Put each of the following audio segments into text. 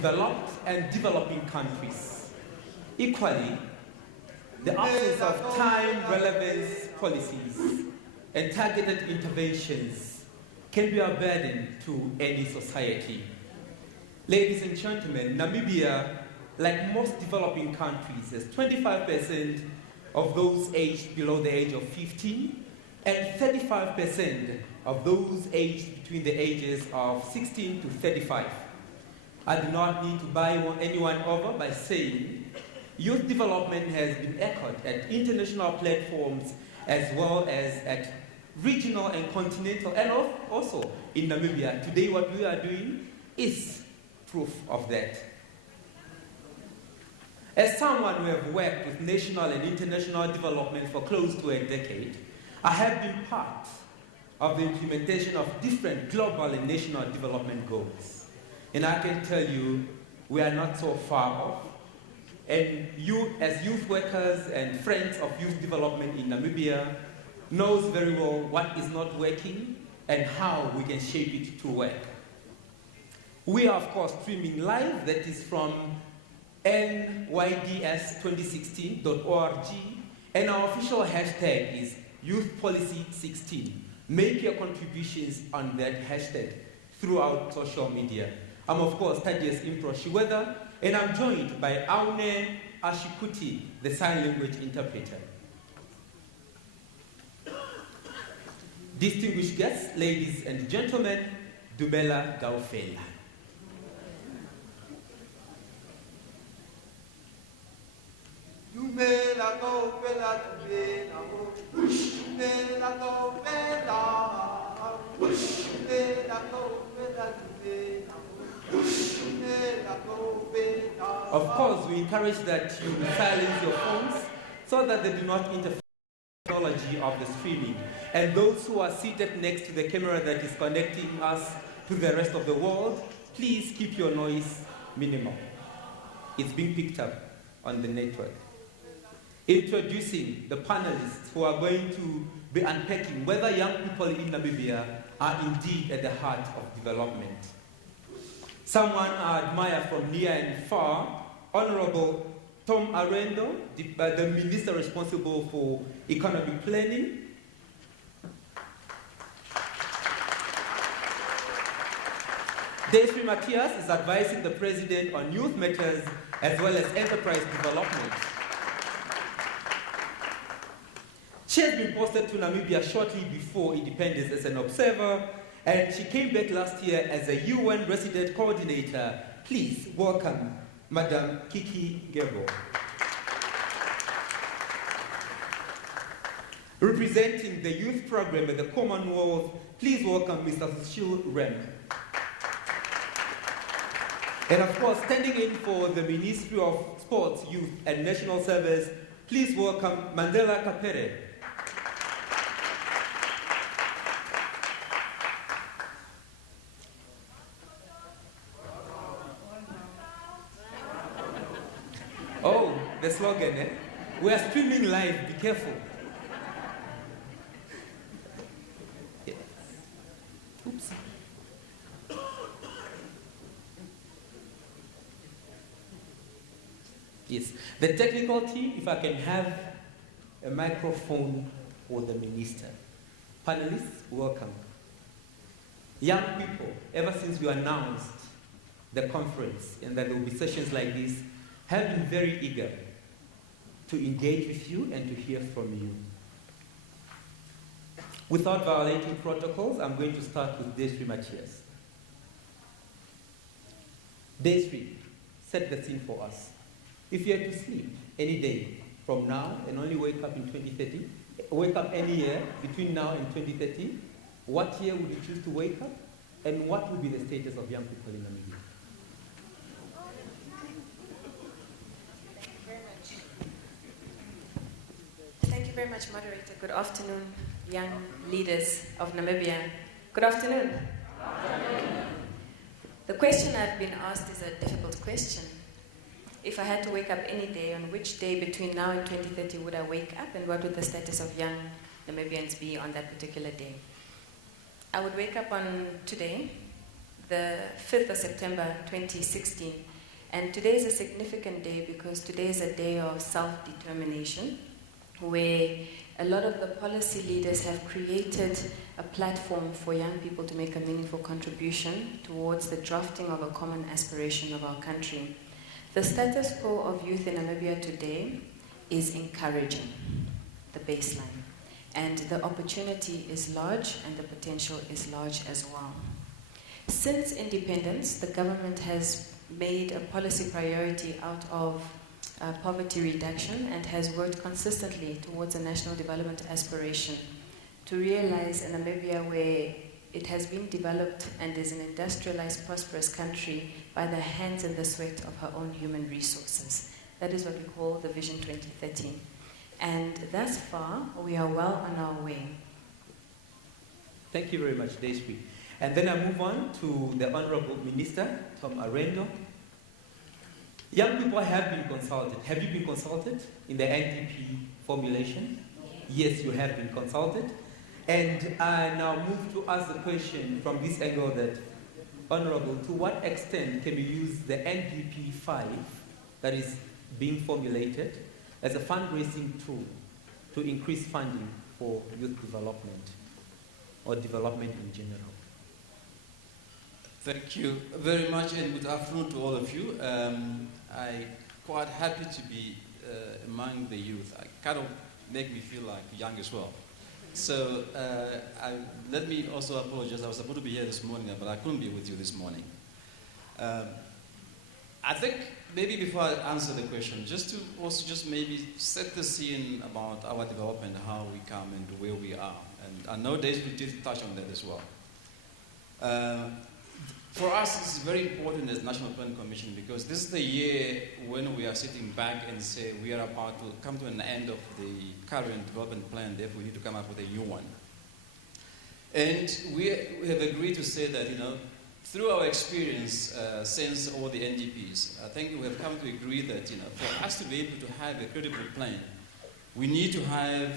developed and developing countries. Equally, the absence of time relevance policies and targeted interventions can be a burden to any society. Ladies and gentlemen, Namibia, like most developing countries, has 25% of those aged below the age of 15 and 35% of those aged between the ages of 16 to 35. I do not need to buy anyone over by saying youth development has been echoed at international platforms as well as at regional and continental, and also in Namibia. Today what we are doing is proof of that. As someone who have worked with national and international development for close to a decade, I have been part of the implementation of different global and national development goals. And I can tell you, we are not so far off. And you, as youth workers and friends of youth development in Namibia, knows very well what is not working and how we can shape it to work. We are, of course, streaming live. That is from NYDS2016.org, and our official hashtag is YouthPolicy16. Make your contributions on that hashtag throughout social media. I'm, of course, Thaddeus Impro Shiwetha, and I'm joined by Aune Ashikuti, the sign language interpreter. Distinguished guests, ladies and gentlemen, Dumela Gaufela. Dumela Gaufela, Dumela Gaufela, Dumela Gaufela. Of course, we encourage that you silence your phones so that they do not interfere with the technology of the streaming. And those who are seated next to the camera that is connecting us to the rest of the world, please keep your noise minimal. It's being picked up on the network. Introducing the panelists who are going to be unpacking whether young people in Namibia are indeed at the heart of development. Someone I admire from near and far, Honorable Tom Arendo, the Minister responsible for economic planning. Desri Matthias is advising the President on youth matters as well as enterprise development. She has been posted to Namibia shortly before independence as an observer, and she came back last year as a UN resident coordinator. Please welcome Madam Kiki Gebo. Representing the youth program at the Commonwealth, please welcome Mr. Sushil Rem. And of course, standing in for the Ministry of Sports, Youth and National Service, please welcome Mandela Kapere. Oh, the slogan, eh? We are streaming live, be careful. Yeah. Oops. Yes, the technical team, if I can have a microphone for the minister. Panelists, welcome. Young people, ever since we announced the conference and that there will be sessions like this, have been very eager to engage with you and to hear from you. Without violating protocols, I'm going to start with Desri Matthias. Desri, set the scene for us. If you had to sleep any day from now and only wake up in 2030, wake up any year between now and 2030, what year would you choose to wake up? And what would be the status of young people in Namibia? Thank you very much, moderator. Good afternoon, young leaders of Namibia. Good afternoon. The question I've been asked is a difficult question. If I had to wake up any day, on which day between now and 2030 would I wake up, and what would the status of young Namibians be on that particular day? I would wake up on today, the 5th of September 2016. And today is a significant day because today is a day of self-determination, where a lot of the policy leaders have created a platform for young people to make a meaningful contribution towards the drafting of a common aspiration of our country. The status quo of youth in Namibia today is encouraging, the baseline. And the opportunity is large and the potential is large as well. Since independence, the government has made a policy priority out of poverty reduction and has worked consistently towards a national development aspiration to realize a Namibia where it has been developed and is an industrialized, prosperous country by the hands and the sweat of her own human resources. That is what we call the Vision 2030. And thus far, we are well on our way. Thank you very much, Deshwi. And then I move on to the Honorable Minister, Tom Arendo. Young people have been consulted. Have you been consulted in the NDP formulation? Yes, you have been consulted. And I now move to ask the question from this angle that, Honorable, to what extent can we use the NDP 5 that is being formulated as a fundraising tool to increase funding for youth development or development in general? Thank you very much and good afternoon to all of you. I'm quite happy to be among the youth. I kind of make me feel like young as well. So let me also apologize. I was supposed to be here this morning, but I couldn't be with you this morning. I think maybe before I answer the question, just to also just maybe set the scene about our development, how we come and where we are. And I know Daisy did touch on that as well. For us, it's very important as National Planning Commission because this is the year when we are sitting back and say we are about to come to an end of the current development plan, therefore we need to come up with a new one. And we have agreed to say that, through our experience since all the NDPs, I think we have come to agree that, for us to be able to have a credible plan, we need to have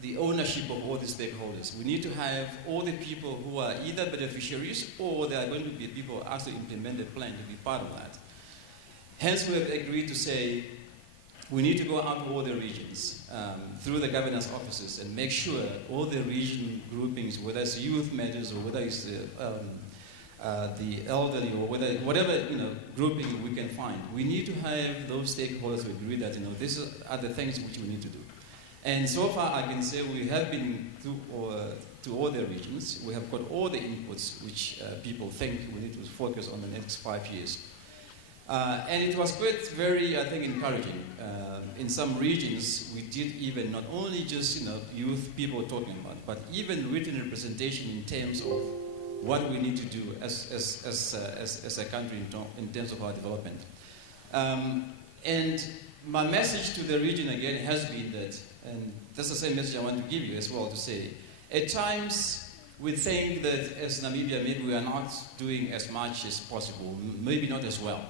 the ownership of all the stakeholders. We need to have all the people who are either beneficiaries or they are going to be people asked to implement the plan to be part of that. Hence, we have agreed to say we need to go out to all the regions through the governance offices and make sure all the region groupings, whether it's youth matters or whether it's the elderly or whatever grouping we can find, we need to have those stakeholders to agree that these are the things which we need to do. And so far, I can say we have been to all the regions. We have got all the inputs which people think we need to focus on the next 5 years. And it was quite very, I think, encouraging. In some regions, we did even not only just youth people talking about, but even written representation in terms of what we need to do as a country in terms of our development. And my message to the region again has been that, and that's the same message I want to give you as well, to say, at times we think that as Namibia maybe we are not doing as much as possible, maybe not as well.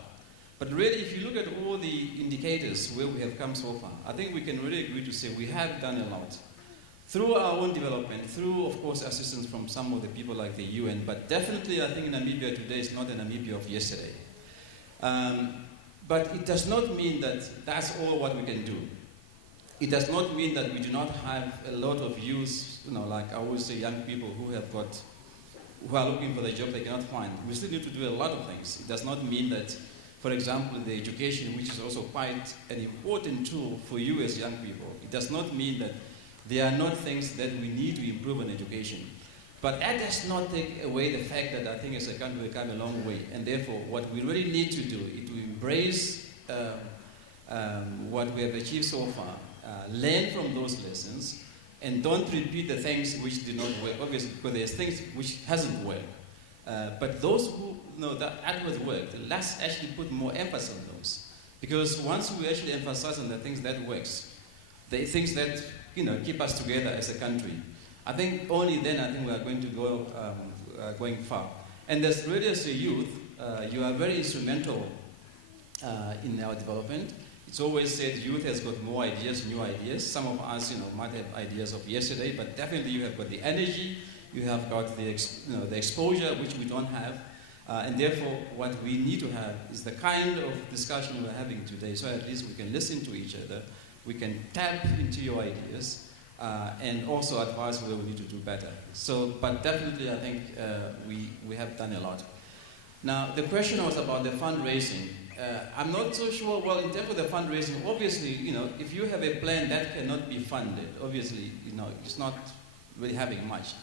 But really, if you look at all the indicators where we have come so far, I think we can really agree to say we have done a lot. Through our own development, through, of course, assistance from some of the people like the UN, but definitely I think Namibia today is not the Namibia of yesterday. But it does not mean that that's all what we can do. It does not mean that we do not have a lot of youth, like I always say, young people who are looking for the job they cannot find. We still need to do a lot of things. It does not mean that, for example, the education, which is also quite an important tool for you as young people, it does not mean that there are not things that we need to improve in education. But that does not take away the fact that I think as a country we've come a long way. And therefore, what we really need to do is to embrace what we have achieved so far, learn from those lessons, and don't repeat the things which did not work, obviously, because there's things which hasn't worked. But those who know that was worked, let's actually put more emphasis on those. Because once we actually emphasize on the things that works, the things that keep us together as a country, I think only then I think we are going to go going far. And there's really as a youth, you are very instrumental in our development. It's always said youth has got more ideas, new ideas. Some of us, might have ideas of yesterday, but definitely you have got the energy, you have got the exposure which we don't have. And therefore, what we need to have is the kind of discussion we're having today, so at least we can listen to each other, we can tap into your ideas, and also advise where we need to do better. So, but definitely I think we have done a lot. Now, the question was about the fundraising. I'm not so sure, well, in terms of the fundraising, obviously, if you have a plan that cannot be funded, obviously, it's not really having much.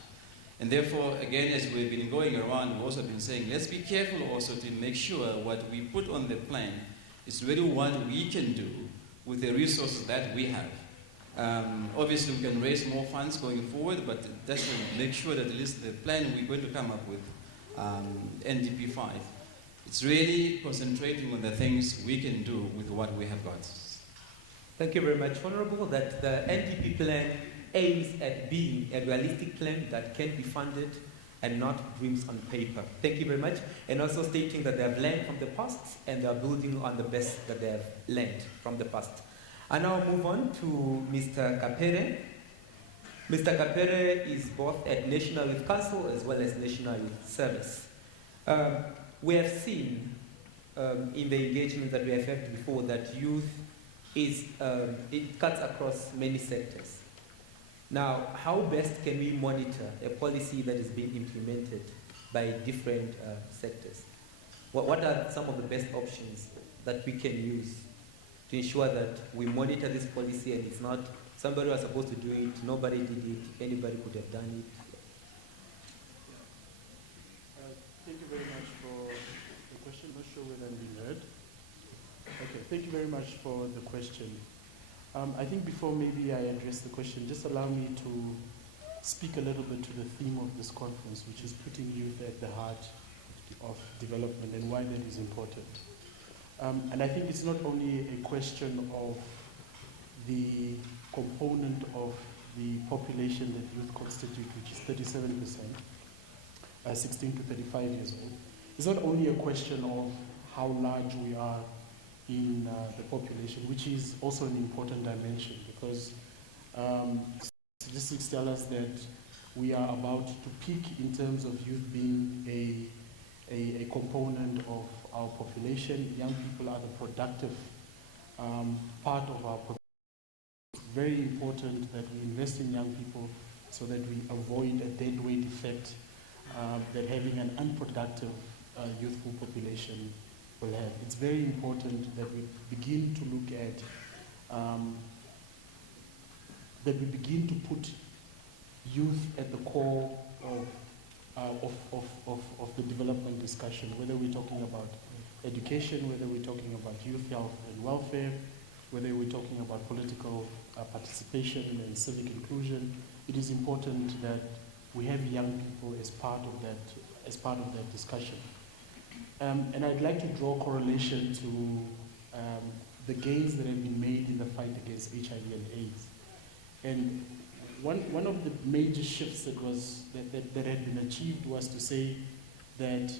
And therefore, again, as we've been going around, we've also been saying, let's be careful also to make sure what we put on the plan is really what we can do with the resources that we have. Obviously, we can raise more funds going forward, but that will make sure that at least the plan we're going to come up with, NDP 5, it's really concentrating on the things we can do with what we have got. Thank you very much, Honorable. That the NDP plan aims at being a realistic plan that can be funded and not dreams on paper. Thank you very much. And also stating that they have learned from the past and they are building on the best that they have learned from the past. I now move on to Mr. Kapere. Mr. Kapere is both at National Youth Council as well as National Youth Service. We have seen in the engagement that we have had before that youth it cuts across many sectors. Now, how best can we monitor a policy that is being implemented by different sectors? What are some of the best options that we can use to ensure that we monitor this policy and it's not somebody was supposed to do it, nobody did it, anybody could have done it? Thank you very much for the question. Not sure whether I'm being heard. Okay, thank you very much for the question. I think before maybe I address the question, just allow me to speak a little bit to the theme of this conference, which is putting youth at the heart of development and why that is important. And I think it's not only a question of the component of the population that youth constitute, which is 37%, 16 to 35 years old. It's not only a question of how large we are in the population, which is also an important dimension because statistics tell us that we are about to peak in terms of youth being a component of our population. Young people are the productive part of our population. It's very important that we invest in young people so that we avoid a dead weight effect that having an unproductive youthful population will have. It's very important that we begin to look at, that we begin to put youth at the core of the development discussion, whether we're talking about education, whether we're talking about youth health and welfare, whether we're talking about political participation and civic inclusion. It is important that we have young people as part of that discussion. And I'd like to draw correlation to the gains that have been made in the fight against HIV and AIDS. And one of the major shifts that had been achieved was to say that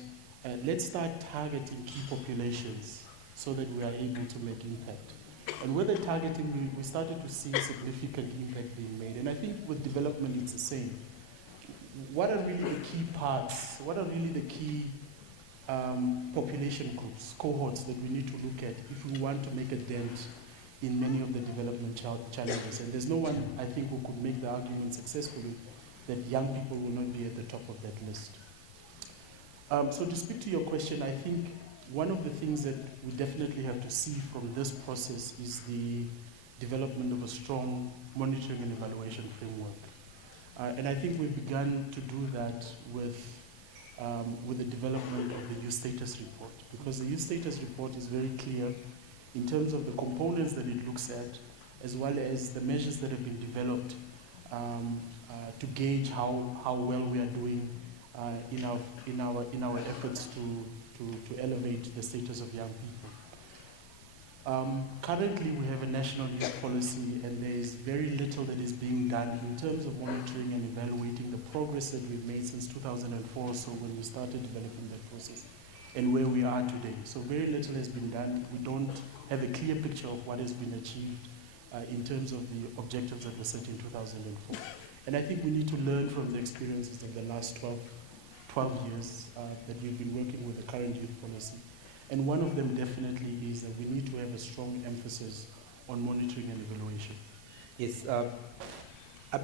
let's start targeting key populations so that we are able to make impact. And with the targeting, we started to see significant impact being made. And I think with development, it's the same. What are really the key parts? What are really the key population groups, cohorts that we need to look at if we want to make a dent in many of the development challenges? And there's no one, I think, who could make the argument successfully that young people will not be at the top of that list. So to speak to your question, I think one of the things that we definitely have to see from this process is the development of a strong monitoring and evaluation framework. And I think we've begun to do that with the development of the Youth Status Report, because the Youth Status Report is very clear in terms of the components that it looks at, as well as the measures that have been developed to gauge how well we are doing in our efforts to elevate the status of young people. Currently, we have a national youth policy, and there is very little that is being done in terms of monitoring and evaluating the progress that we've made since 2004, so when we started developing that process, and where we are today. So very little has been done. We don't have a clear picture of what has been achieved in terms of the objectives that were set in 2004. And I think we need to learn from the experiences of the last 12 12 years that we've been working with the current youth policy. And one of them definitely is that we need to have a strong emphasis on monitoring and evaluation. Yes,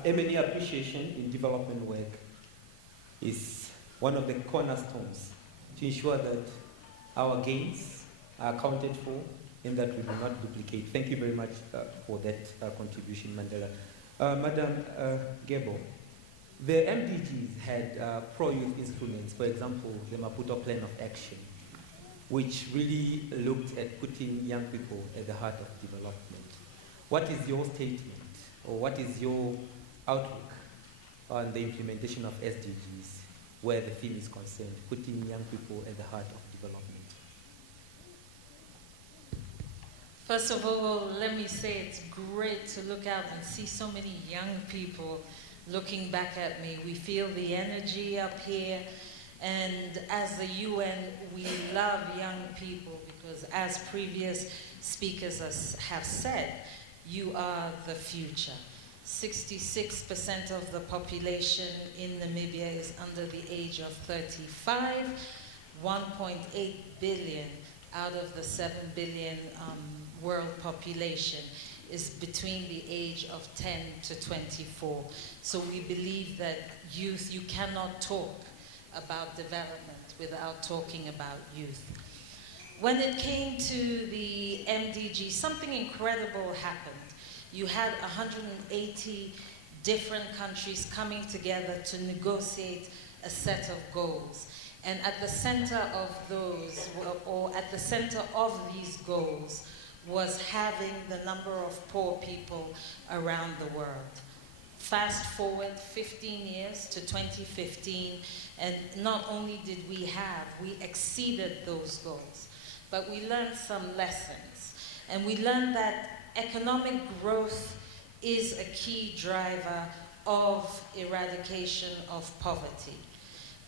M&E appreciation in development work is one of the cornerstones to ensure that our gains are accounted for and that we do not duplicate. Thank you very much for that contribution, Mandela. Madam Gebo, the MDGs had pro-youth instruments, for example, the Maputo Plan of Action, which really looked at putting young people at the heart of development. What is your statement, or what is your outlook on the implementation of SDGs, where the theme is concerned, putting young people at the heart of development? First of all, let me say it's great to look out and see so many young people looking back at me. We feel the energy up here, and as the UN, we love young people because, as previous speakers have said, you are the future. 66% of the population in Namibia is under the age of 35. 1.8 billion out of the 7 billion world population is between the age of 10 to 24. So we believe that youth, you cannot talk about development without talking about youth. When it came to the MDG, something incredible happened. You had 180 different countries coming together to negotiate a set of goals. And at the center of those, or at the center of these goals, was having the number of poor people around the world. Fast forward 15 years to 2015, and not only did we exceeded those goals, but we learned some lessons. And we learned that economic growth is a key driver of eradication of poverty.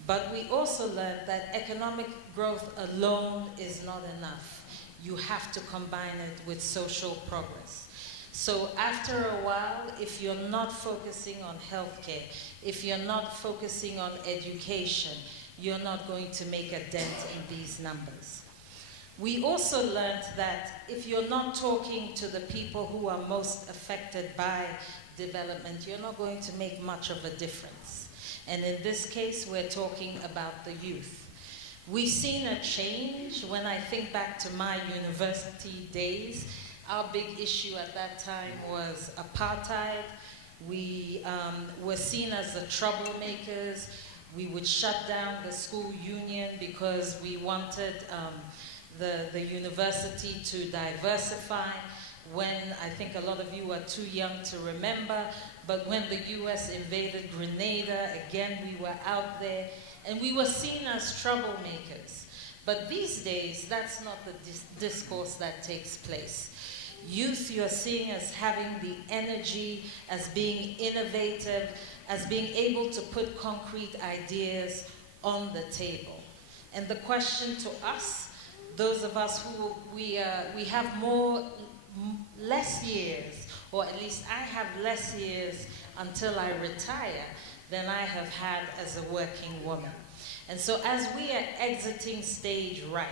But we also learned that economic growth alone is not enough. You have to combine it with social progress. So after a while, if you're not focusing on healthcare, if you're not focusing on education, you're not going to make a dent in these numbers. We also learned that if you're not talking to the people who are most affected by development, you're not going to make much of a difference. And in this case, we're talking about the youth. We've seen a change. When I think back to my university days, our big issue at that time was apartheid. We were seen as the troublemakers. We would shut down the school union because we wanted the university to diversify. When, I think a lot of you are too young to remember, but when the US invaded Grenada, again, we were out there, and we were seen as troublemakers. But these days, that's not the discourse that takes place. Youth, you're seeing as having the energy, as being innovative, as being able to put concrete ideas on the table. And the question to us, those of us who we have less years, or at least I have less years until I retire than I have had as a working woman. And so as we are exiting stage right,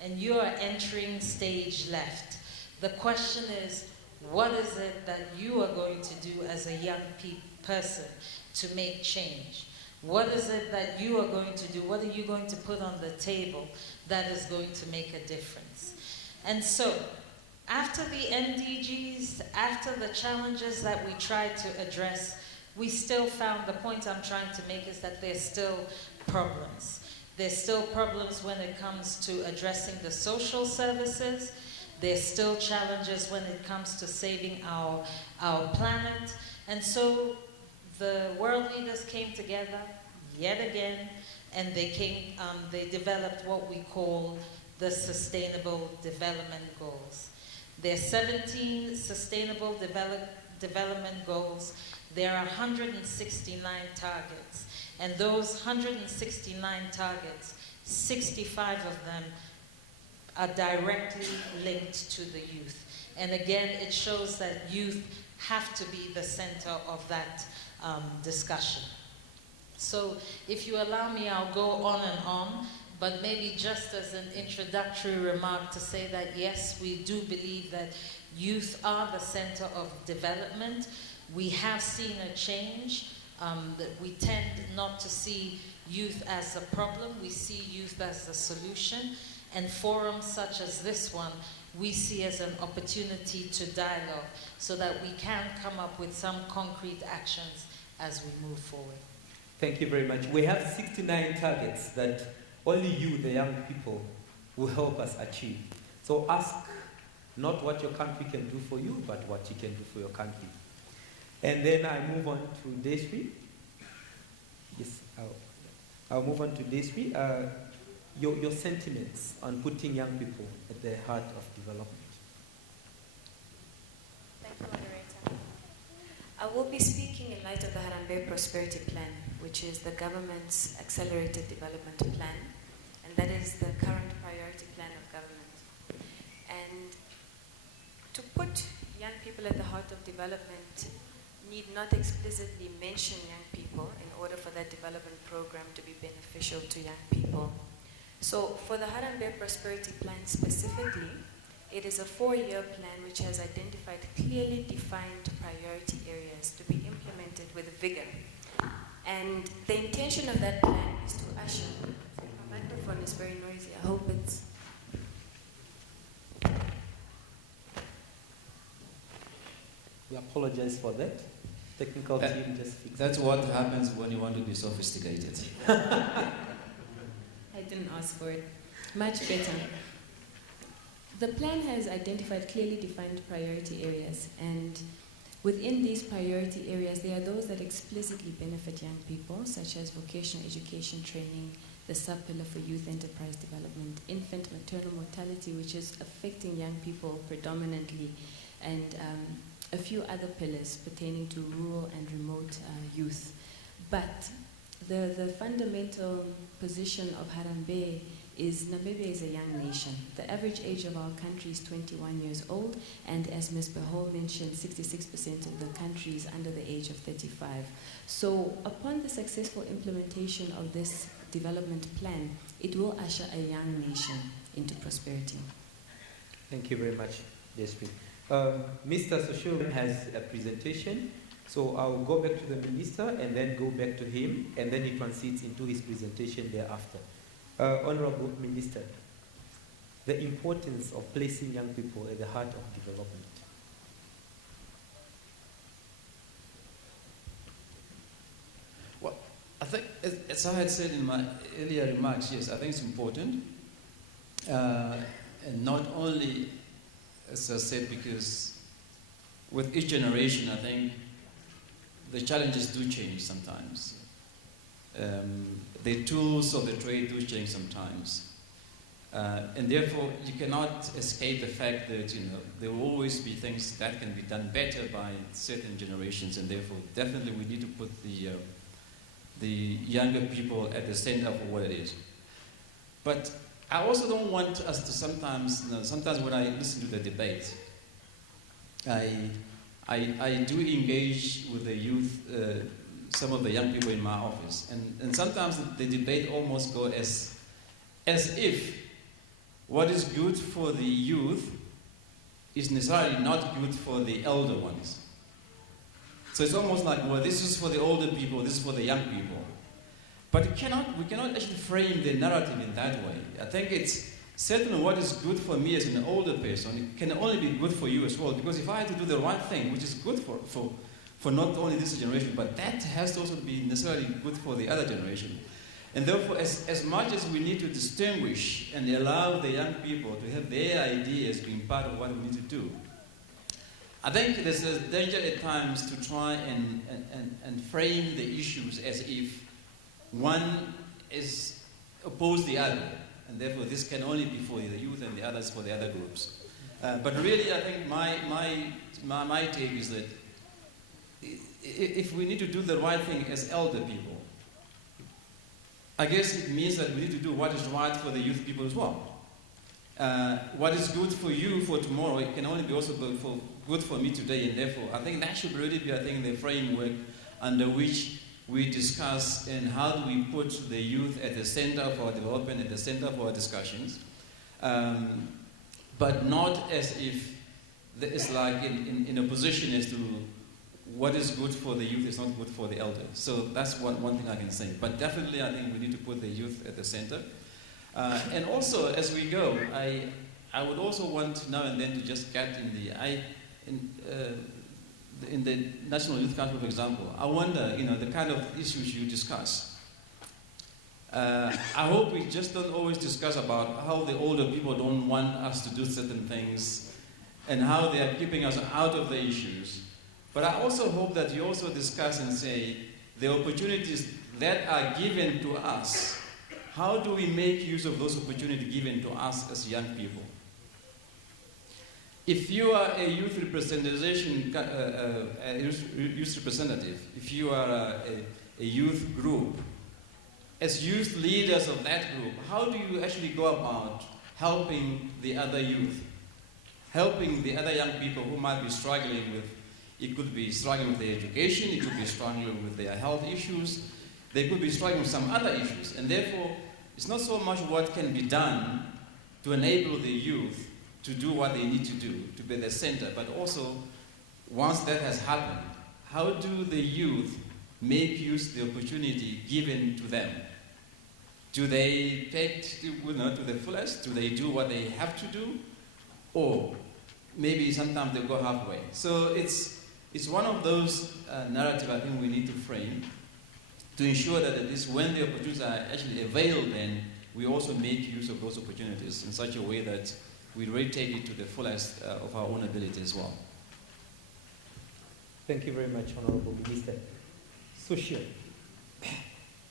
and you are entering stage left, the question is, what is it that you are going to do as a young person to make change? What is it that you are going to do? What are you going to put on the table that is going to make a difference? And so, after the MDGs, after the challenges that we tried to address, we still found, the point I'm trying to make is that there's still problems. There's still problems when it comes to addressing the social services. There's still challenges when it comes to saving our planet. And so the world leaders came together yet again, and they developed what we call the Sustainable Development Goals. There are 17 Sustainable Development Goals. There are 169 targets. And those 169 targets, 65 of them are directly linked to the youth. And again, it shows that youth have to be the center of that discussion. So if you allow me, I'll go on and on, but maybe just as an introductory remark to say that yes, we do believe that youth are the center of development. We have seen a change, that we tend not to see youth as a problem, we see youth as a solution, and forums such as this one we see as an opportunity to dialogue so that we can come up with some concrete actions as we move forward. Thank you very much. We have 69 targets that only you, the young people, will help us achieve. So ask not what your country can do for you, but what you can do for your country. And then I move on to Desri. Yes, I'll move on to Desri. Your sentiments on putting young people at the heart of development. Thank you, moderator. I will be speaking in light of the Harambee Prosperity Plan, which is the government's accelerated development plan, and that is the current priority plan of government. And to put young people at the heart of development need not explicitly mention young people in order for that development program to be beneficial to young people. So for the Harambee Prosperity Plan specifically, it is a 4-year plan which has identified clearly defined priority areas to be implemented with vigor. And the intention of that plan is to usher. My microphone is very noisy. I hope it's. We apologize for that. Technical team just fixed That's what happens when you want to be sophisticated. I didn't ask for it. Much better. The plan has identified clearly defined priority areas, and within these priority areas, there are those that explicitly benefit young people, such as vocational education training, the sub-pillar for youth enterprise development, infant maternal mortality, which is affecting young people predominantly, and a few other pillars pertaining to rural and remote youth. But the fundamental position of Harambee is Namibia is a young nation. The average age of our country is 21 years old, and as Ms. Behol mentioned, 66% of the country is under the age of 35. So upon the successful implementation of this development plan, it will usher a young nation into prosperity. Thank you very much, Desri. Mr. Soshiro has a presentation, so I'll go back to the minister and then go back to him, and then he proceeds into his presentation thereafter. Honorable Minister, the importance of placing young people at the heart of development. Well, I think, as I had said in my earlier remarks, yes, I think it's important. And not only, as I said, because with each generation, I think the challenges do change sometimes. The tools of the trade do change sometimes. And therefore, you cannot escape the fact that, there will always be things that can be done better by certain generations, and therefore, definitely we need to put the younger people at the center of what it is. But I also don't want us to sometimes when I listen to the debate, I do engage with the youth, some of the young people in my office, and sometimes the debate almost goes as if what is good for the youth is necessarily not good for the elder ones. So it's almost like, well, this is for the older people, this is for the young people. But we cannot actually frame the narrative in that way. I think it's certainly what is good for me as an older person, it can only be good for you as well, because if I had to do the right thing, which is good for not only this generation, but that has to also be necessarily good for the other generation. And therefore, as much as we need to distinguish and allow the young people to have their ideas being part of what we need to do, I think there's a danger at times to try and frame the issues as if one is opposed to the other, and therefore this can only be for the youth and the others for the other groups. But really, I think my take is that if we need to do the right thing as elder people, I guess it means that we need to do what is right for the youth people as well. What is good for you for tomorrow, it can only be also good for me today, and therefore I think that should really be, the framework under which we discuss and how do we put the youth at the center of our development, at the center of our discussions, but not as if it's like in a position as to what is good for the youth is not good for the elder. So that's one thing I can say. But definitely I think we need to put the youth at the center. And also as we go, I would also want now and then to just get in the National Youth Council, for example, I wonder, the kind of issues you discuss. I hope we just don't always discuss about how the older people don't want us to do certain things and how they are keeping us out of the issues. But I also hope that you also discuss and say the opportunities that are given to us, how do we make use of those opportunities given to us as young people? If you are a youth representative, if you are a youth group, as youth leaders of that group, how do you actually go about helping the other youth, helping the other young people who might be struggling with, it could be struggling with their education, it could be struggling with their health issues, they could be struggling with some other issues, and therefore it's not so much what can be done to enable the youth to do what they need to do, to be the center, but also, once that has happened, how do the youth make use of the opportunity given to them? Do they take to the fullest? Do they do what they have to do? Or maybe sometimes they go halfway. So it's one of those narratives I think we need to frame to ensure that at least when the opportunities are actually availed, then we also make use of those opportunities in such a way that we really take it to the fullest of our own ability as well. Thank you very much, Honorable Minister. Social.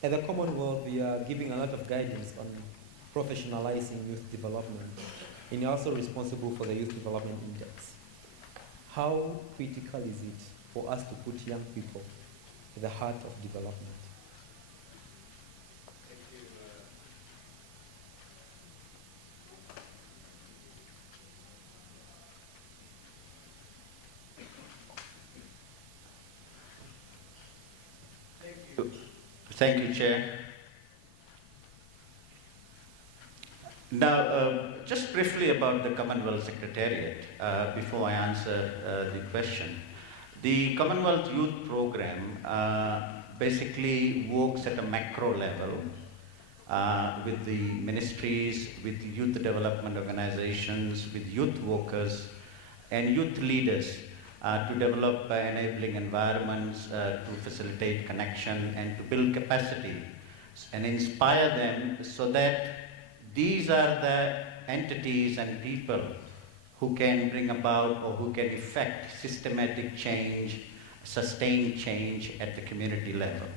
At the Commonwealth, we are giving a lot of guidance on professionalizing youth development, and you're also responsible for the Youth Development Index. How critical is it for us to put young people at the heart of development? Thank you, Chair. Now, just briefly about the Commonwealth Secretariat, before I answer the question. The Commonwealth Youth Program basically works at a macro level with the ministries, with youth development organizations, with youth workers and youth leaders to develop enabling environments, to facilitate connection and to build capacity and inspire them so that these are the entities and people who can bring about or who can effect systematic change, sustained change at the community level.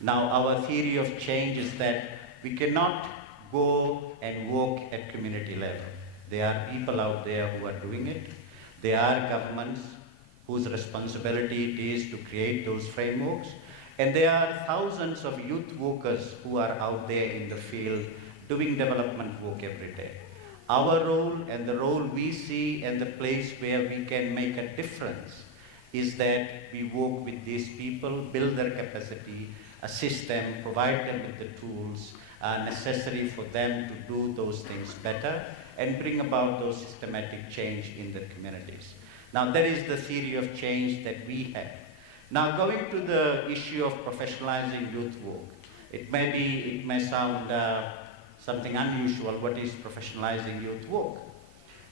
Now, our theory of change is that we cannot go and work at community level. There are people out there who are doing it. There are governments whose responsibility it is to create those frameworks. And there are thousands of youth workers who are out there in the field doing development work every day. Our role and the role we see and the place where we can make a difference is that we work with these people, build their capacity, assist them, provide them with the tools necessary for them to do those things better and bring about those systematic change in their communities. Now, that is the theory of change that we have. Now, going to the issue of professionalizing youth work, it may sound something unusual. What is professionalizing youth work?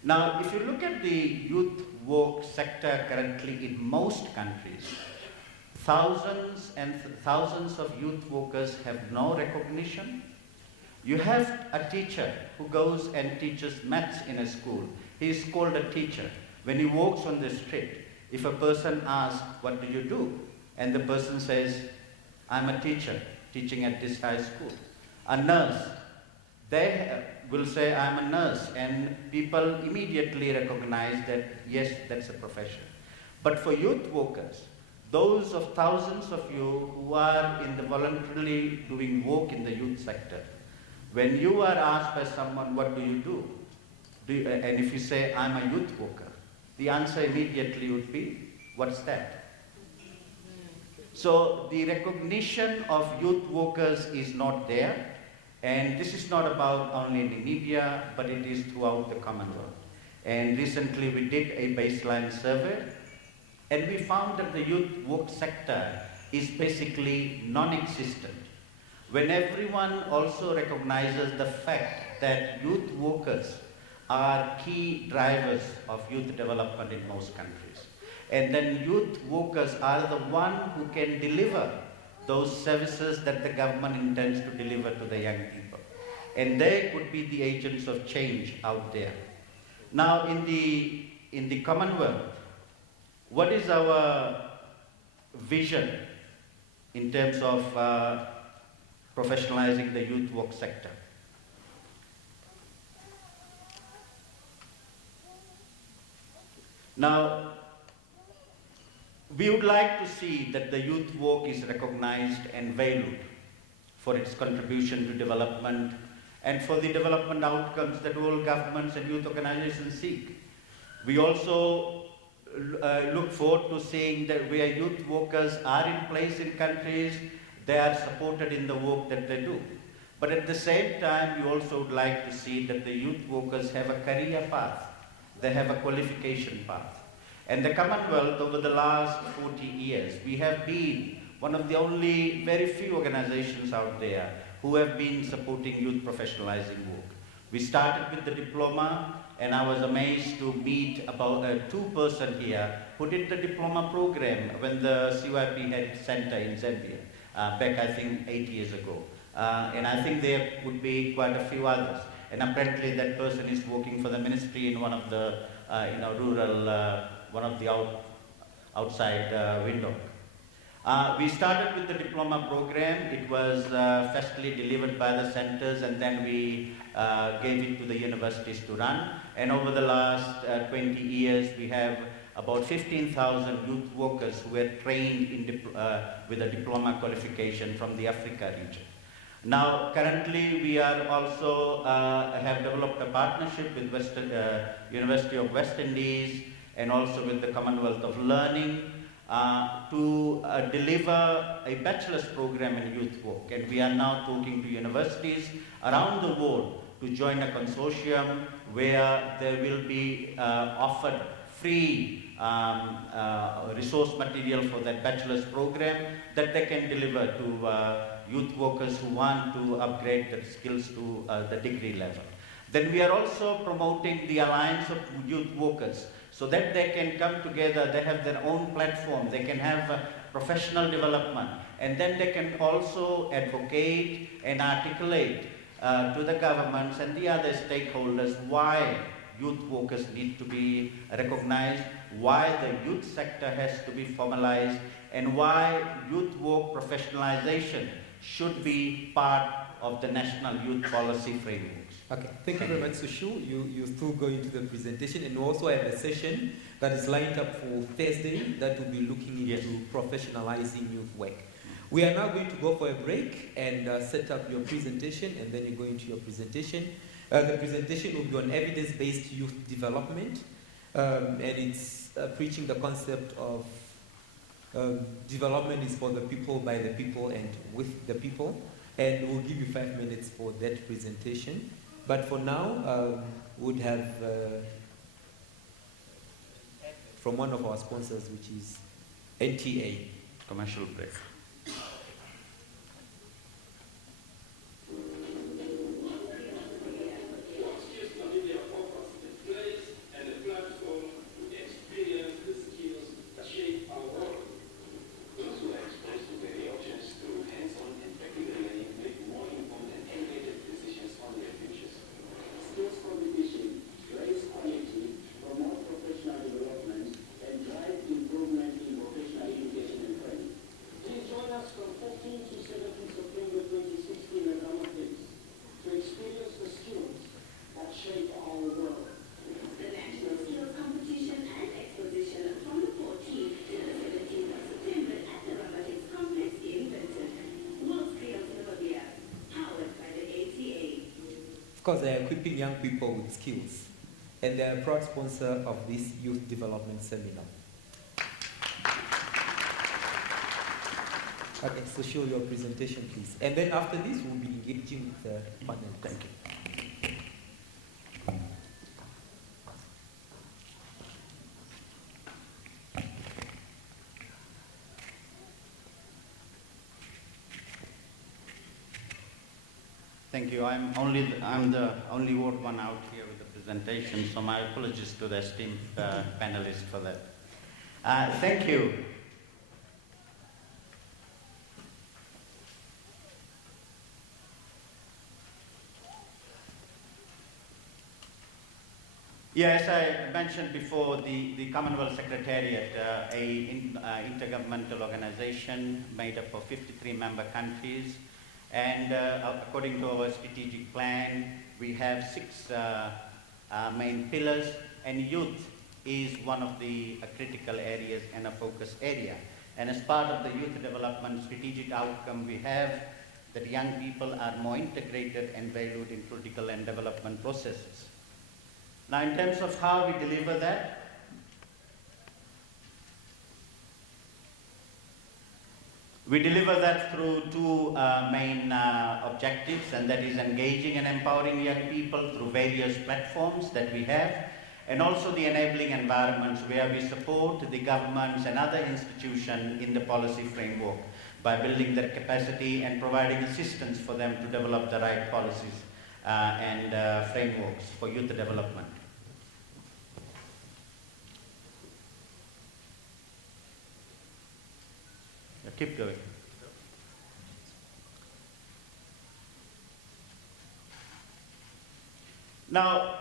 Now, if you look at the youth work sector currently in most countries, thousands and thousands of youth workers have no recognition. You have a teacher who goes and teaches maths in a school. He is called a teacher. When he walks on the street, if a person asks, "What do you do?" and the person says, "I'm a teacher, teaching at this high school." A nurse, they will say, "I'm a nurse," and people immediately recognize that, yes, that's a profession. But for youth workers, those of thousands of you who are in the voluntarily doing work in the youth sector, when you are asked by someone, "What do you do?" And if you say, "I'm a youth worker," the answer immediately would be, "What's that?" So the recognition of youth workers is not there, and this is not about only Namibia, but it is throughout the Commonwealth. And recently we did a baseline survey, and we found that the youth work sector is basically non-existent. When everyone also recognizes the fact that youth workers are key drivers of youth development in most countries. And then youth workers are the one who can deliver those services that the government intends to deliver to the young people. And they could be the agents of change out there. Now in the Commonwealth, what is our vision in terms of professionalizing the youth work sector? Now, we would like to see that the youth work is recognized and valued for its contribution to development and for the development outcomes that all governments and youth organizations seek. We also look forward to seeing that where youth workers are in place in countries, they are supported in the work that they do. But at the same time, we also would like to see that the youth workers have a career path. They have a qualification path. And the Commonwealth, over the last 40 years, we have been one of the only very few organizations out there who have been supporting youth professionalizing work. We started with the diploma, and I was amazed to meet about a two-person here who did the diploma program when the CYP had its center in Zambia, back I think 8 years ago. And I think there would be quite a few others. And apparently that person is working for the ministry in one of the rural, one of the outside window. We started with the diploma program. It was firstly delivered by the centers, and then we gave it to the universities to run. And over the last 20 years, we have about 15,000 youth workers who were trained in with a diploma qualification from the Africa region. Now, currently, we are also have developed a partnership with University of West Indies and also with the Commonwealth of Learning to deliver a bachelor's program in youth work. And we are now talking to universities around the world to join a consortium where there will be offered free resource material for that bachelor's program that they can deliver to youth workers who want to upgrade their skills to the degree level. Then we are also promoting the Alliance of Youth Workers so that they can come together, they have their own platform, they can have professional development, and then they can also advocate and articulate to the governments and the other stakeholders why youth workers need to be recognized, why the youth sector has to be formalized, and why youth work professionalization should be part of the national youth policy frameworks. Okay, thank you very much, Sushu. You still go into the presentation, and we also have a session that is lined up for Thursday that will be looking into professionalizing youth work. We are now going to go for a break and set up your presentation, and then you go into your presentation. The presentation will be on evidence-based youth development, and it's preaching the concept of development is for the people, by the people, and with the people. And we'll give you 5 minutes for that presentation. But for now, we'll have from one of our sponsors, which is NTA. Commercial break. Because they are equipping young people with skills, and they are a proud sponsor of this youth development seminar. Okay, so show your presentation, please. And then after this, we'll be engaging with the panel. Thank you. Thank you. I'm the only odd one out here with the presentation, so my apologies to the esteemed panelists for that. Thank you. Yes, I mentioned before the Commonwealth Secretariat, an intergovernmental organization made up of 53 member countries. And according to our strategic plan, we have 6 main pillars, and youth is one of the critical areas and a focus area. And as part of the youth development strategic outcome, we have that young people are more integrated and valued in political and development processes. Now, in terms of how we deliver that, we deliver that through 2 main objectives, and that is engaging and empowering young people through various platforms that we have, and also the enabling environments where we support the governments and other institutions in the policy framework by building their capacity and providing assistance for them to develop the right policies and frameworks for youth development. Keep going. Now,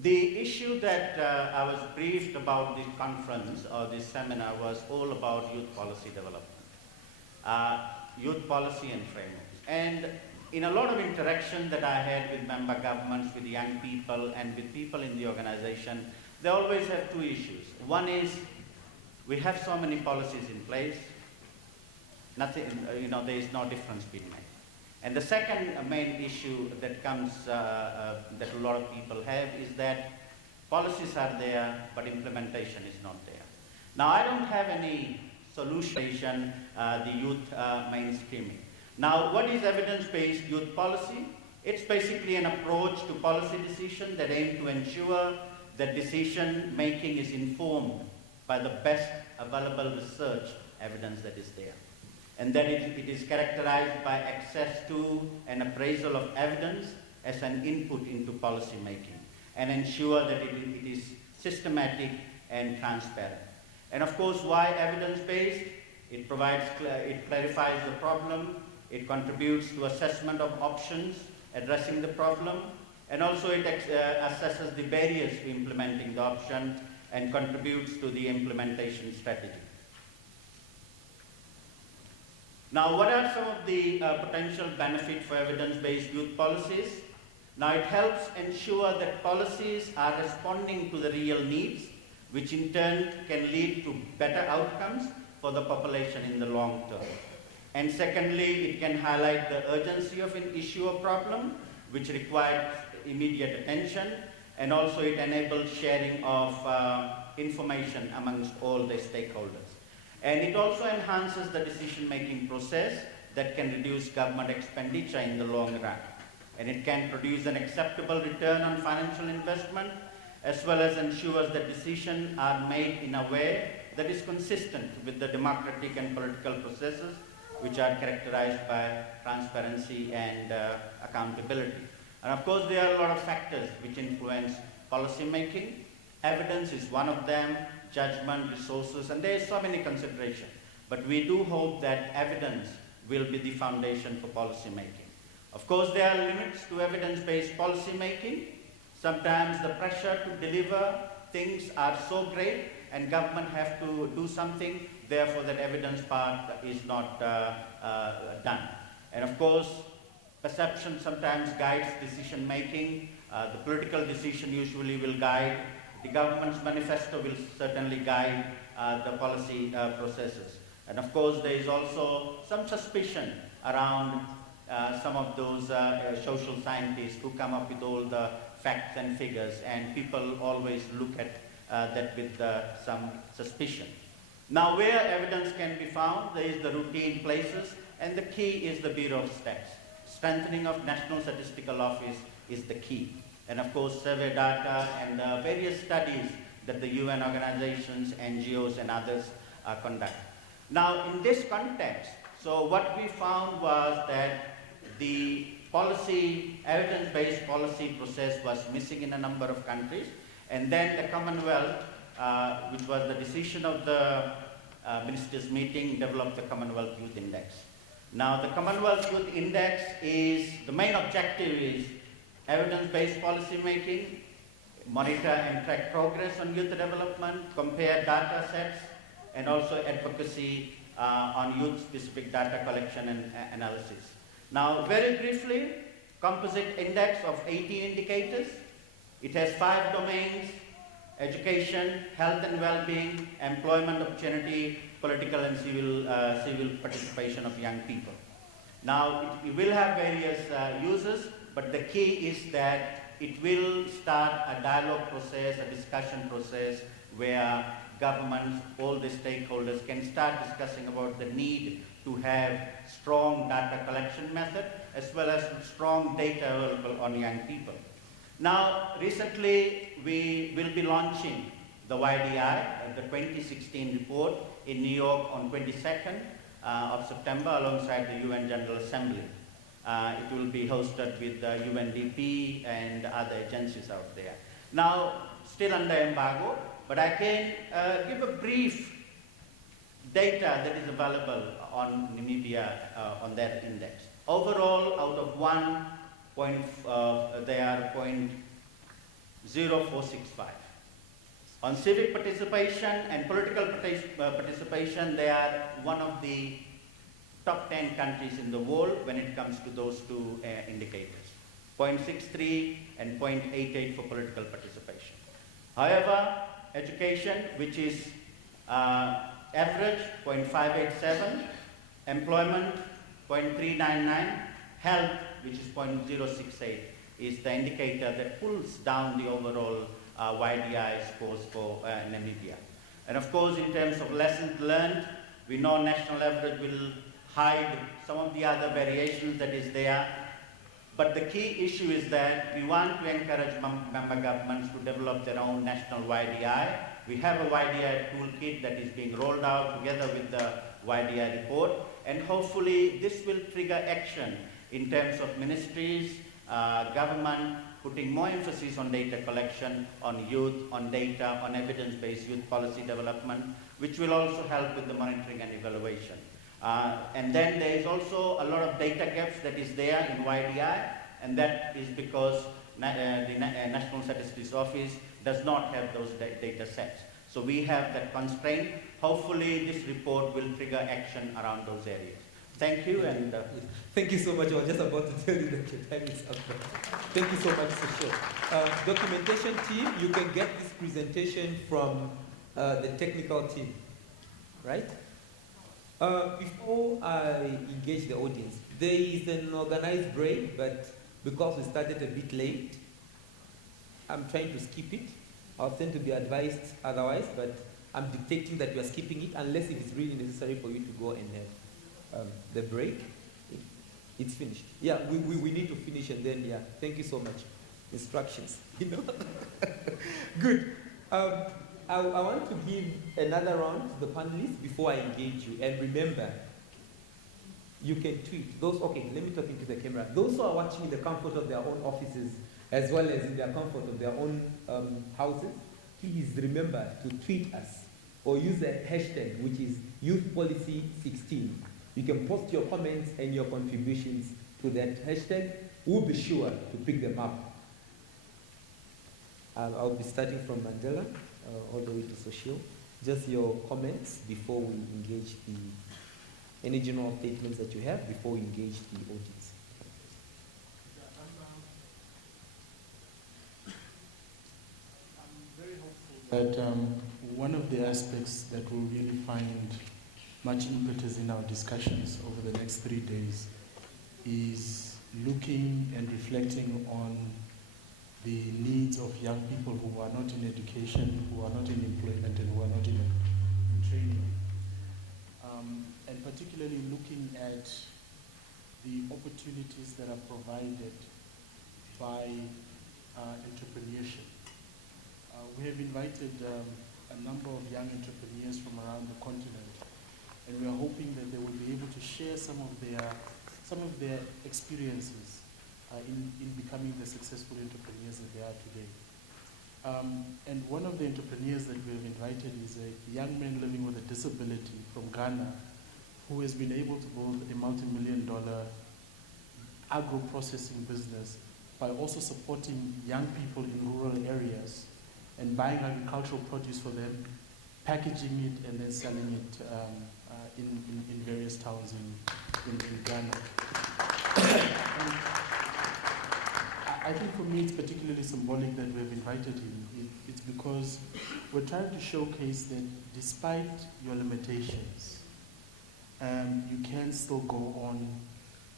the issue that I was briefed about this conference or this seminar was all about youth policy development, youth policy and frameworks. And in a lot of interaction that I had with member governments, with young people, and with people in the organization, they always have 2 issues. One is, we have so many policies in place, nothing, there is no difference being made. And the second main issue that comes, that a lot of people have, is that policies are there, but implementation is not there. Now, I don't have any solution, the youth mainstreaming. Now, what is evidence-based youth policy? It's basically an approach to policy decision that aims to ensure that decision-making is informed by the best available research evidence that is there. And that it is characterized by access to an appraisal of evidence as an input into policy making, and ensure that it is systematic and transparent. And of course, why evidence-based? It clarifies the problem, it contributes to assessment of options addressing the problem, and also it assesses the barriers to implementing the option and contributes to the implementation strategy. Now, what are some of the potential benefits for evidence-based youth policies? Now, it helps ensure that policies are responding to the real needs, which in turn can lead to better outcomes for the population in the long term. And secondly, it can highlight the urgency of an issue or problem, which requires immediate attention, and also it enables sharing of information amongst all the stakeholders. And it also enhances the decision-making process that can reduce government expenditure in the long run. And it can produce an acceptable return on financial investment, as well as ensures that decisions are made in a way that is consistent with the democratic and political processes, which are characterized by transparency and accountability. And of course, there are a lot of factors which influence policy making. Evidence is one of them, judgment, resources, and there are so many considerations. But we do hope that evidence will be the foundation for policy making. Of course, there are limits to evidence-based policy making. Sometimes the pressure to deliver things are so great and government have to do something, therefore that evidence part is not done. And of course, perception sometimes guides decision making. The political decision usually will guide. The government's manifesto will certainly guide the policy processes. And of course, there is also some suspicion around some of those social scientists who come up with all the facts and figures, and people always look at that with some suspicion. Now, where evidence can be found, there is the routine places, and the key is the Bureau of Stats. Strengthening of National Statistical Office is the key. And of course, survey data and various studies that the UN organizations, NGOs, and others conduct. Now, in this context, so what we found was that the policy, evidence-based policy process was missing in a number of countries, and then the Commonwealth, which was the decision of the ministers' meeting, developed the Commonwealth Youth Index. Now, the Commonwealth Youth Index is, the main objective is evidence-based policy making, monitor and track progress on youth development, compare data sets, and also advocacy on youth-specific data collection and analysis. Now, very briefly, composite index of 80 indicators. It has 5 domains: education, health and well-being, employment opportunity, political and civil participation of young people. Now, it will have various uses, but the key is that it will start a dialogue process, a discussion process, where governments, all the stakeholders can start discussing about the need to have strong data collection method, as well as strong data available on young people. Now, recently, we will be launching the YDI, the 2016 report, in New York on 22nd of September alongside the UN General Assembly. It will be hosted with the UNDP and other agencies out there. Now, still under embargo, but I can give a brief data that is available on Namibia on that index. Overall, out of 1 point, they are 0.0465. On civic participation and political participation, they are one of the top 10 countries in the world when it comes to those two indicators, 0.63 and 0.88 for political participation. However, education, which is average, 0.587, employment, 0.399, health, which is 0.068, is the indicator that pulls down the overall YDI scores for Namibia. And of course, in terms of lessons learned, we know national average will hide some of the other variations that is there. But the key issue is that we want to encourage member governments to develop their own national YDI. We have a YDI toolkit that is being rolled out together with the YDI report, and hopefully this will trigger action in terms of ministries, government, putting more emphasis on data collection, on youth, on data, on evidence-based youth policy development, which will also help with the monitoring and evaluation. And then there is also a lot of data gaps that is there in YDI, and that is because the National Statistics Office does not have those data sets. So we have that constraint. Hopefully this report will trigger action around those areas. Thank you. And thank you so much. I was just about to tell you that your time is up. Thank you so much, Sushil. Documentation team, you can get this presentation from the technical team, right? Before I engage the audience, there is an organized break, but because we started a bit late, I'm trying to skip it. I'll tend to be advised otherwise, but I'm dictating that we are skipping it unless it is really necessary for you to go and have the break. It's finished. Yeah, we need to finish and then, yeah, thank you so much. Instructions, you know. Good. I want to give another round to the panelists before I engage you. And remember, you can tweet. Okay, let me talk into the camera. Those who are watching in the comfort of their own offices, as well as in the comfort of their own houses, please remember to tweet us or use a hashtag, which is YouthPolicy16. You can post your comments and your contributions to that hashtag. We'll be sure to pick them up. I'll be starting from Mandela all the way to Social. Just your comments before we engage any general statements that you have before we engage the audience. That one of the aspects that we'll really find much impetus in our discussions over the next 3 days is looking and reflecting on the needs of young people who are not in education, who are not in employment, and who are not in training. particularly looking at the opportunities that are provided by entrepreneurship. We have invited a number of young entrepreneurs from around the continent, and we are hoping that they will be able to share some of their experiences in becoming the successful entrepreneurs that they are today. And one of the entrepreneurs that we have invited is a young man living with a disability from Ghana who has been able to build a multi-million-dollar agro-processing business by also supporting young people in rural areas and buying agricultural produce for them, packaging it, and then selling it in various towns in Ghana. I think for me it's particularly symbolic that we have invited him. It's because we're trying to showcase that despite your limitations, you can still go on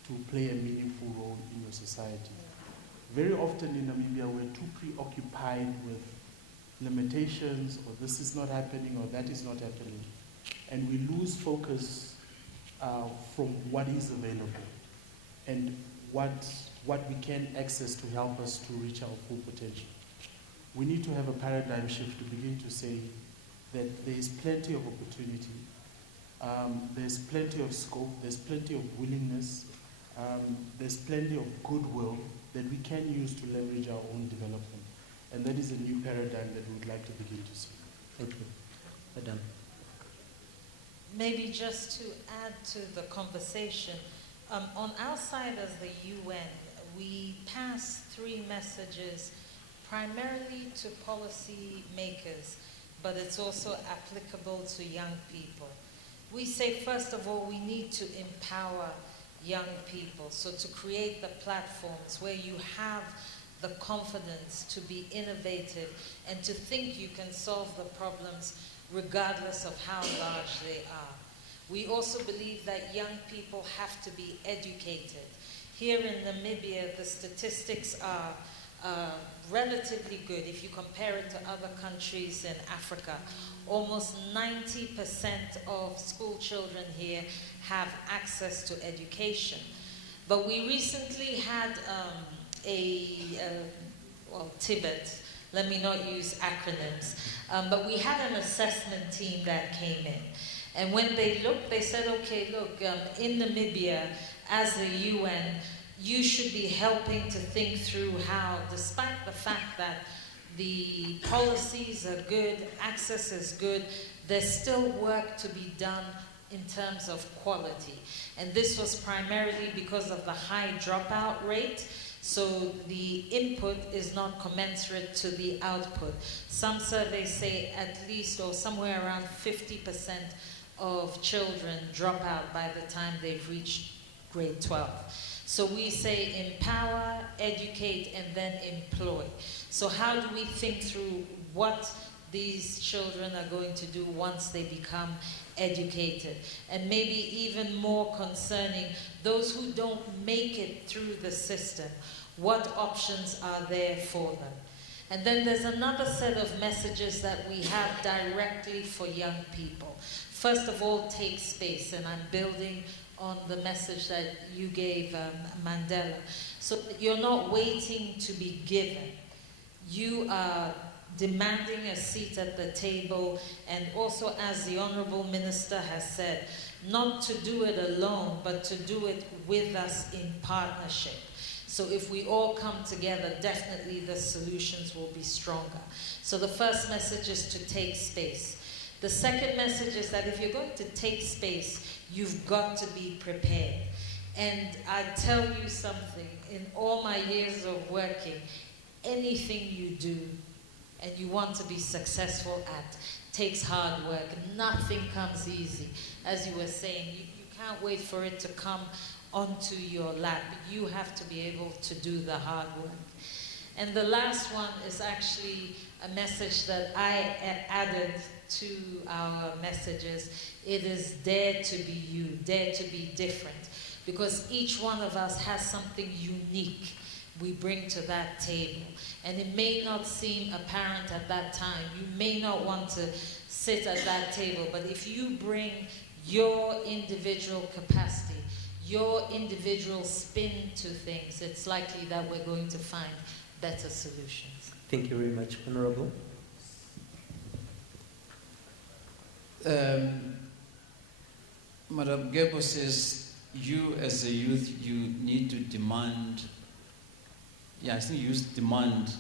to play a meaningful role in your society. Very often in Namibia, we're too preoccupied with limitations, or this is not happening, or that is not happening. And we lose focus from what is available and what we can access to help us to reach our full potential. We need to have a paradigm shift to begin to say that there is plenty of opportunity, there's plenty of scope, there's plenty of willingness, there's plenty of goodwill that we can use to leverage our own development. And that is a new paradigm that we would like to begin to see. Thank you. Madam. Maybe just to add to the conversation, on our side as the UN, we pass 3 messages primarily to policy makers, but it's also applicable to young people. We say, first of all, we need to empower young people. So to create the platforms where you have the confidence to be innovative and to think you can solve the problems regardless of how large they are. We also believe that young people have to be educated. Here in Namibia, the statistics are relatively good. If you compare it to other countries in Africa, almost 90% of school children here have access to education. But we recently had Tibet, let me not use acronyms, but we had an assessment team that came in. And when they looked, they said, okay, look, in Namibia, as the UN, you should be helping to think through how, despite the fact that the policies are good, access is good, there's still work to be done in terms of quality. And this was primarily because of the high dropout rate. So the input is not commensurate to the output. Some surveys say at least, or somewhere around 50% of children drop out by the time they've reached grade 12. So we say empower, educate, and then employ. So how do we think through what these children are going to do once they become educated? And maybe even more concerning, those who don't make it through the system, what options are there for them? And then there's another set of messages that we have directly for young people. First of all, take space, and I'm building on the message that you gave, Mandela. So you're not waiting to be given. You are demanding a seat at the table, and also, as the Honorable Minister has said, not to do it alone, but to do it with us in partnership. So if we all come together, definitely the solutions will be stronger. So the first message is to take space. The second message is that if you're going to take space, you've got to be prepared. And I tell you something, in all my years of working, anything you do and you want to be successful at takes hard work. Nothing comes easy. As you were saying, you can't wait for it to come onto your lap. You have to be able to do the hard work. And the last one is actually a message that I added to our messages. It is dare to be you, dare to be different. Because each one of us has something unique we bring to that table. And it may not seem apparent at that time. You may not want to sit at that table, but if you bring your individual capacity, your individual spin to things, it's likely that we're going to find better solutions. Thank you very much, Honorable. Madam Gebo says, you as a youth, you need to demand, I think you used demand.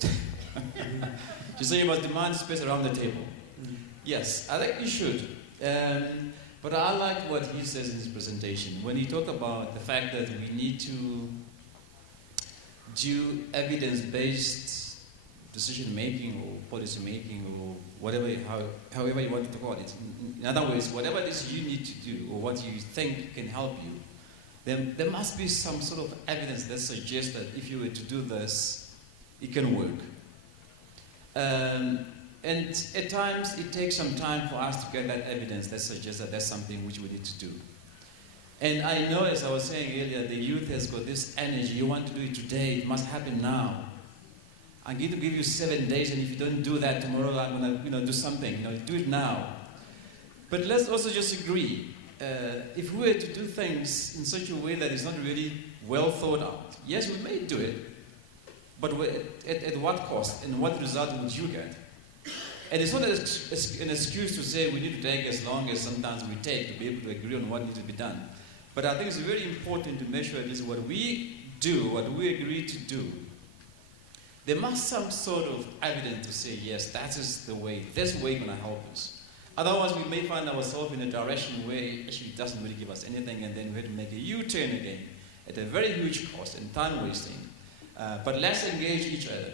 She said you must demand space around the table. Yes, I think you should. But I like what he says in his presentation. When he talked about the fact that we need to do evidence-based decision-making or policy-making or whatever, however you want to call it. In other words, whatever it is you need to do or what you think can help you, then there must be some sort of evidence that suggests that if you were to do this, it can work. And at times, it takes some time for us to get that evidence that suggests that that's something which we need to do. And I know, as I was saying earlier, the youth has got this energy. You want to do it today. It must happen now. I'm going to give you 7 days, and if you don't do that tomorrow, I'm going to do something. Do it now. But let's also just agree. If we were to do things in such a way that is not really well thought out, yes, we may do it, but at what cost and what result would you get? And it's not an excuse to say we need to take as long as sometimes we take to be able to agree on what needs to be done. But I think it's very important to make sure that what we do, what we agree to do, there must some sort of evidence to say, yes, that is the way, this way going to help us. Otherwise, we may find ourselves in a direction where it actually doesn't really give us anything, and then we have to make a U-turn again at a very huge cost and time wasting. But let's engage each other.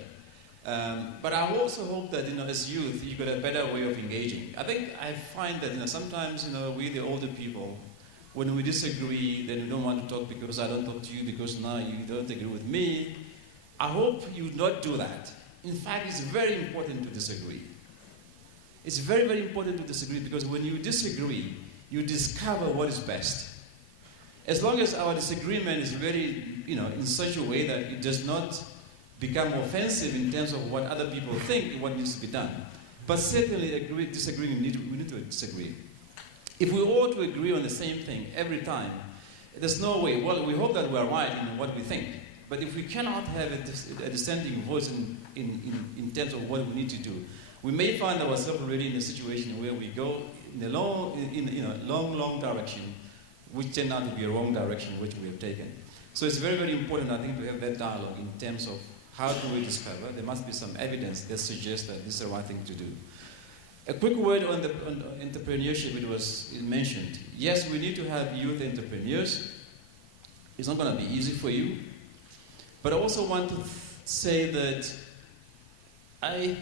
But I also hope that, as youth, you've got a better way of engaging. I find that, sometimes, we, the older people, when we disagree, then we don't want to talk because I don't talk to you because now you don't agree with me. I hope you not do that. In fact, it's very important to disagree. It's very, very important to disagree because when you disagree, you discover what is best. As long as our disagreement is very, in such a way that it does not become offensive in terms of what other people think what needs to be done. But certainly disagreeing, we need to disagree. If we all to agree on the same thing every time, there's no way. Well, we hope that we're right in what we think. But if we cannot have a dissenting voice in terms of what we need to do, we may find ourselves already in a situation where we go in a long direction, which turned out to be a wrong direction which we have taken. So it's very, very important, I think, to have that dialogue in terms of how do we discover. There must be some evidence that suggests that this is the right thing to do. A quick word on entrepreneurship, it was mentioned. Yes, we need to have youth entrepreneurs. It's not going to be easy for you. But I also want to say that I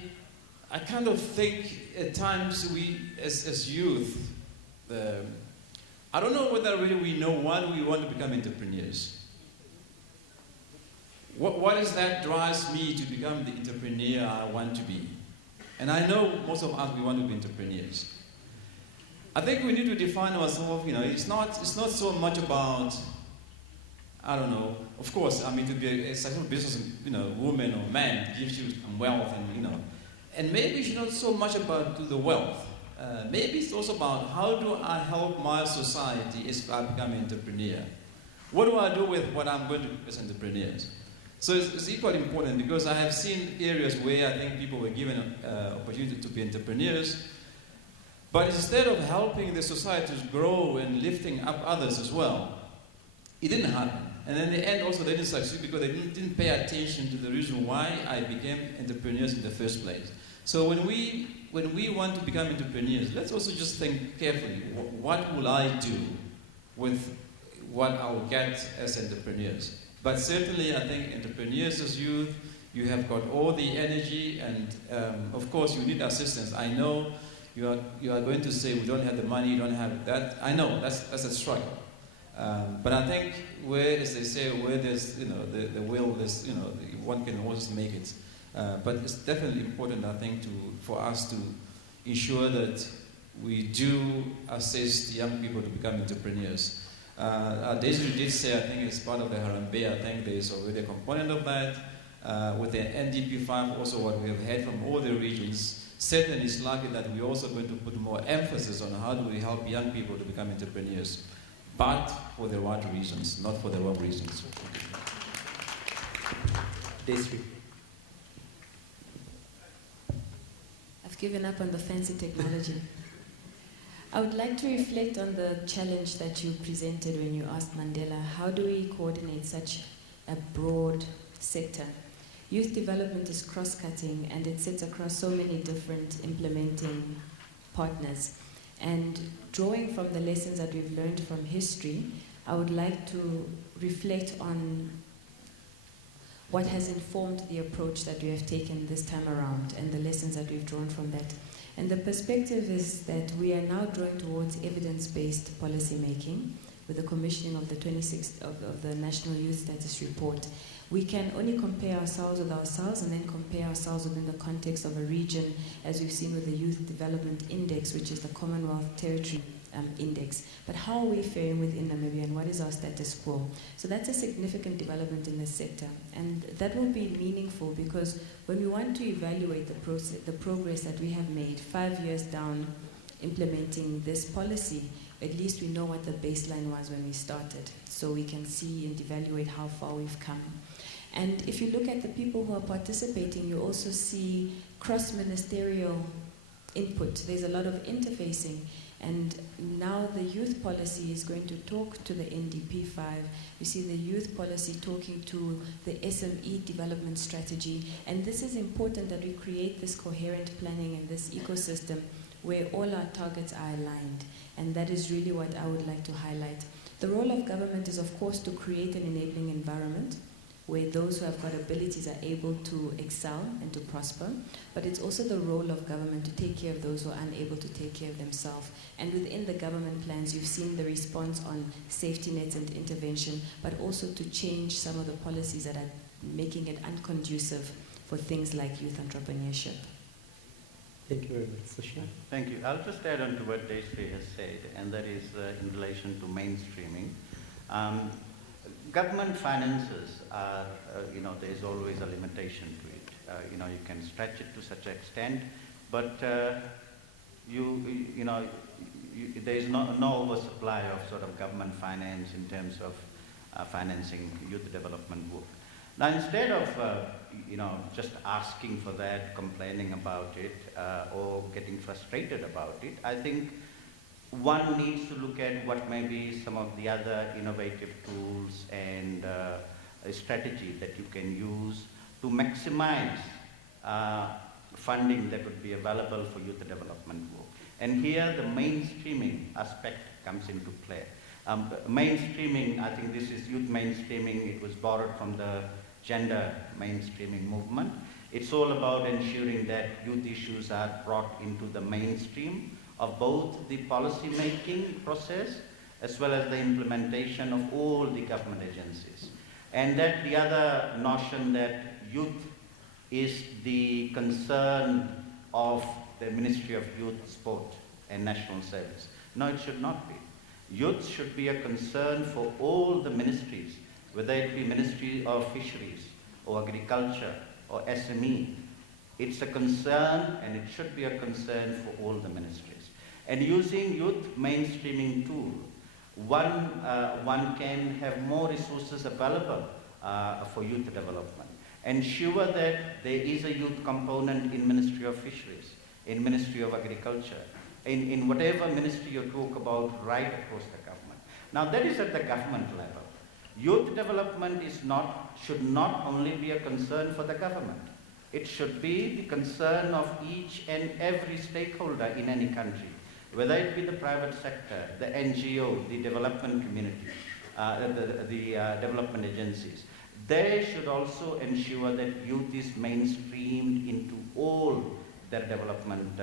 kind of think at times we, as youth, I don't know whether really we know why we want to become entrepreneurs. What is that drives me to become the entrepreneur I want to be? And I know most of us, we want to be entrepreneurs. I think we need to define ourselves, it's not so much about, I don't know, of course, to be a successful business, woman or man gives you some wealth and maybe it's not so much about the wealth. Maybe it's also about how do I help my society if I become an entrepreneur? What do I do with what I'm going to do as entrepreneurs? So it's equally important because I have seen areas where I think people were given opportunity to be entrepreneurs, but instead of helping the society to grow and lifting up others as well, it didn't happen. And in the end also they didn't succeed because they didn't pay attention to the reason why I became entrepreneurs in the first place. So when we want to become entrepreneurs, let's also just think carefully, what will I do with what I will get as entrepreneurs? But certainly I think entrepreneurs as youth, you have got all the energy and of course you need assistance. I know you are going to say we don't have the money, you don't have that. I know, that's a struggle. But I think where, as they say, where there's the will, there's one can always make it. But it's definitely important, I think, for us to ensure that we do assist young people to become entrepreneurs. Desiree did say, I think it's part of the Harambee, I think there is already a component of that. With the NDP 5, also what we have heard from all the regions, certainly it's likely that we're also going to put more emphasis on how do we help young people to become entrepreneurs, but for the right reasons, not for the wrong reasons. District. I've given up on the fancy technology. I would like to reflect on the challenge that you presented when you asked Mandela, how do we coordinate such a broad sector? Youth development is cross-cutting and it sits across so many different implementing partners. And drawing from the lessons that we've learned from history, I would like to reflect on what has informed the approach that we have taken this time around and the lessons that we've drawn from that. And the perspective is that we are now drawing towards evidence-based policy making with the commissioning of the 26th of the National Youth Status Report. We can only compare ourselves with ourselves and then compare ourselves within the context of a region, as we've seen with the Youth Development Index, which is the Commonwealth Territory Index. But how are we faring within Namibia and what is our status quo? So that's a significant development in this sector. And that will be meaningful because when we want to evaluate the progress that we have made 5 years down implementing this policy, at least we know what the baseline was when we started. So we can see and evaluate how far we've come. And if you look at the people who are participating, you also see cross-ministerial input. There's a lot of interfacing. And now the youth policy is going to talk to the NDP5. You see the youth policy talking to the SME development strategy. And this is important that we create this coherent planning and this ecosystem where all our targets are aligned. And that is really what I would like to highlight. The role of government is, of course, to create an enabling environment where those who have got abilities are able to excel and to prosper, but it's also the role of government to take care of those who are unable to take care of themselves. And within the government plans, you've seen the response on safety nets and intervention, but also to change some of the policies that are making it unconducive for things like youth entrepreneurship. Thank you very much. Sushma? Thank you. I'll just add on to what Desiree has said, and that is in relation to mainstreaming. Government finances are, there's always a limitation to it. You can stretch it to such an extent, but there is no oversupply of sort of government finance in terms of financing youth development work. Now, instead of just asking for that, complaining about it, or getting frustrated about it, I think one needs to look at what may be some of the other innovative tools and a strategy that you can use to maximize funding that would be available for youth development work. And here the mainstreaming aspect comes into play. Mainstreaming, I think this is youth mainstreaming. It was borrowed from the gender mainstreaming movement. It's all about ensuring that youth issues are brought into the mainstream of both the policy making process as well as the implementation of all the government agencies. And that the other notion that youth is the concern of the Ministry of Youth, Sport and National Service. No, it should not be. Youth should be a concern for all the ministries, whether it be Ministry of Fisheries or Agriculture or SME. It's a concern, and it should be a concern for all the ministries. And using youth mainstreaming tool, one can have more resources available for youth development. Ensure that there is a youth component in Ministry of Fisheries, in Ministry of Agriculture, in whatever ministry you talk about right across the government. Now that is at the government level. Youth development should not only be a concern for the government. It should be the concern of each and every stakeholder in any country, whether it be the private sector, the NGO, the development community, the development agencies. They should also ensure that youth is mainstreamed into all their development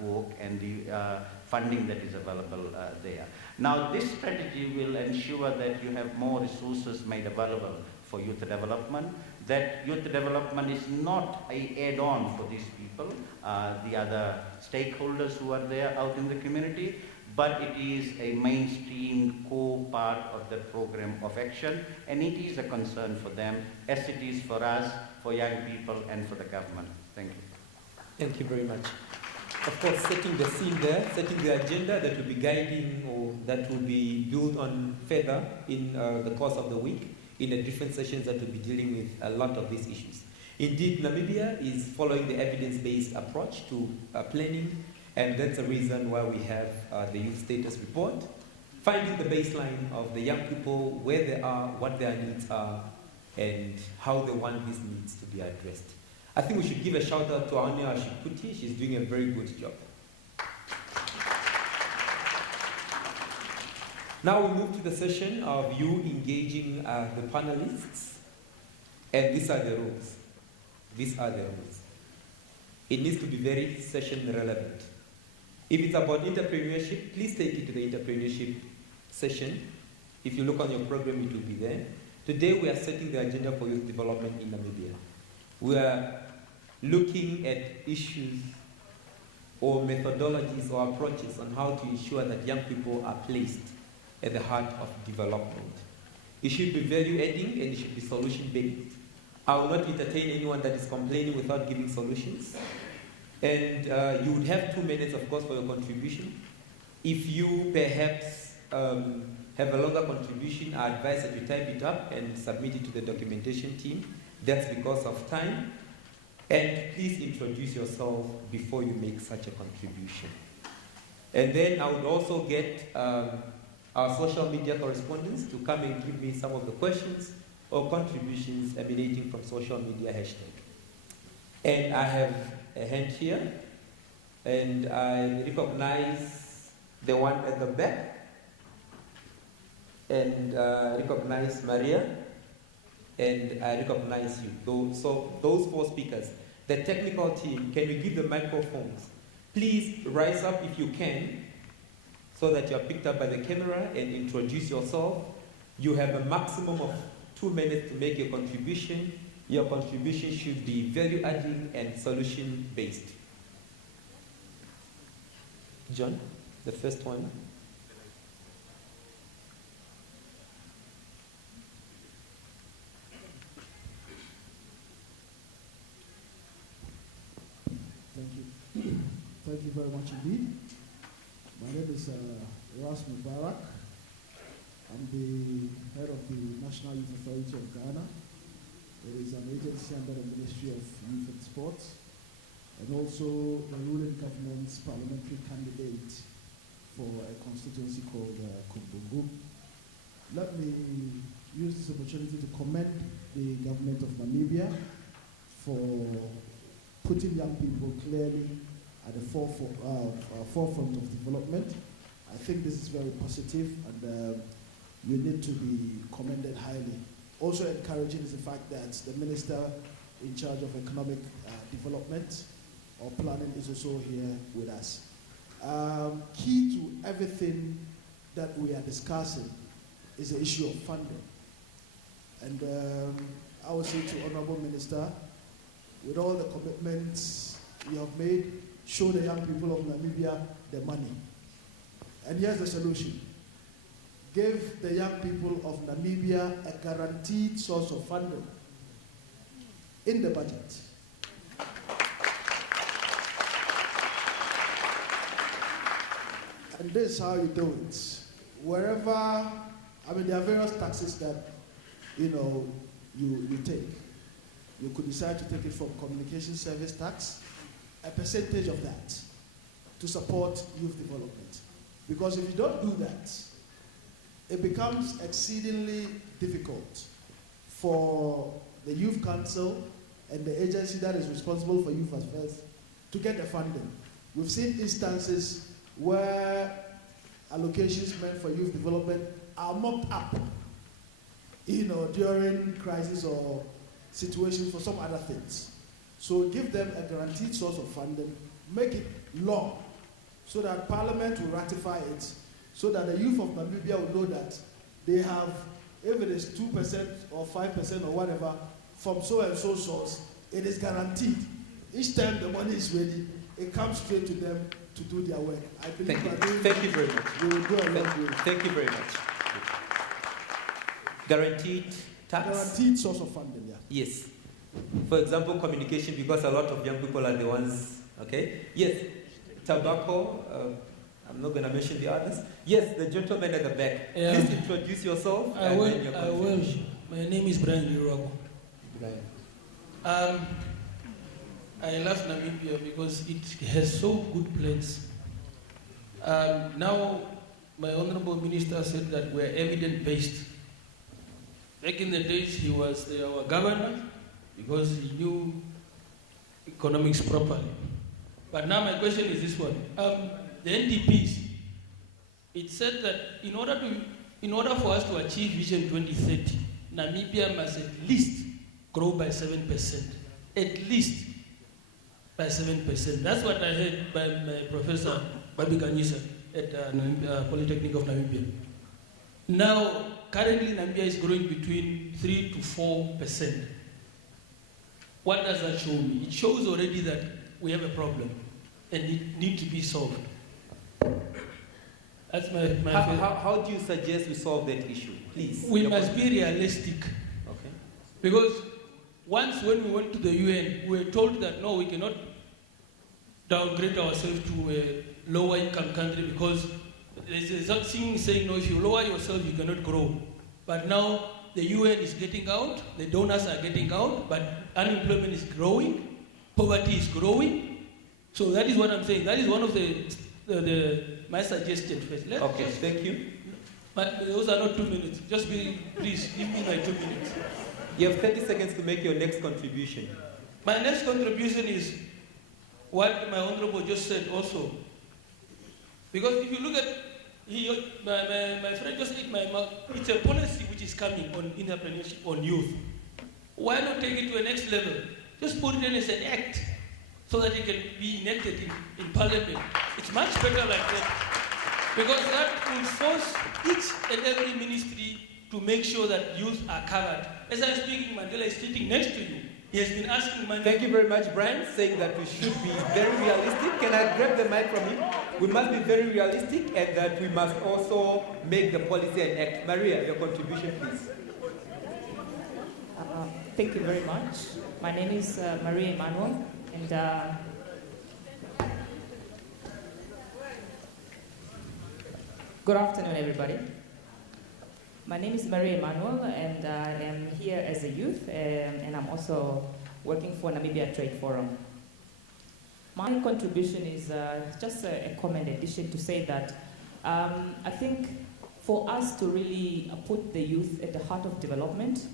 work and the funding that is available there. Now, this strategy will ensure that you have more resources made available for youth development, that youth development is not an add-on for these people, the other stakeholders who are there out in the community, but it is a mainstream core part of the program of action, and it is a concern for them, as it is for us, for young people, and for the government. Thank you. Thank you very much. of course, setting the scene there, setting the agenda that will be guiding or that will be built on further in the course of the week in the different sessions that will be dealing with a lot of these issues. Indeed, Namibia is following the evidence-based approach to planning, and that's the reason why we have the youth status report, finding the baseline of the young people, where they are, what their needs are, and how they want these needs to be addressed. I think we should give a shout out to Anya Ashikuti. She's doing a very good job. Now we move to the session of you engaging the panelists, and these are the rules. These are the rules. It needs to be very session relevant. If it's about entrepreneurship, please take it to the entrepreneurship session. If you look on your program, it will be there. Today we are setting the agenda for youth development in Namibia. We are looking at issues or methodologies or approaches on how to ensure that young people are placed at the heart of development. It should be value-adding and it should be solution-based. I will not entertain anyone that is complaining without giving solutions. And you would have 2 minutes, of course, for your contribution. If you perhaps have a longer contribution, I advise that you type it up and submit it to the documentation team. That's because of time. And please introduce yourself before you make such a contribution. And then I would also get our social media correspondents to come and give me some of the questions or contributions emanating from social media hashtag. And I have a hand here, and I recognize the one at the back, and recognize Maria, and I recognize you. So those 4 speakers, the technical team, can we give the microphones? Please rise up if you can, so that you are picked up by the camera, and introduce yourself. You have a maximum of 2 minutes to make your contribution. Your contribution should be value-adding and solution-based. John, the first one. Thank you. Thank you very much indeed. My name is Ras Mubarak. I'm the head of the National Youth Authority of Ghana. It is an agency under the Ministry of Youth and Sports, and also the ruling government's parliamentary candidate for a constituency called Kumbungu. Let me use this opportunity to commend the government of Namibia for putting young people clearly at the forefront of development. I think this is very positive, and you need to be commended highly. Also encouraging is the fact that the minister in charge of economic development or planning is also here with us. Key to everything that we are discussing is the issue of funding. And I would say to Honorable Minister, with all the commitments you have made, show the young people of Namibia the money. And here's the solution. Give the young people of Namibia a guaranteed source of funding in the budget. And this is how you do it. Wherever, I mean, there are various taxes that, you take. You could decide to take it from communication service tax, a percentage of that, to support youth development. Because if you don't do that, it becomes exceedingly difficult for the Youth Council and the agency that is responsible for youth affairs to get the funding. We've seen instances where allocations meant for youth development are mopped up, during crisis or situations for some other things. So give them a guaranteed source of funding, make it law, so that Parliament will ratify it, so that the youth of Namibia will know that they have, if it is 2% or 5% or whatever, from so and so source, it is guaranteed. Each time the money is ready, it comes straight to them to do their work. I believe Thank you very much. We will go a long way. Thank you very much. Guaranteed tax? Guaranteed source of funding, yeah. Yes. For example, communication, because a lot of young people are the ones, okay? Yes, tobacco. I'm not going to mention the others. Yes, the gentleman at the back. Yeah. Please introduce yourself. I will. My name is Brian Lirago. Brian. I love Namibia because it has so good plans. Now, my honorable minister said that we're evidence-based. Back in the days, he was our governor because he knew economics properly. But now my question is this one. The NDPs, it said that in order for us to achieve Vision 2030, Namibia must at least grow by 7%. At least by 7%. That's what I heard by my professor, Babi Ganyisa, at Polytechnic of Namibia. Now, currently Namibia is growing between 3 to 4%. What does that show me? It shows already that we have a problem and it needs to be solved. That's my how do you suggest we solve that issue? Please. We must be realistic. Okay. Because once when we went to the UN, we were told that no, we cannot downgrade ourselves to a lower income country because there's something saying no, if you lower yourself, you cannot grow. But now the UN is getting out, the donors are getting out, but unemployment is growing, poverty is growing. So that is what I'm saying. That is one of my suggestions first. Thank you. But those are not 2 minutes. Please, give me my 2 minutes. You have 30 seconds to make your next contribution. My next contribution is what my honorable just said also. Because if you look at, my friend just hit my mouth, it's a policy which is coming on entrepreneurship, on youth. Why not take it to a next level? Just put it in as an act so that it can be enacted in parliament. It's much better like that. Because that will force each and every ministry to make sure that youth are covered. As I'm speaking, Mandela is sitting next to you. He has been asking money. Thank you very much, Brian, saying that we should be very realistic. Can I grab the mic from him? We must be very realistic and that we must also make the policy an act. Maria, your contribution, please. Thank you very much. My name is Maria Emmanuel, and good afternoon, everybody. My name is Maria Emmanuel, and I am here as a youth, and I'm also working for Namibia Trade Forum. My contribution is just a comment addition to say that I think for us to really put the youth at the heart of development,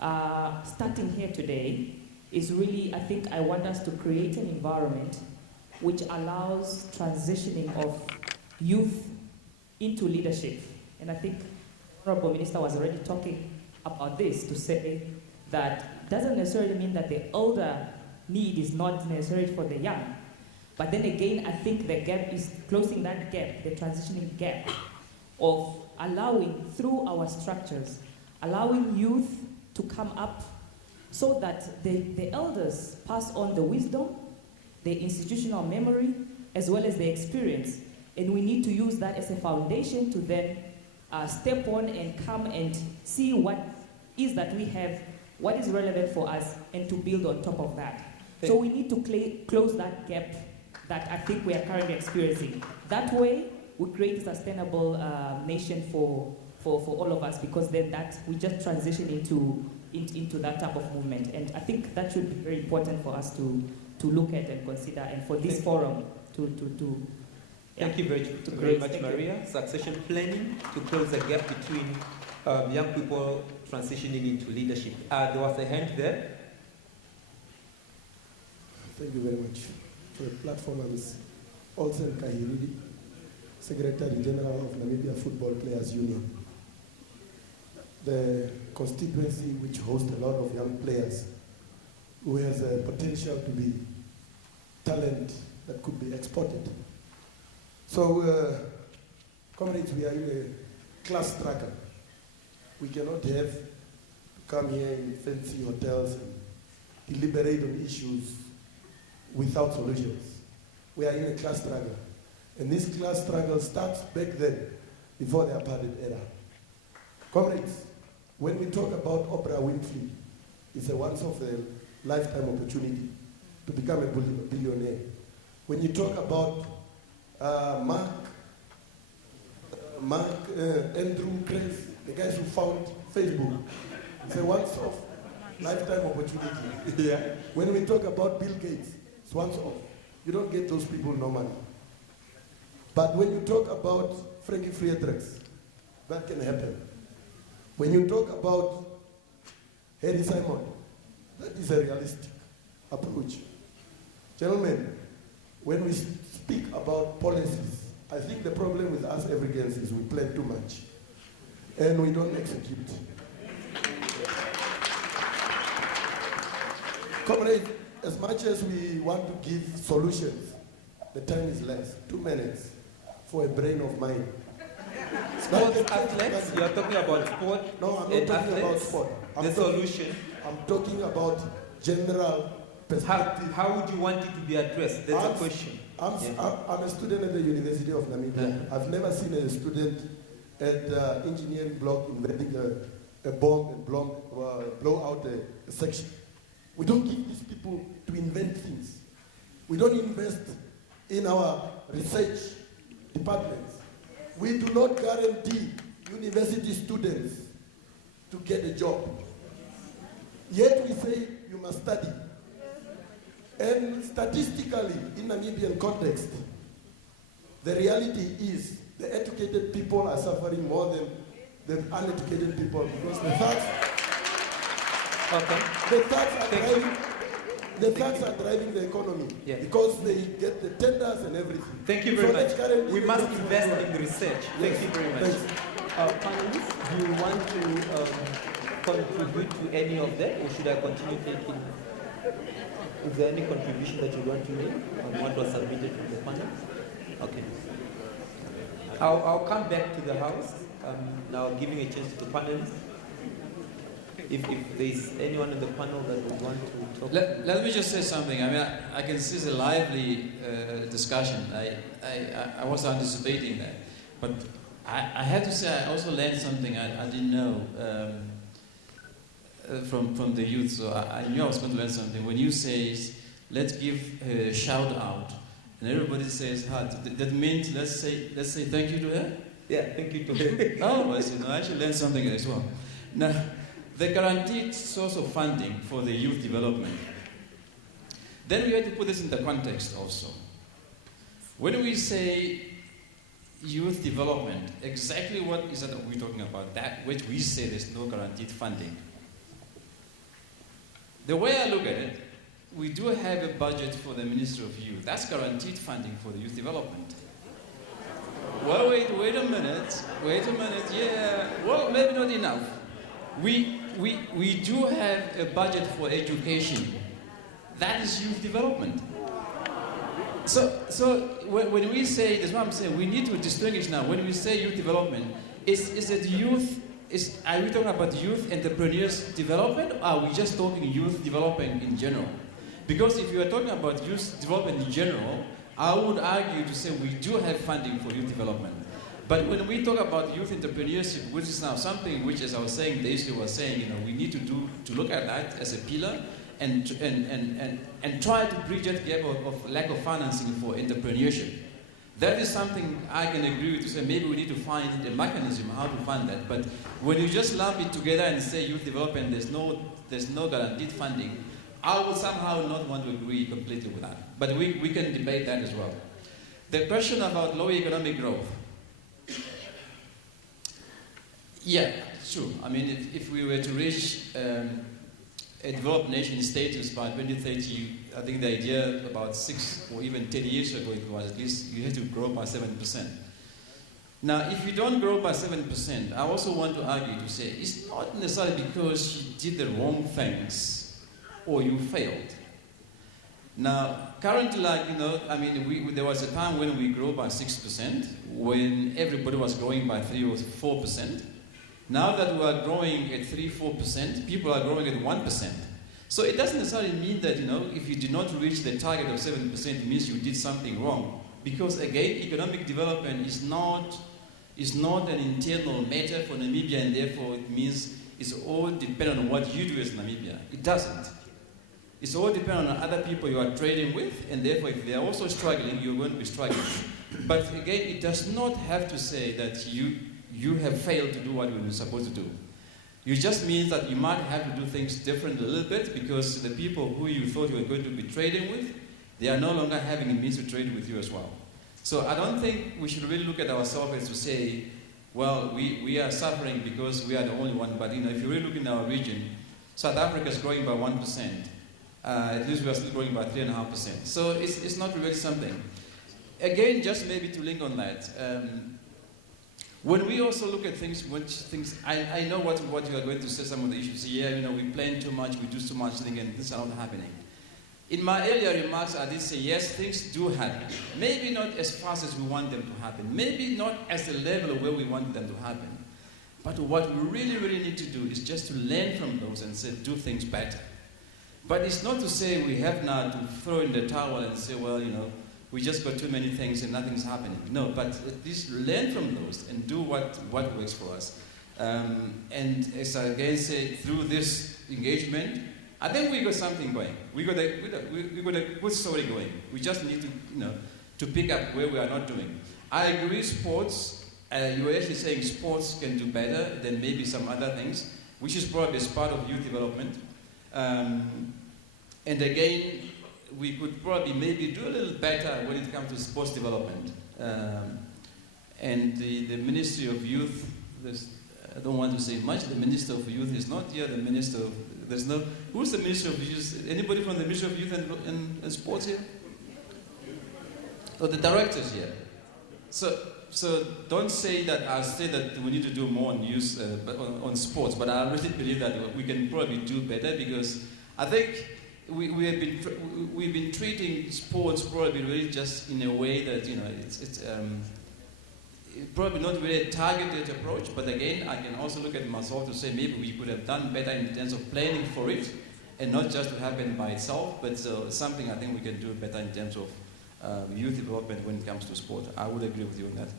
starting here today, is really, I think I want us to create an environment which allows transitioning of youth into leadership. And I think the Honorable Minister was already talking about this to say that doesn't necessarily mean that the older need is not necessary for the young. But then again, I think the gap is closing that gap, the transitioning gap of allowing through our structures, allowing youth to come up so that the elders pass on the wisdom, the institutional memory, as well as the experience. And we need to use that as a foundation to then step on and come and see what is that we have, what is relevant for us, and to build on top of that. So we need to close that gap that I think we are currently experiencing. That way, we create a sustainable nation for all of us, because then we just transition into that type of movement. And I think that should be very important for us to look at and consider, and for this forum to Thank you very much, Maria. Succession planning to close the gap between young people transitioning into leadership. There was a hand there. Thank you very much for the platform. I'm Olsen Kahiridi, Secretary General of Namibia Football Players Union. The constituency which hosts a lot of young players who has a potential to be talent that could be exported. So, comrades, we are in a class struggle. We cannot have to come here in fancy hotels and deliberate on issues without solutions. We are in a class struggle. And this class struggle starts back then, before the apartheid era. Comrades, when we talk about Oprah Winfrey, it's a once-of-a-lifetime opportunity to become a billionaire. When you talk about Andrew Grace, the guys who found Facebook, it's a once-off, lifetime opportunity. Yeah. When we talk about Bill Gates, it's once-off. You don't get those people normally. But when you talk about Frankie Friedrichs, that can happen. When you talk about Harry Simon, that is a realistic approach. Gentlemen, when we speak about policies, I think the problem with us Africans is we plan too much and we don't execute. Comrades, as much as we want to give solutions, the time is less. 2 minutes for a brain of mine. Sports athletes, you are talking about sport. No, I'm not talking about sport. The solution. I'm talking about general perspective. How would you want it to be addressed? That's a question. I'm a student at the University of Namibia. I've never seen a student at the engineering block inventing a bomb and blow out a section. We don't give these people to invent things. We don't invest in our research departments. We do not guarantee university students to get a job. Yet we say you must study. And statistically, in Namibian context, the reality is the educated people are suffering more than the uneducated people because the thugs are driving the economy because they get the tenders and everything. Thank you very much. We must invest in research. Thank you very much. Panelists, do you want to contribute to any of that, or should I continue taking? Is there any contribution that you want to make on what was submitted from the panel? Okay. I'll come back to the House, now giving a chance to the panelists. If there's anyone in the panel that would want to talk. Let me just say something. I mean, I can see it's a lively discussion. I was anticipating that. But I have to say I also learned something I didn't know from the youth. So I knew I was going to learn something. When you say, let's give a shout out, and everybody says, that means let's say thank you to her? Yeah, thank you to her. Oh, I see. No, I actually learned something as well. Now, the guaranteed source of funding for the youth development. Then we have to put this in the context also. When we say youth development, exactly what is that we're talking about? That which we say there's no guaranteed funding. The way I look at it, we do have a budget for the Ministry of Youth. That's guaranteed funding for the youth development. Well, wait a minute. Yeah, well, maybe not enough. We do have a budget for education. That is youth development. So when we say, that's what I'm saying, we need to distinguish now. When we say youth development, is it youth? Are we talking about youth entrepreneurs development, or are we just talking youth development in general? Because if you are talking about youth development in general, I would argue to say we do have funding for youth development. But when we talk about youth entrepreneurship, which is now something which, as I was saying, the issue was saying, we need to look at that as a pillar and try to bridge that gap of lack of financing for entrepreneurship. That is something I can agree with, to say maybe we need to find a mechanism how to fund that. But when you just lump it together and say youth development, there's no guaranteed funding, I would somehow not want to agree completely with that. But we can debate that as well. The question about low economic growth. Yeah, true. I mean, if we were to reach a developed nation status by 2030, I think the idea about 6 or even 10 years ago it was at least you had to grow by 7%. Now, if you don't grow by 7%, I also want to argue to say it's not necessarily because you did the wrong things or you failed. Now, currently, there was a time when we grew by 6%, when everybody was growing by 3 or 4%. Now that we are growing at 3-4%, people are growing at 1%. So it doesn't necessarily mean that, if you did not reach the target of 7%, it means you did something wrong. Because again, economic development is not an internal matter for Namibia, and therefore it means it's all dependent on what you do as Namibia. It doesn't. It's all dependent on other people you are trading with, and therefore if they are also struggling, you're going to be struggling. But again, it does not have to say that you have failed to do what you were supposed to do. It just means that you might have to do things different a little bit because the people who you thought you were going to be trading with, they are no longer having a means to trade with you as well. So I don't think we should really look at ourselves as to say, well, we are suffering because we are the only one. But if you really look in our region, South Africa is growing by 1%. At least we are still growing by 3.5%. So it's not really something. Again, just maybe to link on that. When we also look at things, I know what you are going to say, some of the issues. Yeah, we plan too much, we do too much thing, and things are not happening. In my earlier remarks, I did say, yes, things do happen. Maybe not as fast as we want them to happen. Maybe not at the level where we want them to happen. But what we really, really need to do is just to learn from those and say, do things better. But it's not to say we have now to throw in the towel and say, well, we just got too many things and nothing's happening. No, but at least learn from those and do what works for us. And as I again say, through this engagement, I think we got something going. We got a good story going. We just need to pick up where we are not doing. I agree, sports. You were actually saying sports can do better than maybe some other things, which is probably as part of youth development. And again, we could probably maybe do a little better when it comes to sports development. And the Ministry of Youth, I don't want to say much, the Minister of Youth is not here, the Minister of, who's the Minister of Youth? Anybody from the Ministry of Youth and Sports here? Or the directors here? So don't say that, I'll say that we need to do more on youth, on sports, but I really believe that we can probably do better because I think we've been treating sports probably really just in a way that it's probably not really a targeted approach. But again, I can also look at myself to say maybe we could have done better in terms of planning for it, and not just to happen by itself, but something I think we can do better in terms of youth development when it comes to sport. I would agree with you on that. Okay.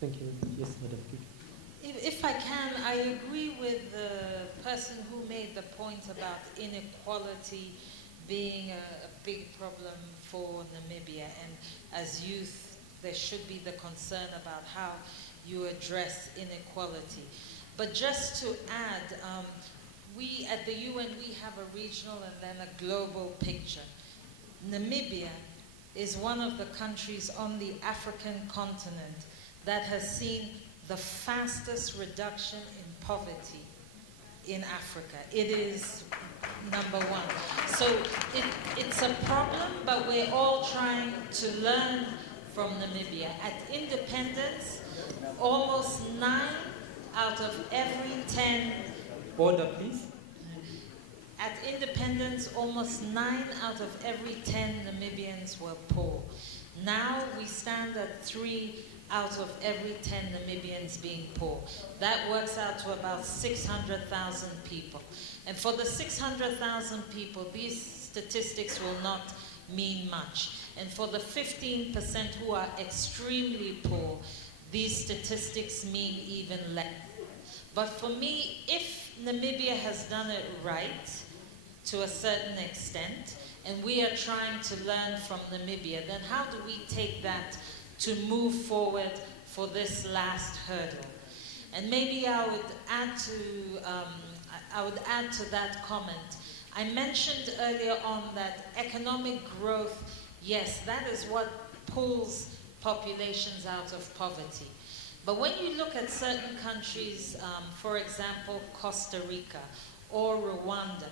Thank you. Yes, Madam. If I can, I agree with the person who made the point about inequality being a big problem for Namibia. And as youth, there should be the concern about how you address inequality. But just to add, we at the UN, we have a regional and then a global picture. Namibia is one of the countries on the African continent that has seen the fastest reduction in poverty in Africa. It is number one. So it's a problem, but we're all trying to learn from Namibia. At independence, almost 9 out of every 10... Order, please. At independence, almost 9 out of every 10 Namibians were poor. Now we stand at 3 out of every 10 Namibians being poor. That works out to about 600,000 people. And for the 600,000 people, these statistics will not mean much. And for the 15% who are extremely poor, these statistics mean even less. But for me, if Namibia has done it right, to a certain extent, and we are trying to learn from Namibia, then how do we take that to move forward for this last hurdle? And maybe I would add to that comment. I mentioned earlier on that economic growth, yes, that is what pulls populations out of poverty. But when you look at certain countries, for example, Costa Rica or Rwanda,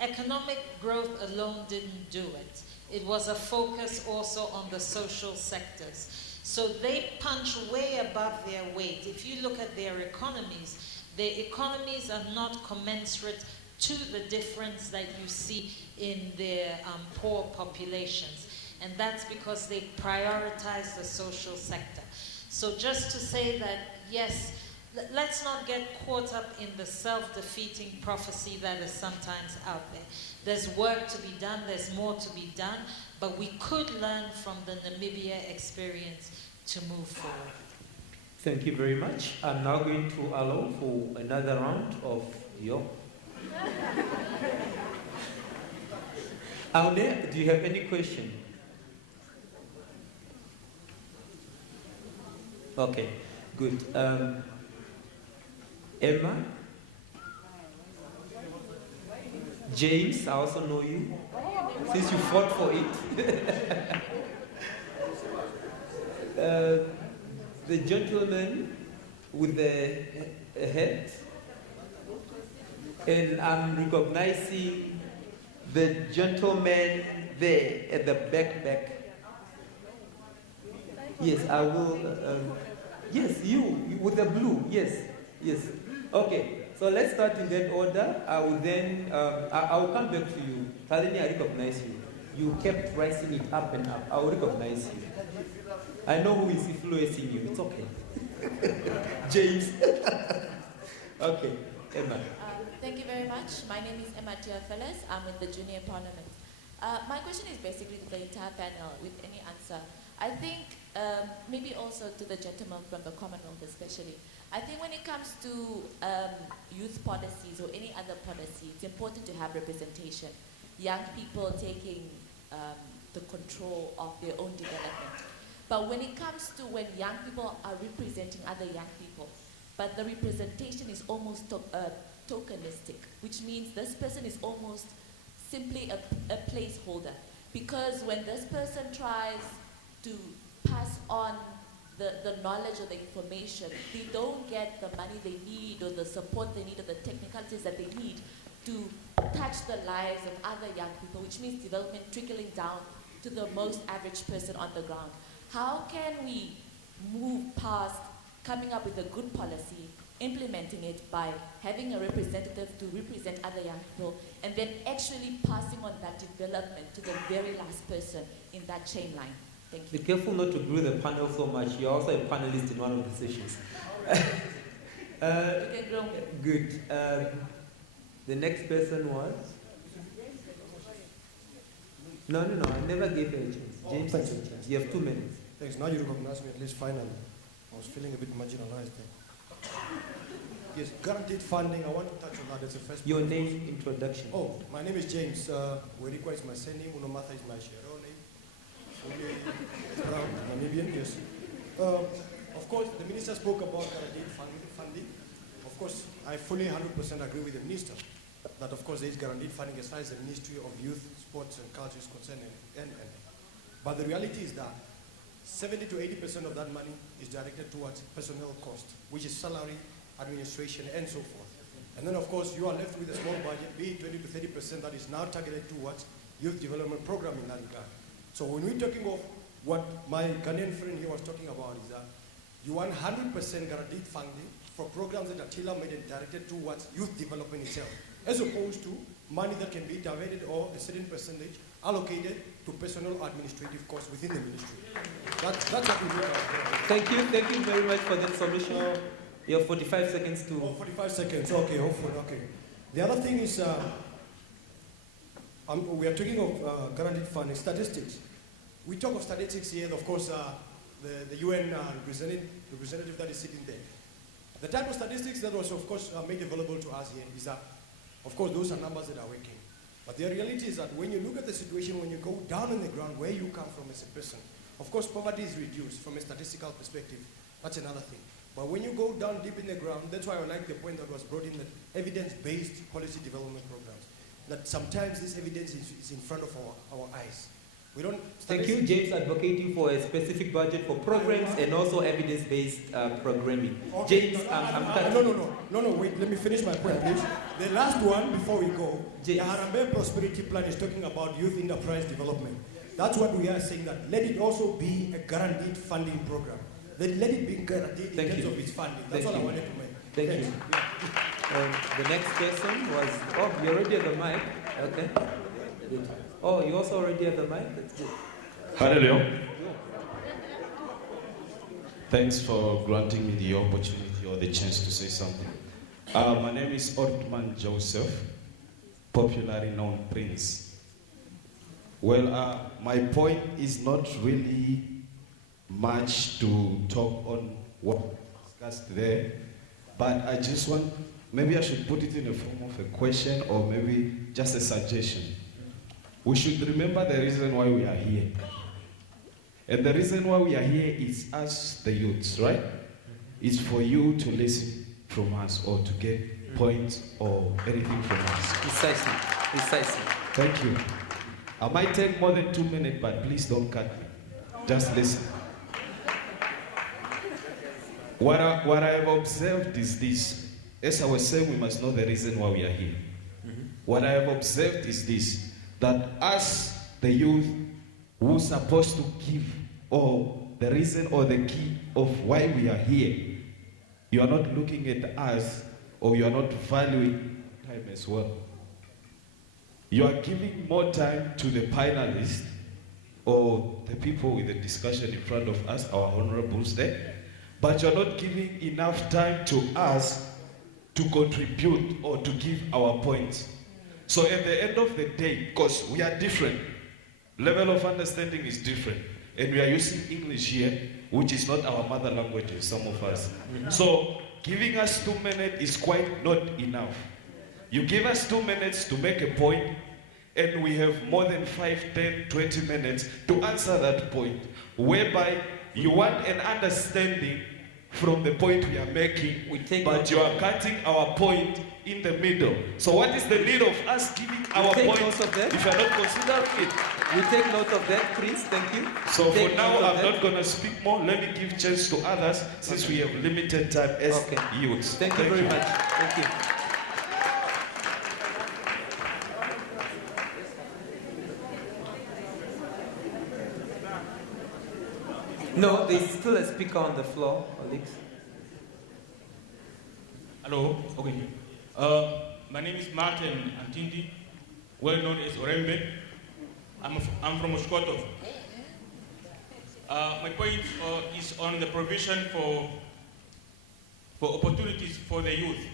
economic growth alone didn't do it. It was a focus also on the social sectors. So they punch way above their weight. If you look at their economies are not commensurate to the difference that you see in their poor populations. And that's because they prioritize the social sector. So just to say that, yes, let's not get caught up in the self-defeating prophecy that is sometimes out there. There's work to be done, there's more to be done, but we could learn from the Namibia experience to move forward. Thank you very much. I'm now going to allow for another round of your... Aune, do you have any question? Okay, good. Emma? James, I also know you, since you fought for it. The gentleman with the head, and I'm recognizing the gentleman there at the back. Yes, I will. Yes, you with the blue. Yes. Okay, so let's start in that order. I will then. I will come back to you. Talini, I recognize you. You kept rising it up and up. I will recognize you. I know who is influencing you. It's okay. James. Okay, Emma. Thank you very much. My name is Emma Tiafeles. I'm in the Junior Parliament. My question is basically to the entire panel with any answer. I think maybe also to the gentleman from the Commonwealth especially. I think when it comes to youth policies or any other policy, it's important to have representation. Young people taking the control of their own development. But when it comes to when young people are representing other young people, but the representation is almost tokenistic, which means this person is almost simply a placeholder. Because when this person tries to pass on the knowledge or the information, they don't get the money they need or the support they need or the technicalities that they need to touch the lives of other young people, which means development trickling down to the most average person on the ground. How can we move past coming up with a good policy, implementing it by having a representative to represent other young people, and then actually passing on that development to the very last person in that chain line? Thank you. Be careful not to grow the panel so much. You're also a panelist in one of the sessions. You can grow. Good. The next person was? No, I never gave her a chance. James, thanks for the chance. You have 2 minutes. Thanks. Now you recognize me at least finally. I was feeling a bit marginalized there. Yes, guaranteed funding. I want to touch on that. That's the first. Your name, introduction. Oh, my name is James. Werikwa is my surname. Unomatha is my Shero name. Brown, Namibian, yes. Of course, the minister spoke about guaranteed funding. Of course, I fully 100% agree with the minister that, of course, there is guaranteed funding as far as the Ministry of Youth, Sports and Culture is concerned. But the reality is that 70 to 80% of that money is directed towards personnel cost, which is salary, administration, and so forth. And then, of course, you are left with a small budget, be it 20 to 30% that is now targeted towards youth development program in that regard. So when we're talking of what my Ghanaian friend here was talking about is that you want 100% guaranteed funding for programs that are tailor-made and directed towards youth development itself, as opposed to money that can be diverted or a certain percentage allocated to personal administrative costs within the ministry. That's what we do. Thank you very much for that solution. You have 45 seconds to... Oh, 45 seconds, okay, hopefully, okay. The other thing is, we are talking of guaranteed funding, statistics. We talk of statistics here, of course, the UN representative that is sitting there. The type of statistics that was, of course, made available to us here is that, of course, those are numbers that are working. But the reality is that when you look at the situation, when you go down on the ground, where you come from as a person, of course, poverty is reduced from a statistical perspective. That's another thing. But when you go down deep in the ground, that's why I like the point that was brought in, that evidence-based policy development programs. That sometimes this evidence is in front of our eyes. We don't. Thank you, James, advocating for a specific budget for programs and also evidence-based programming. Okay. James, No, wait, let me finish my point, please. The last one, before we go, James. the Harambee Prosperity Plan is talking about youth enterprise development. That's what we are saying, that let it also be a guaranteed funding program. Let it be guaranteed in terms of its funding. That's all I wanted to make. Thank you. The next person was, you already have the mic. Okay. Oh, you also already have the mic? That's good. Hallelujah. Thanks for granting me the opportunity or the chance to say something. My name is Ortman Joseph, popularly known Prince. Well, my point is not really much to talk on what discussed there, but I just want, maybe I should put it in the form of a question or maybe just a suggestion. we should remember the reason why we are here. And the reason why we are here is us, the youths, right? It's for you to listen from us or to get points or anything from us. Precisely. Precisely. Thank you. I might take more than 2 minutes, but please don't cut me. Just listen. What I have observed is this. As I was saying, we must know the reason why we are here. What I have observed is this, that us, the youth, who are supposed to give, or the reason or the key of why we are here, you are not looking at us, or you are not valuing time as well. You are giving more time to the panelists, or the people with the discussion in front of us, our honorables there, but you're not giving enough time to us to contribute or to give our points. So at the end of the day, because we are different, level of understanding is different, and we are using English here, which is not our mother language, some of us. So giving us 2 minutes is quite not enough. You give us 2 minutes to make a point, and we have more than 5, 10, 20 minutes to answer that point, whereby you want an understanding from the point we are making, but you are cutting our point in the middle. So what is the need of us giving our point if you are not considering it? We take note of that, please. Thank you. So for now, I'm not going to speak more. Let me give chance to others since we have limited time as youths. Thank you very much. Thank you. No, there's still a speaker on the floor, Alex. Hello, okay. My name is Martin Antindi, well known as Orembe. I'm from Oshkoto. My point is on the provision for opportunities for the youth.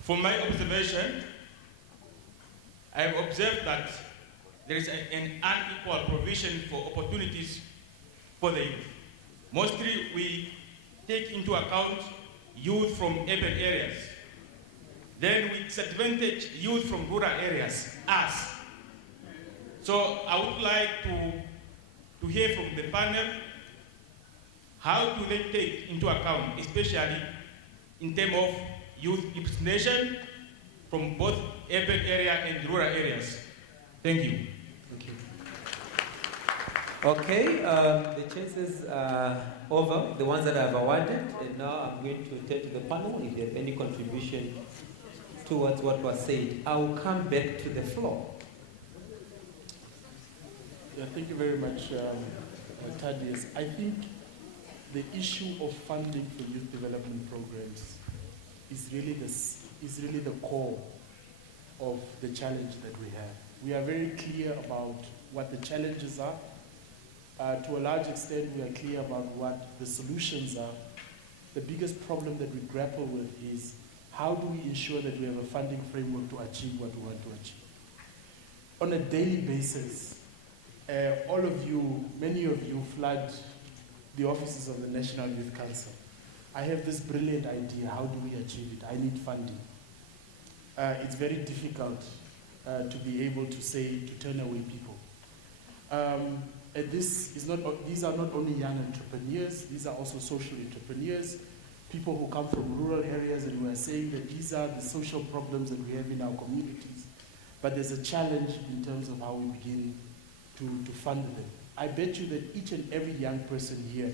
From my observation, I have observed that there is an unequal provision for opportunities for the youth. Mostly we take into account youth from urban areas. Then we disadvantage youth from rural areas, us. So I would like to hear from the panel, how do they take into account, especially in terms of youth representation from both urban area and rural areas? Thank you. Thank you. Okay, the chances are over, the ones that I've awarded, and now I'm going to turn to the panel if you have any contribution towards what was said. I will come back to the floor. Yeah, thank you very much, Thaddeus. I think the issue of funding for youth development programs is really the core of the challenge that we have. We are very clear about what the challenges are. To a large extent, we are clear about what the solutions are. The biggest problem that we grapple with is how do we ensure that we have a funding framework to achieve what we want to achieve? On a daily basis, all of you, many of you flood the offices of the National Youth Council. I have this brilliant idea, how do we achieve it? I need funding. It's very difficult to be able to say, to turn away people. And these are not only young entrepreneurs, these are also social entrepreneurs, people who come from rural areas, and we are saying that these are the social problems that we have in our communities. But there's a challenge in terms of how we begin to fund them. I bet you that each and every young person here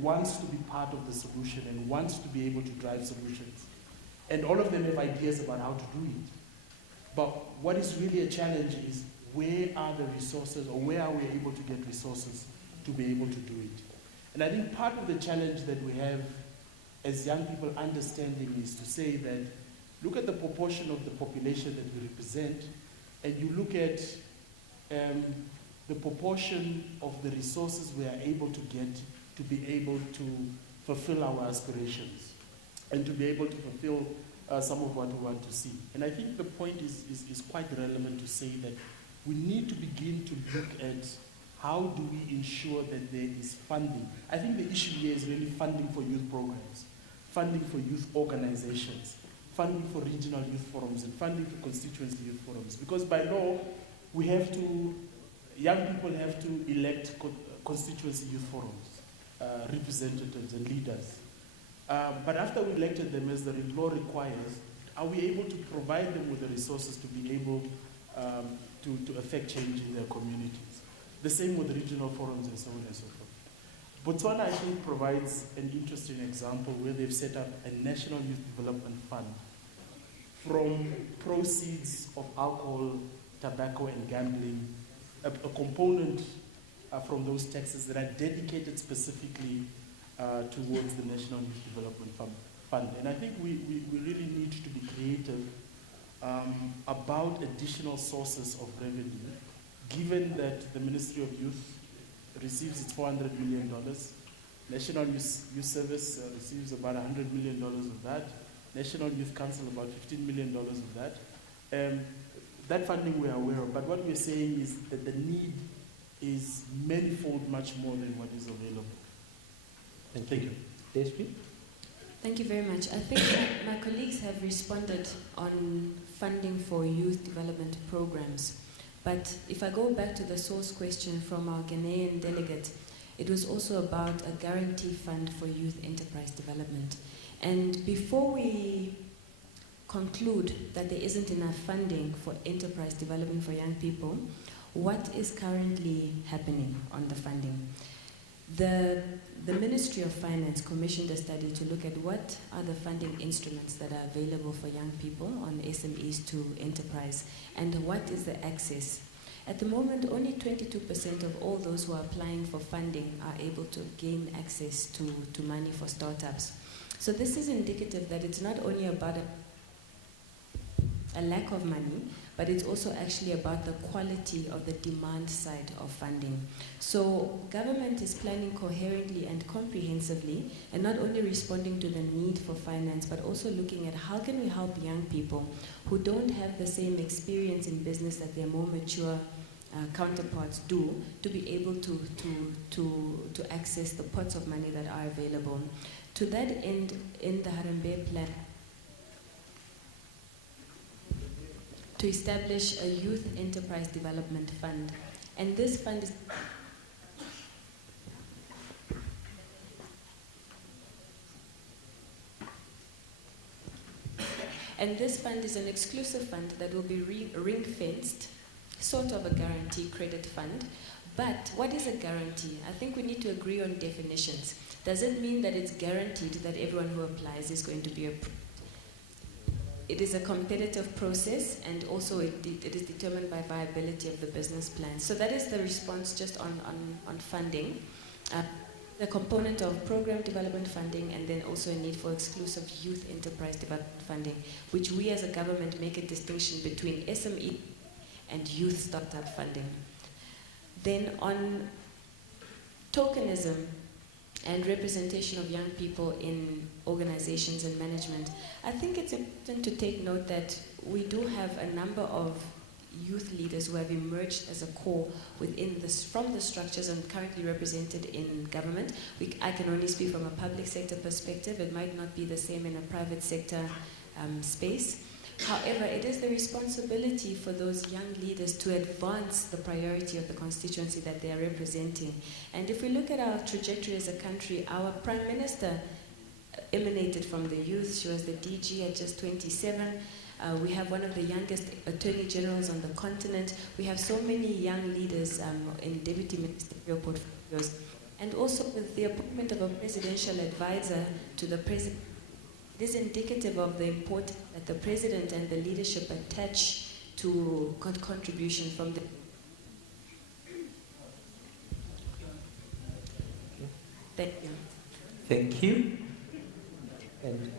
wants to be part of the solution and wants to be able to drive solutions. And all of them have ideas about how to do it. But what is really a challenge is where are the resources, or where are we able to get resources to be able to do it? And I think part of the challenge that we have as young people understanding is to say that look at the proportion of the population that we represent, and you look at the proportion of the resources we are able to get to be able to fulfill our aspirations and to be able to fulfill some of what we want to see. And I think the point is quite relevant to say that we need to begin to look at how do we ensure that there is funding. I think the issue here is really funding for youth programs, funding for youth organizations, funding for regional youth forums and funding for constituency youth forums. Because by law, young people have to elect constituency youth forums, representatives and leaders. But after we elected them, as the law requires, are we able to provide them with the resources to be able to affect change in their communities? The same with regional forums and so on and so forth. Botswana, I think, provides an interesting example where they've set up a national youth development fund from proceeds of alcohol, tobacco, and gambling, a component from those taxes that are dedicated specifically towards the National Youth Development Fund. And I think we really need to be creative about additional sources of revenue, given that the Ministry of Youth receives its $400 million. National Youth Service receives about $100 million of that. National Youth Council about $15 million of that. That funding we are aware of, but what we're saying is that the need is manifold much more than what is available. And thank you. DSP? Thank you very much. I think my colleagues have responded on funding for youth development programs. But if I go back to the source question from our Ghanaian delegate, it was also about a guarantee fund for youth enterprise development. And before we conclude that there isn't enough funding for enterprise development for young people, what is currently happening on the funding? The Ministry of Finance commissioned a study to look at what are the funding instruments that are available for young people on SMEs to enterprise, and what is the access. At the moment, only 22% of all those who are applying for funding are able to gain access to money for startups. So this is indicative that it's not only about a lack of money, but it's also actually about the quality of the demand side of funding. So government is planning coherently and comprehensively, and not only responding to the need for finance, but also looking at how can we help young people who don't have the same experience in business that their more mature counterparts do, to be able to access the pots of money that are available. To that end, in the Harambee plan, to establish a youth enterprise development fund. And this fund is an exclusive fund that will be ring-fenced, sort of a guarantee credit fund. But what is a guarantee? I think we need to agree on definitions. Does it mean that it's guaranteed that everyone who applies is going to be It is a competitive process, and also it is determined by viability of the business plan. So that is the response just on funding. The component of program development funding, and then also a need for exclusive youth enterprise development funding, which we as a government make a distinction between SME and youth startup funding. Then on tokenism and representation of young people in organizations and management, I think it's important to take note that we do have a number of youth leaders who have emerged as a core within from the structures and currently represented in government. I can only speak from a public sector perspective. It might not be the same in a private sector space. However, it is the responsibility for those young leaders to advance the priority of the constituency that they are representing. And if we look at our trajectory as a country, our Prime Minister emanated from the youth. She was the DG at just 27. We have one of the youngest attorney generals on the continent. We have so many young leaders in deputy ministerial portfolios. And also with the appointment of a presidential advisor to the president, it is indicative of the importance that the president and the leadership attach to contribution from the... Thank you. Thank you. And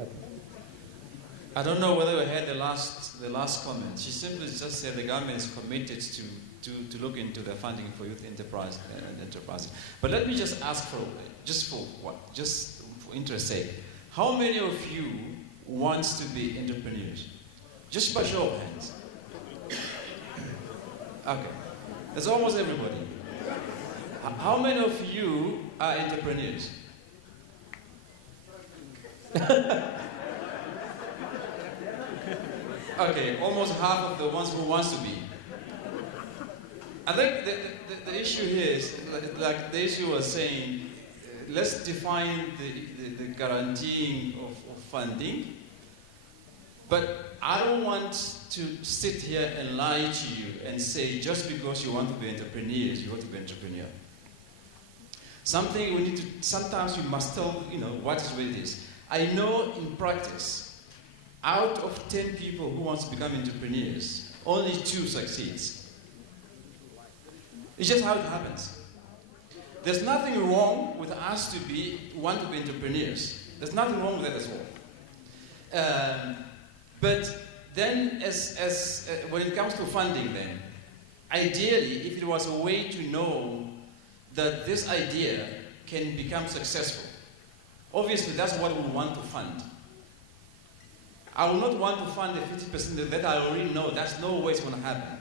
I don't know whether you heard the last comment. She simply just said the government is committed to look into the funding for youth enterprise and enterprises. But let me just ask for interest sake. How many of you wants to be entrepreneurs? Just by show of hands. Okay. That's almost everybody. How many of you are entrepreneurs? Okay, almost half of the ones who wants to be. I think the issue here is, like the issue was saying, let's define the guaranteeing of funding. But I don't want to sit here and lie to you and say just because you want to be entrepreneurs, you want to be entrepreneur. Something we need to, sometimes we must tell, what is with this. I know in practice, out of 10 people who want to become entrepreneurs, only 2 succeeds. It's just how it happens. There's nothing wrong with us want to be entrepreneurs. There's nothing wrong with that as well. But then, when it comes to funding, then, ideally, if there was a way to know that this idea can become successful, obviously that's what we want to fund. I will not want to fund the 50% that I already know. That's no way it's going to happen.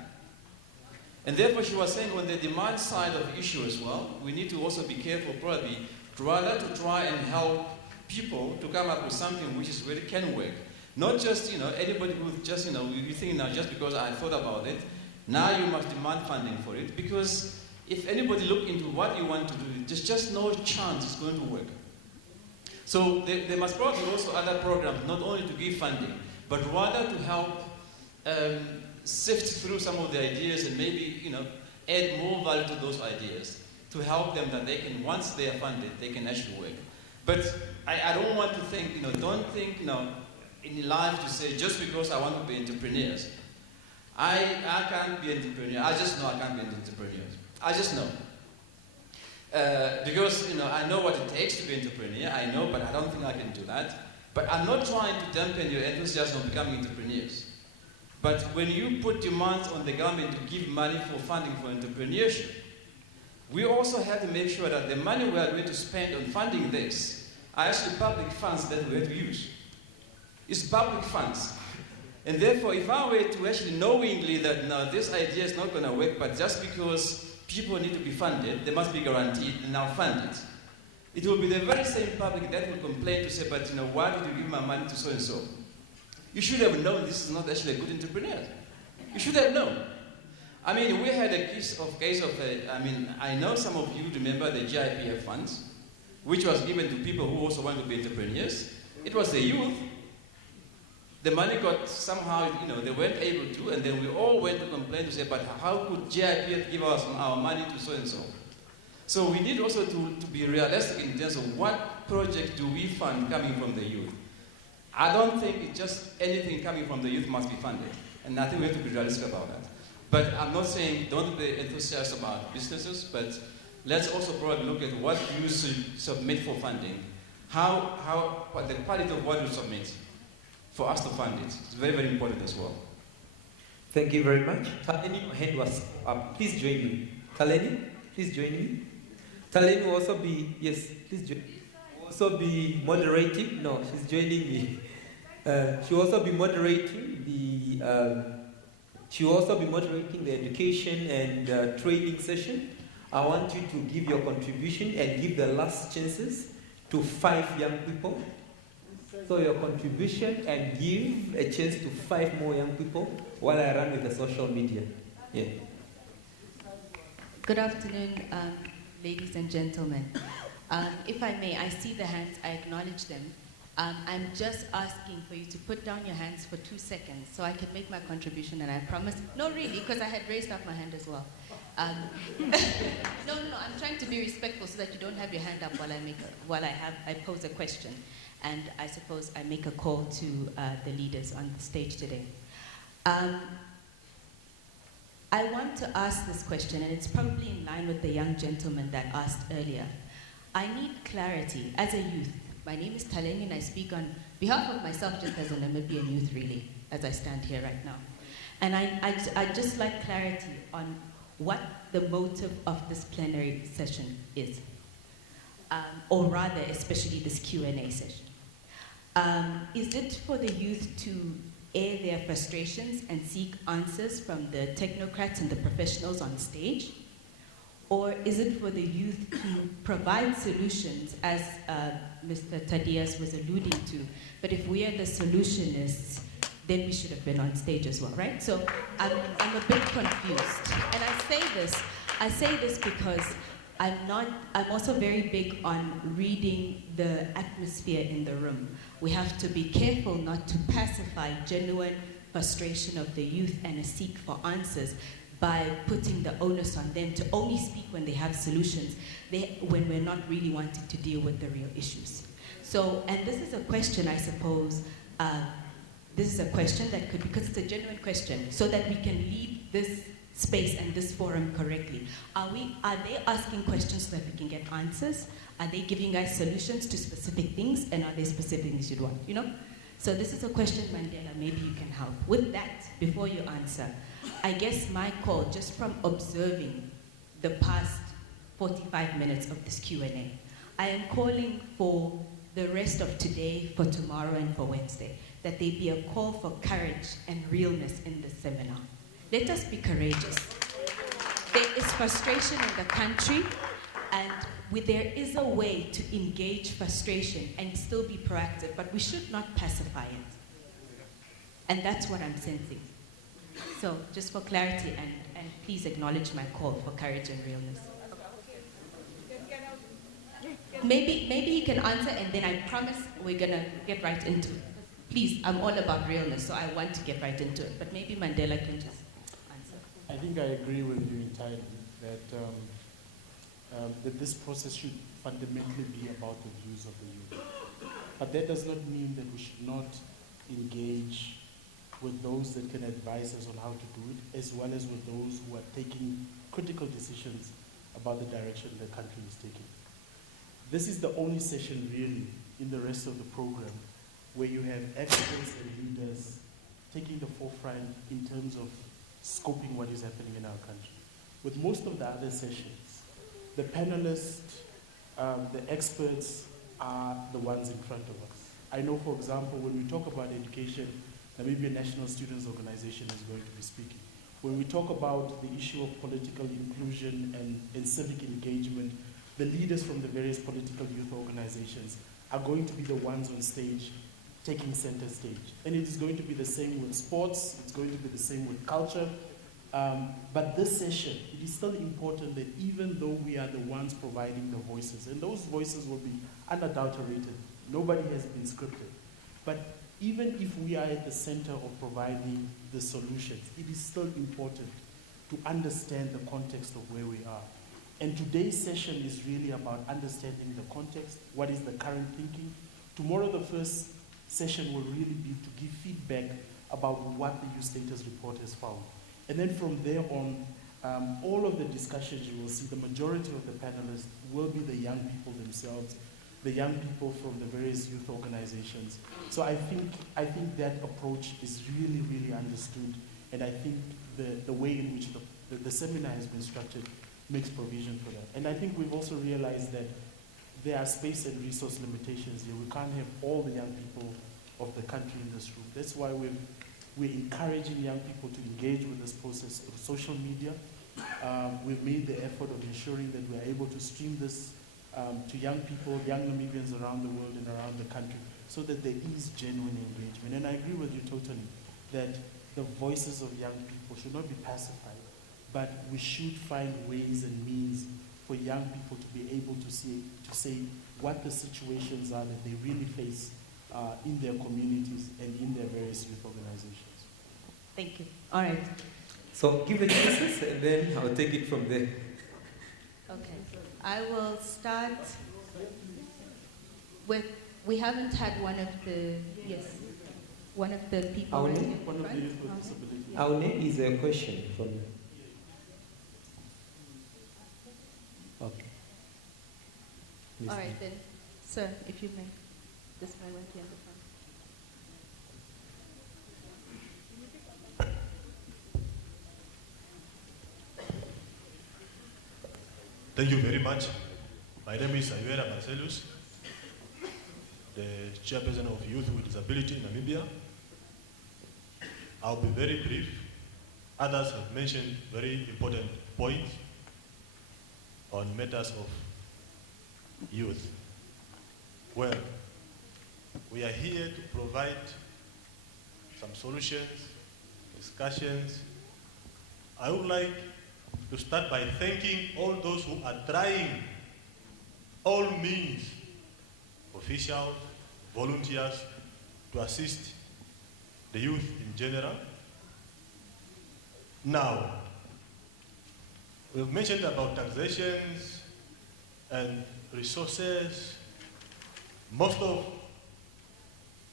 And therefore, she was saying on the demand side of the issue as well, we need to also be careful, probably, rather to try and help people to come up with something which is really can work. Not just, anybody who just, you think now just because I thought about it, now you must demand funding for it. Because if anybody look into what you want to do, there's just no chance it's going to work. So there must probably also other programs, not only to give funding, but rather to help sift through some of the ideas and maybe, add more value to those ideas to help them that they can, once they are funded, they can actually work. But I don't want to think, don't think, in life to say, just because I want to be entrepreneurs, I can't be an entrepreneur. I just know I can't be an entrepreneur. I just know. Because, I know what it takes to be an entrepreneur. I know, but I don't think I can do that. But I'm not trying to dampen your enthusiasm on becoming entrepreneurs. But when you put demands on the government to give money for funding for entrepreneurship, we also have to make sure that the money we are going to spend on funding this are actually public funds that we have to use. It's public funds. And therefore, if I were to actually knowingly that now this idea is not going to work, but just because people need to be funded, they must be guaranteed and now funded, it will be the very same public that will complain to say, but why did you give my money to so and so? You should have known this is not actually a good entrepreneur. You should have known. I mean, we had a case of I know some of you remember the GIPF funds, which was given to people who also want to be entrepreneurs. It was the youth. The money got somehow, they weren't able to, and then we all went to complain to say, but how could GIPF give us our money to so and so? So we need also to be realistic in terms of what project do we fund coming from the youth. I don't think it's just anything coming from the youth must be funded, and I think we have to be realistic about that. But I'm not saying don't be enthusiastic about businesses, but let's also probably look at what you should submit for funding, what the quality of what you submit for us to fund it. It's very, very important as well. Thank you very much. Taleni, your hand was up. Please join me. Taleni, please join me. Taleni will also be, yes, please join me. Also be moderating. No, she's joining me. She will also be moderating the education and training session. I want you to give your contribution and give the last chances to 5 young people. So your contribution and give a chance to 5 more young people while I run with the social media. Yeah. Good afternoon, ladies and gentlemen. If I may, I see the hands, I acknowledge them. I'm just asking for you to put down your hands for 2 seconds so I can make my contribution, and I promise. No, really, because I had raised up my hand as well. No, I'm trying to be respectful so that you don't have your hand up while I pose a question. And I suppose I make a call to the leaders on the stage today. I want to ask this question, and it's probably in line with the young gentleman that asked earlier. I need clarity as a youth. My name is Taleni, and I speak on behalf of myself just as a Namibian youth, really, as I stand here right now. And I'd just like clarity on what the motive of this plenary session is. Or rather, especially this Q&A session. Is it for the youth to air their frustrations and seek answers from the technocrats and the professionals on stage? Or is it for the youth to provide solutions, as Mr. Thaddeus was alluding to? But if we are the solutionists, then we should have been on stage as well, right? So I'm a bit confused. And I say this because I'm also very big on reading the atmosphere in the room. We have to be careful not to pacify genuine frustration of the youth and a seek for answers by putting the onus on them to only speak when they have solutions, when we're not really wanting to deal with the real issues. So, and this is a question, I suppose, this is a question that could, because it's a genuine question, so that we can lead this space and this forum correctly. Are they asking questions so that we can get answers? Are they giving us solutions to specific things? And are there specific things you'd want, you know? So this is a question, Mandela, maybe you can help. With that, before you answer, I guess my call, just from observing the past 45 minutes of this Q&A, I am calling for the rest of today, for tomorrow, and for Wednesday, that there be a call for courage and realness in this seminar. Let us be courageous. There is frustration in the country, and there is a way to engage frustration and still be proactive, but we should not pacify it. And that's what I'm sensing. So just for clarity, and please acknowledge my call for courage and realness. Maybe you can answer, and then I promise we're gonna get right into it. Please, I'm all about realness, so I want to get right into it. But maybe Mandela can just answer. I think I agree with you entirely that that this process should fundamentally be about the views of the youth. But that does not mean that we should not engage with those that can advise us on how to do it, as well as with those who are taking critical decisions about the direction the country is taking. This is the only session really in the rest of the program where you have experts and leaders taking the forefront in terms of scoping what is happening in our country. With most of the other sessions, the panelists, the experts are the ones in front of us. I know, for example, when we talk about education, Namibia National Students Organization is going to be speaking. When we talk about the issue of political inclusion and civic engagement, the leaders from the various political youth organizations are going to be the ones on stage taking center stage. And it is going to be the same with sports, it's going to be the same with culture. But this session, it is still important that even though we are the ones providing the voices, and those voices will be unadulterated, nobody has been scripted. But even if we are at the center of providing the solutions, it is still important to understand the context of where we are. And today's session is really about understanding the context, what is the current thinking. Tomorrow, the first session will really be to give feedback about what the Youth Status Report has found. And then from there on, all of the discussions you will see, the majority of the panelists will be the young people themselves, the young people from the various youth organizations. So I think that approach is really, really understood. And I think the way in which the seminar has been structured makes provision for that. And I think we've also realized that there are space and resource limitations here. We can't have all the young people of the country in this room. That's why we're encouraging young people to engage with this process through social media. We've made the effort of ensuring that we're able to stream this to young people, young Namibians around the world and around the country, so that there is genuine engagement. And I agree with you totally that the voices of young people should not be pacified, but we should find ways and means for young people to be able to say what the situations are that they really face in their communities and in their various youth organizations. Thank you. All right. So give it pieces and then I'll take it from there. Okay. I will start with, we haven't had one of the people. Our name? One of the youth with disabilities. Our name is a question from you. Okay. All right then, sir, if you may. This way went here in the front. Thank you very much. My name is Ayuera Marcellus, the chairperson of Youth with Disability in Namibia. I'll be very brief. Others have mentioned very important points on matters of youth. Well, we are here to provide some solutions, discussions. I would like to start by thanking all those who are trying all means, officials, volunteers, to assist the youth in general. Now, we've mentioned about taxations and resources. Most of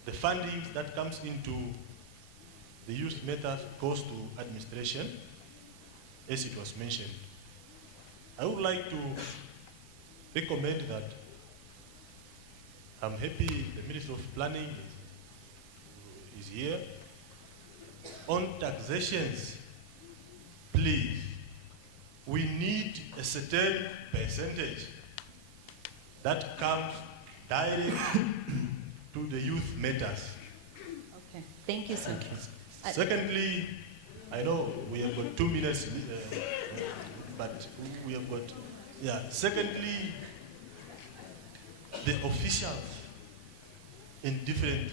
the funding that comes into the youth matters goes to administration, as it was mentioned. I would like to recommend that I'm happy the Minister of Planning is here. On taxations, please, we need a certain percentage that comes direct to the youth matters. Okay, thank you, sir. Secondly, I know we have got 2 minutes, but we have got, secondly, the officials in different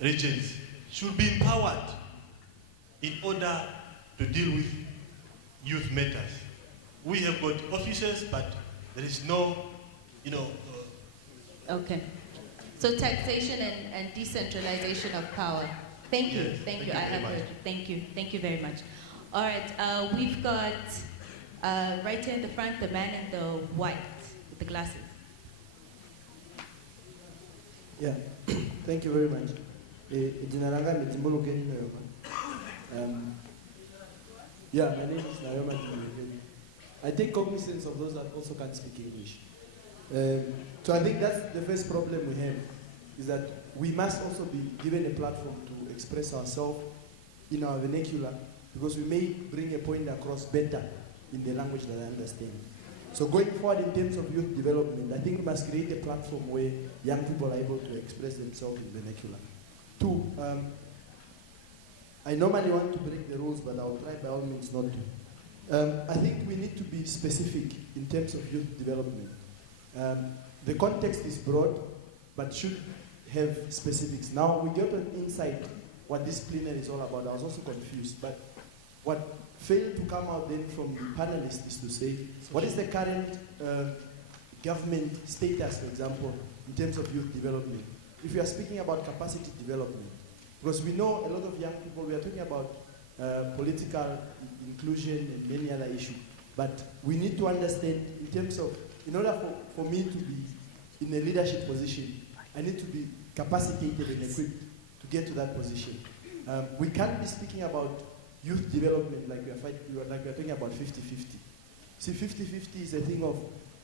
regions should be empowered in order to deal with youth matters. We have got officers, but there is no, Okay. So taxation and decentralization of power. Thank you. Yes, thank you. thank I you have very heard. much. Thank you. Thank you very much. All right. We've got right here in the front the man in the white with the glasses. Yeah. Thank you very much. Yeah, my name is Nayoma. I take cognizance of those that also can't speak English. So I think that's the first problem we have, is that we must also be given a platform to express ourselves in our vernacular, because we may bring a point across better in the language that I understand. So going forward in terms of youth development, I think we must create a platform where young people are able to express themselves in vernacular. 2, I normally want to break the rules, but I'll try by all means not to. I think we need to be specific in terms of youth development. The context is broad, but should have specifics. Now, we get an insight what this plenary is all about. I was also confused, but what failed to come out then from the panelists is to say, what is the current government status, for example, in terms of youth development? If we are speaking about capacity development, because we know a lot of young people, we are talking about political inclusion and many other issues, but we need to understand in terms of, in order for me to be in a leadership position, I need to be capacitated and equipped to get to that position. We can't be speaking about youth development like we are talking about 50-50. See, 50-50 is a thing of,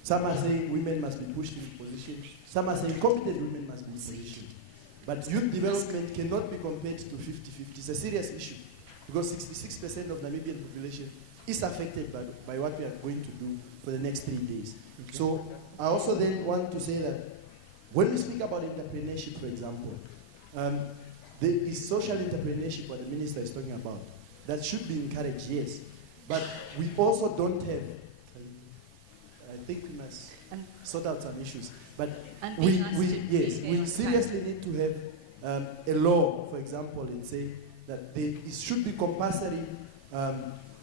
some are saying women must be pushed into position, some are saying competent women must be in position. But youth development cannot be compared to 50-50. It's a serious issue, because 66% of Namibian population is affected by what we are going to do for the next 3 days. Okay. So I also then want to say that when we speak about entrepreneurship, for example, there is social entrepreneurship what the minister is talking about. That should be encouraged, yes. But we also don't have, I think we must sort out some issues. But we seriously need to have a law, for example, and say that it should be compulsory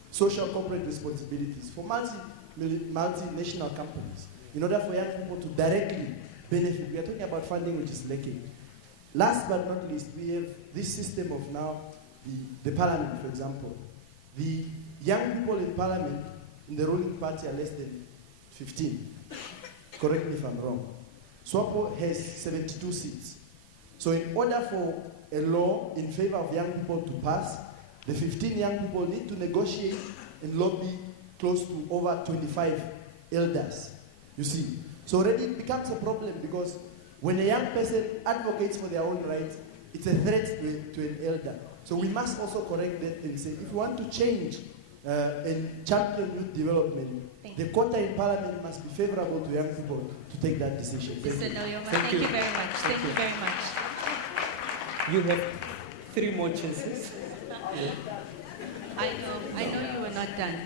social corporate responsibilities for multinational companies in order for young people to directly benefit. We are talking about funding which is lacking. Last but not least, we have this system of now the parliament, for example. The young people in parliament in the ruling party are less than 15. Correct me if I'm wrong. SWAPO has 72 seats. So in order for a law in favor of young people to pass, the 15 young people need to negotiate and lobby close to over 25 elders, you see. So already it becomes a problem, because when a young person advocates for their own rights, it's a threat to an elder. So we must also correct that and say, if we want to change and champion youth development, the quota in parliament must be favorable to young people to take that decision. Mr. Noyoma, thank you very much. Thank you very much. You have 3 more chances. I know you were not done.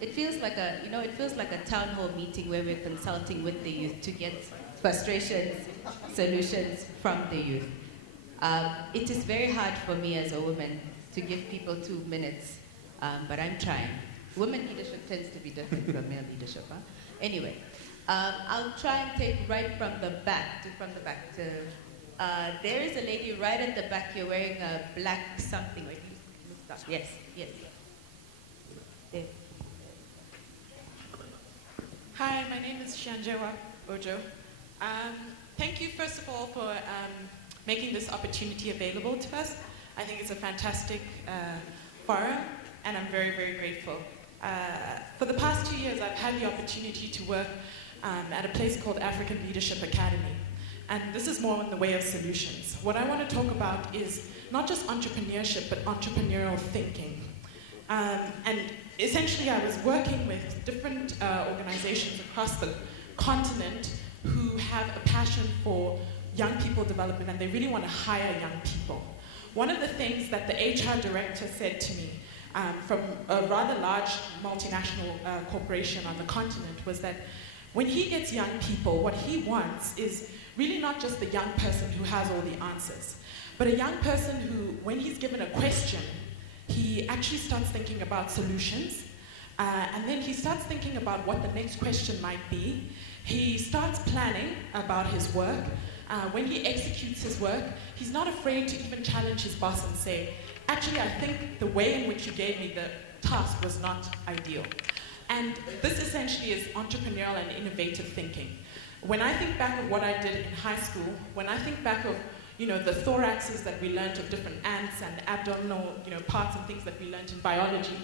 It feels like a town hall meeting where we're consulting with the youth to get frustrations, solutions from the youth. It is very hard for me as a woman to give people 2 minutes, but I'm trying. Women leadership tends to be different from male leadership. Huh? Anyway, I'll try and take right from the back to there is a lady right at the back here wearing a black something. Wait, yes. There. Hi, my name is Shanjewa Ojo. Thank you, first of all, for making this opportunity available to us. I think it's a fantastic forum, and I'm very, very grateful. For the past 2 years, I've had the opportunity to work at a place called African Leadership Academy. And this is more in the way of solutions. What I want to talk about is not just entrepreneurship, but entrepreneurial thinking. And essentially, I was working with different organizations across the continent who have a passion for young people development, and they really want to hire young people. One of the things that the HR director said to me from a rather large multinational corporation on the continent was that when he gets young people, what he wants is really not just the young person who has all the answers, but a young person who, when he's given a question, he actually starts thinking about solutions, and then he starts thinking about what the next question might be. He starts planning about his work. When he executes his work, he's not afraid to even challenge his boss and say, actually, I think the way in which you gave me the task was not ideal. And this essentially is entrepreneurial and innovative thinking. When I think back of what I did in high school, when I think back of the thoraxes that we learned of different ants and abdominal parts and things that we learned in biology,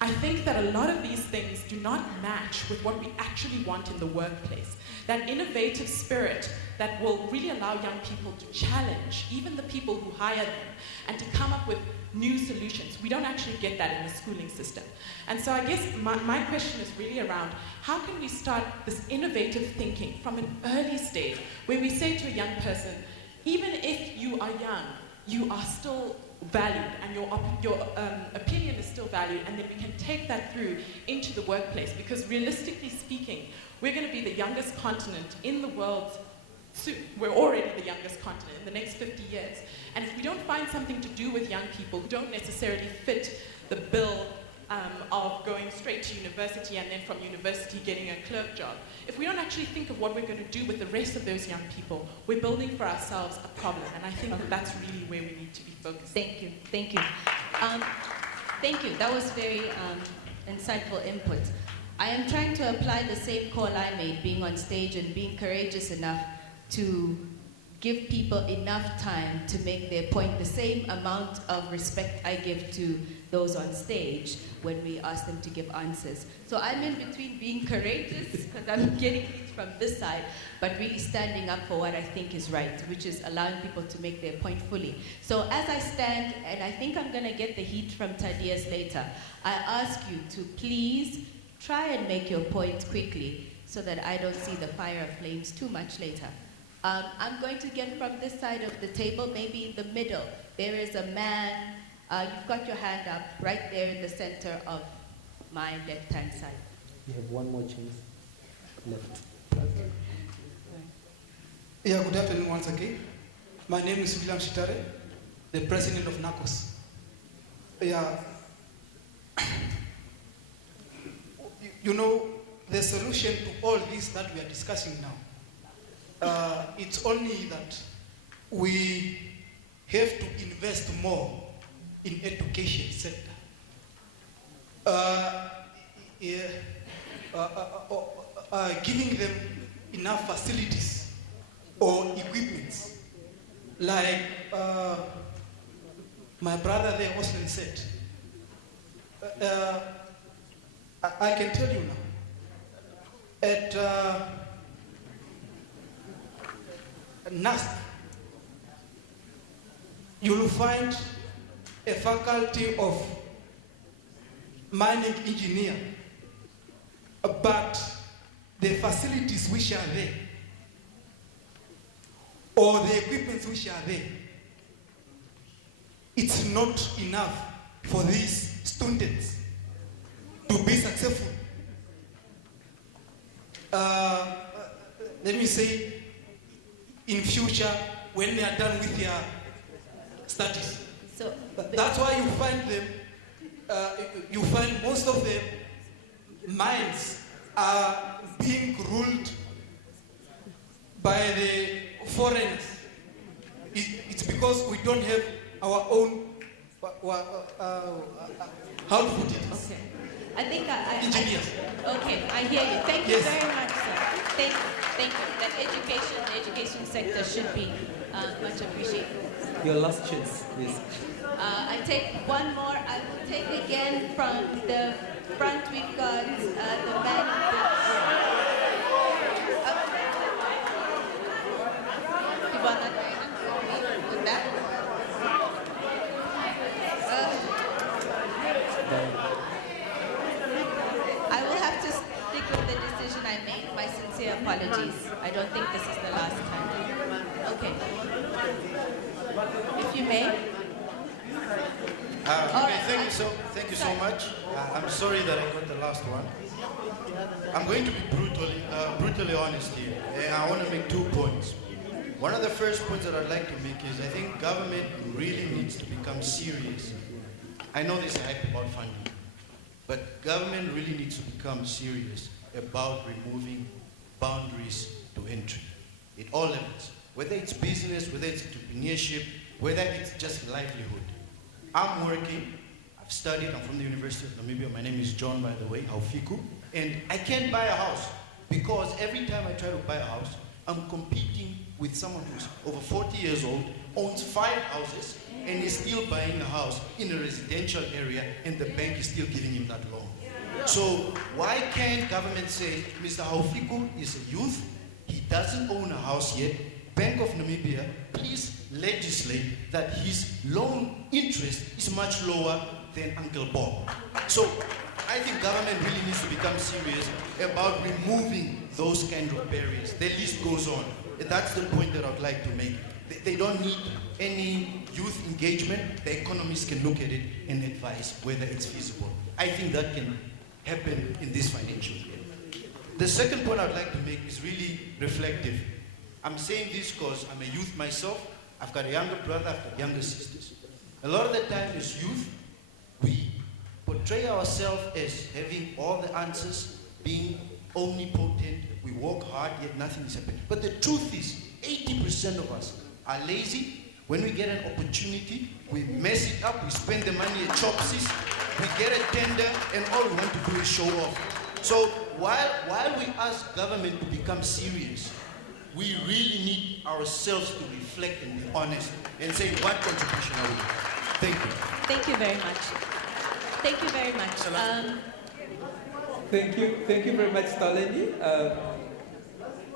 I think that a lot of these things do not match with what we actually want in the workplace. That innovative spirit that will really allow young people to challenge even the people who hire them and to come up with new solutions. We don't actually get that in the schooling system. And so I guess my question is really around how can we start this innovative thinking from an early stage where we say to a young person, even if you are young, you are still valued and your opinion is still valued, and then we can take that through into the workplace, because realistically speaking, we're going to be the youngest continent in the world soon. We're already the youngest continent in the next 50 years. And if we don't find something to do with young people who don't necessarily fit the bill of going straight to university and then from university getting a clerk job, if we don't actually think of what we're going to do with the rest of those young people, we're building for ourselves a problem. And I think that that's really where we need to be focused. Thank you. Thank you. That was very insightful input. I am trying to apply the same call I made, being on stage and being courageous enough to give people enough time to make their point, the same amount of respect I give to those on stage when we ask them to give answers. So I'm in between being courageous, because I'm getting things from this side, but really standing up for what I think is right, which is allowing people to make their point fully. So as I stand, and I think I'm going to get the heat from Thaddeus later, I ask you to please try and make your point quickly so that I don't see the fire of flames too much later. I'm going to get from this side of the table, maybe in the middle. There is a man, you've got your hand up right there in the center of my left-hand side. You have one more chance left. Okay. Yeah, good afternoon once again. My name is William Shitare, the president of NACOS. Yeah. The solution to all this that we are discussing now, it's only that we have to invest more in education sector. Giving them enough facilities or equipments. Like my brother there, Osman, said, I can tell you now, at NASC, you will find a faculty of mining engineer, but the facilities which are there, or the equipment which are there, it's not enough for these students to be successful. Let me say, in future, when they are done with their studies. So that's why you find them, you find most of the mines are being ruled by the foreigners. It's because we don't have our own, how to put it? Okay. I think engineers. Okay, I hear you. Thank you very much, sir. Thank you. That the education sector should be much appreciated. Your last chance, yes. I take one more. I will take again from the front. We've got the man. People are not very happy with that. I will have to stick with the decision I made. My sincere apologies. I don't think this is the last time. Okay. If you may. Okay, thank you so much. I'm sorry that I got the last one. I'm going to be brutally honest here. I want to make 2 points. One of the first points that I'd like to make is I think government really needs to become serious. I know there's hype about funding, but government really needs to become serious about removing boundaries to entry at all levels. Whether it's business, whether it's entrepreneurship, whether it's just livelihood. I'm working, I've studied, I'm from the University of Namibia, my name is John, by the way, Haufiku, and I can't buy a house because every time I try to buy a house, I'm competing with someone who's over 40 years old, owns 5 houses, and is still buying a house in a residential area, and the bank is still giving him that loan. So why can't government say, Mr. Haufiku is a youth, he doesn't own a house yet, Bank of Namibia, please legislate that his loan interest is much lower than Uncle Bob. So I think government really needs to become serious about removing those kind of barriers. The list goes on. That's the point that I'd like to make. They don't need any youth engagement. The economists can look at it and advise whether it's feasible. I think that can happen in this financial year. The second point I'd like to make is really reflective. I'm saying this because I'm a youth myself. I've got a younger brother, I've got younger sisters. A lot of the time as youth, we portray ourselves as having all the answers, being omnipotent. We work hard, yet nothing is happening. But the truth is, 80% of us are lazy. When we get an opportunity, we mess it up, we spend the money at Chopsies, we get a tender, and all we want to do is show off. So while we ask government to become serious, we really need ourselves to reflect and be honest and say what contribution are we doing. Thank you. Thank you very much. Thank you very much. Thank you very much, Stalini.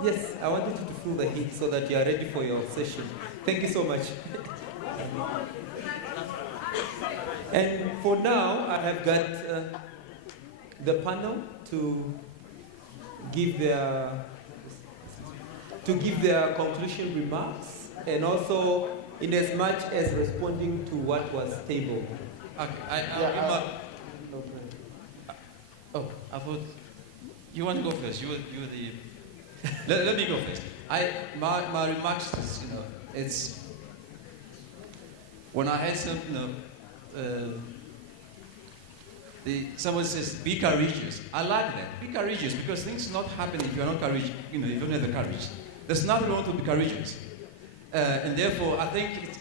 Yes, I wanted you to feel the heat so that you are ready for your session. Thank you so much. And for now, I have got the panel to give their conclusion remarks, and also in as much as responding to what was tabled. Okay, I thought you want to go first. You were the. let me go first. My remarks is, it's when I had some, someone says be courageous. I like that. Be courageous because things not happen if you are not courageous. If you don't have the courage. There's nothing wrong to be courageous, and therefore I think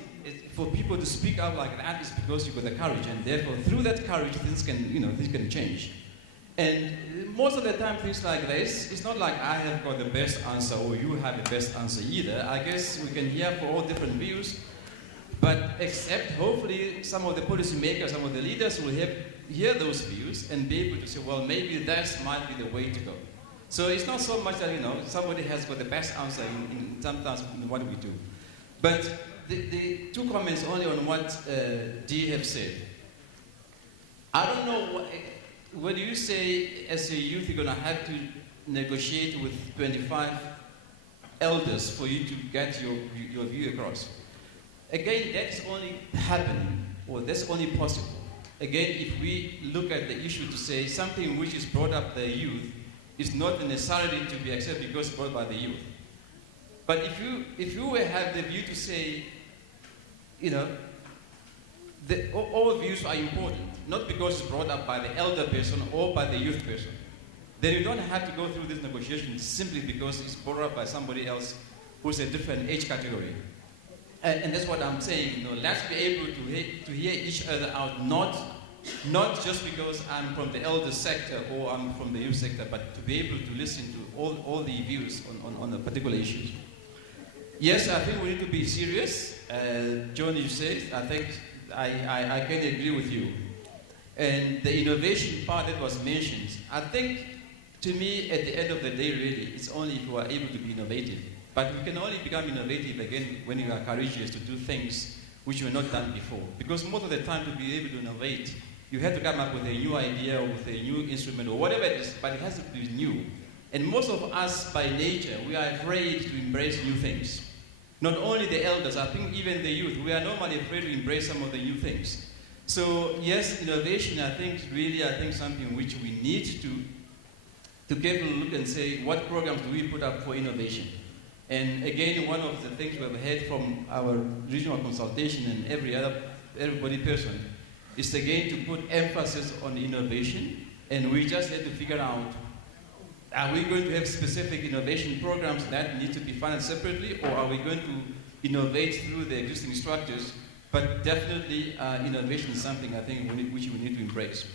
for people to speak out like that is because you've got the courage, and therefore through that courage things can change. And most of the time things like this, it's not like I have got the best answer or you have the best answer either. I guess we can hear for all different views, but except hopefully some of the policymakers, some of the leaders will hear those views and be able to say, well, maybe that might be the way to go. So it's not so much that, somebody has got the best answer in sometimes in what we do. But the 2 comments only on what Dee have said. I don't know what do you say as a youth you're going to have to negotiate with 25 elders for you to get your view across. Again, that's only happening, or that's only possible. Again, if we look at the issue to say something which is brought up by the youth is not necessarily to be accepted because brought by the youth. But if you have the view to say, all views are important, not because it's brought up by the elder person or by the youth person. Then you don't have to go through this negotiation simply because it's brought up by somebody else who's a different age category. And that's what I'm saying, let's be able to hear each other out, not just because I'm from the elder sector or I'm from the youth sector, but to be able to listen to all the views on the particular issues. Yes, I think we need to be serious. John, you said, I think I can agree with you. And the innovation part that was mentioned, I think, to me, at the end of the day, really, it's only if you are able to be innovative. But we can only become innovative again when you are courageous to do things which were not done before. Because most of the time, to be able to innovate, you have to come up with a new idea or with a new instrument or whatever it is, but it has to be new. And most of us, by nature, we are afraid to embrace new things. Not only the elders, I think even the youth, we are normally afraid to embrace some of the new things. So yes, innovation, I think something which we need to carefully look and say, what programs do we put up for innovation? And again, one of the things we have heard from our regional consultation and everybody person is again to put emphasis on innovation, and we just have to figure out, are we going to have specific innovation programs that need to be funded separately, or are we going to innovate through the existing structures? But definitely innovation is something I think which we need to embrace.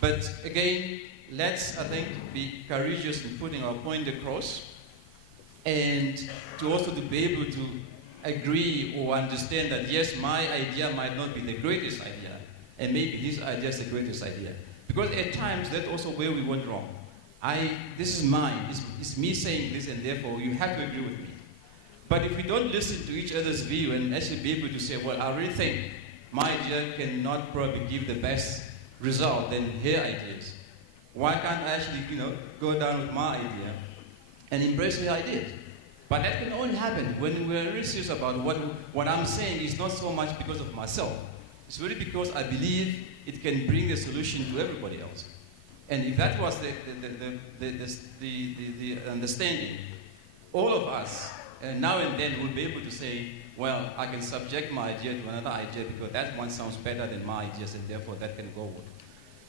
But again, let's, I think, be courageous in putting our point across, and to also to be able to agree or understand that yes, my idea might not be the greatest idea, and maybe his idea is the greatest idea. Because at times that's also where we went wrong. This is mine, it's me saying this, and therefore you have to agree with me. But if we don't listen to each other's view and actually be able to say, well, I really think my idea cannot probably give the best result than her ideas. Why can't I actually, go down with my idea and embrace her ideas? But that can only happen when we're really serious about what I'm saying is not so much because of myself. It's really because I believe it can bring the solution to everybody else. And if that was the understanding, all of us, now and then, will be able to say, well, I can subject my idea to another idea because that one sounds better than my ideas, and therefore that can go with.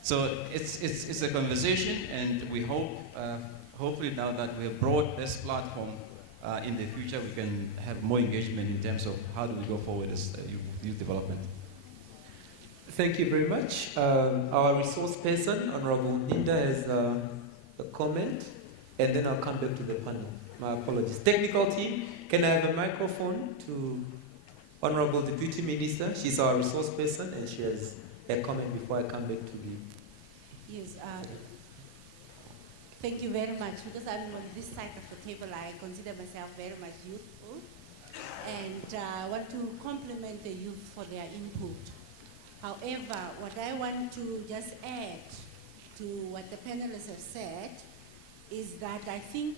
So it's a conversation, and we hope, hopefully now that we have brought this platform, in the future we can have more engagement in terms of how do we go forward as youth development. Thank you very much. Our resource person, Honorable Ninda, has a comment, and then I'll come back to the panel. My apologies. Technical team, can I have a microphone to Honorable Deputy Minister? She's our resource person, and she has a comment before I come back to you. Yes, thank you very much. Because I'm on this side of the table, I consider myself very much youthful, and I want to compliment the youth for their input. However, what I want to just add to what the panelists have said is that I think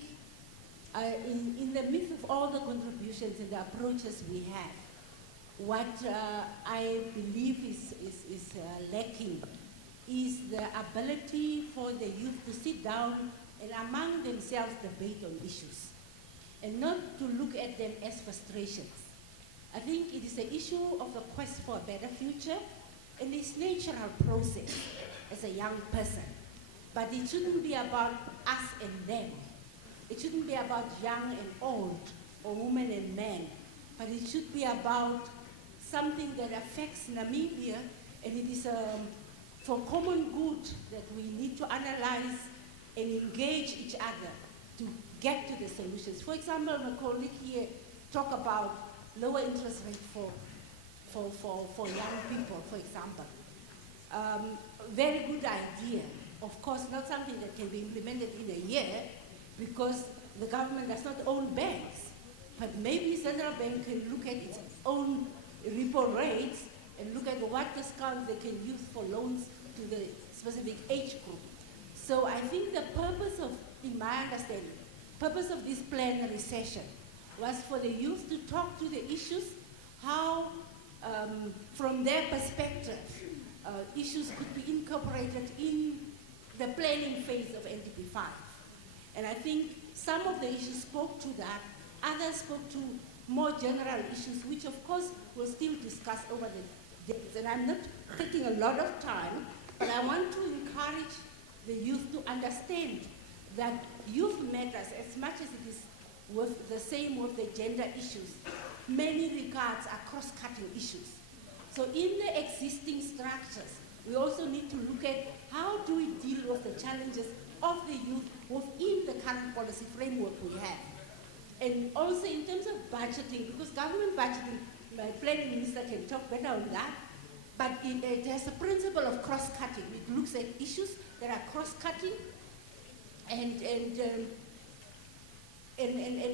in the midst of all the contributions and the approaches we have, what I believe is lacking is the ability for the youth to sit down and among themselves debate on issues and not to look at them as frustrations. I think it is an issue of the quest for a better future, and it's natural process as a young person. But it shouldn't be about us and them. It shouldn't be about young and old, or women and men, but it should be about something that affects Namibia, and it is for common good that we need to analyze and engage each other to get to the solutions. For example, my colleague here talk about lower interest rate for young people, for example. Very good idea. Of course, not something that can be implemented in a year because the government does not own banks. But maybe central bank can look at its own repo rates and look at what discounts they can use for loans to the specific age group. So I think the purpose of, in my understanding, purpose of this plenary session was for the youth to talk to the issues, how from their perspective, issues could be incorporated in the planning phase of NDP5. And I think some of the issues spoke to that, others spoke to more general issues, which of course we'll still discuss over days. And I'm not taking a lot of time, but I want to encourage the youth to understand that youth matters as much as it is with the same with the gender issues. Many regards are cross-cutting issues. So in the existing structures, we also need to look at how do we deal with the challenges of the youth within the current policy framework we have. And also in terms of budgeting, because government budgeting, my planning minister can talk better on that, but it has a principle of cross-cutting. It looks at issues that are cross-cutting, and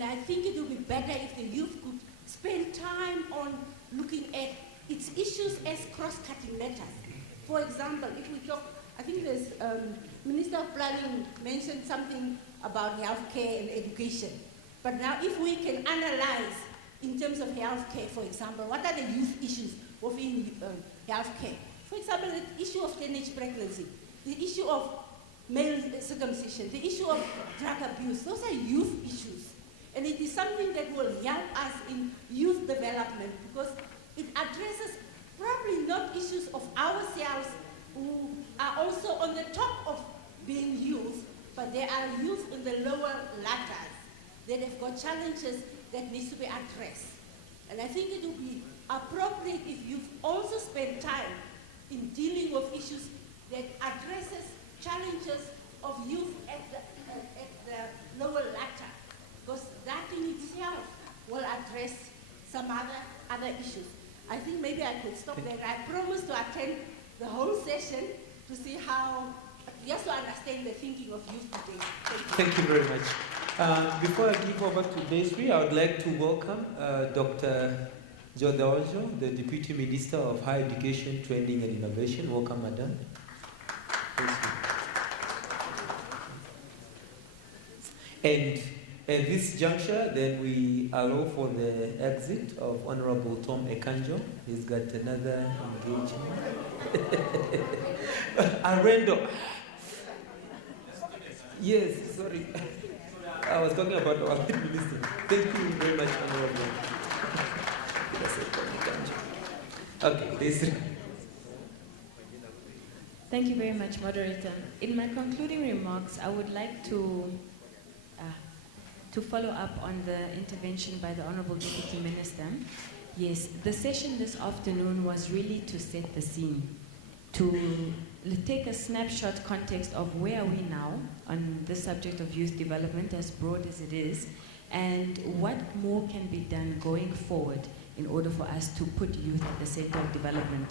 I think it would be better if the youth could spend time on looking at its issues as cross-cutting matters. For example, if we talk, I think there's Minister of Planning mentioned something about healthcare and education. But now if we can analyze in terms of healthcare, for example, what are the youth issues within healthcare? For example, the issue of teenage pregnancy, the issue of male circumcision, the issue of drug abuse, those are youth issues. And it is something that will help us in youth development because it addresses probably not issues of ourselves who are also on the top of being youth, but there are youth in the lower ladders that have got challenges that needs to be addressed. And I think it would be appropriate if you've also spent time in dealing with issues that addresses challenges of youth at the lower ladder, because that in itself will address some other issues. I think maybe I could stop there. I promise to attend the whole session to see how, just to understand the thinking of youth today. Thank you very much. Before I give over to Desiree, I would like to welcome Dr. Jodaojo, the Deputy Minister of Higher Education, Training and Innovation. Welcome, Madam. And at this juncture, then we allow for the exit of Honorable Tom Ekanjo. He's got another engagement. Arendo. Yes, sorry. I was talking about our minister. Thank you very much, Honorable. Okay, this. Thank you very much, Moderator. In my concluding remarks, I would like to follow up on the intervention by the Honorable Deputy Minister. Yes, the session this afternoon was really to set the scene, to take a snapshot context of where are we now on the subject of youth development, as broad as it is, and what more can be done going forward in order for us to put youth at the center of development.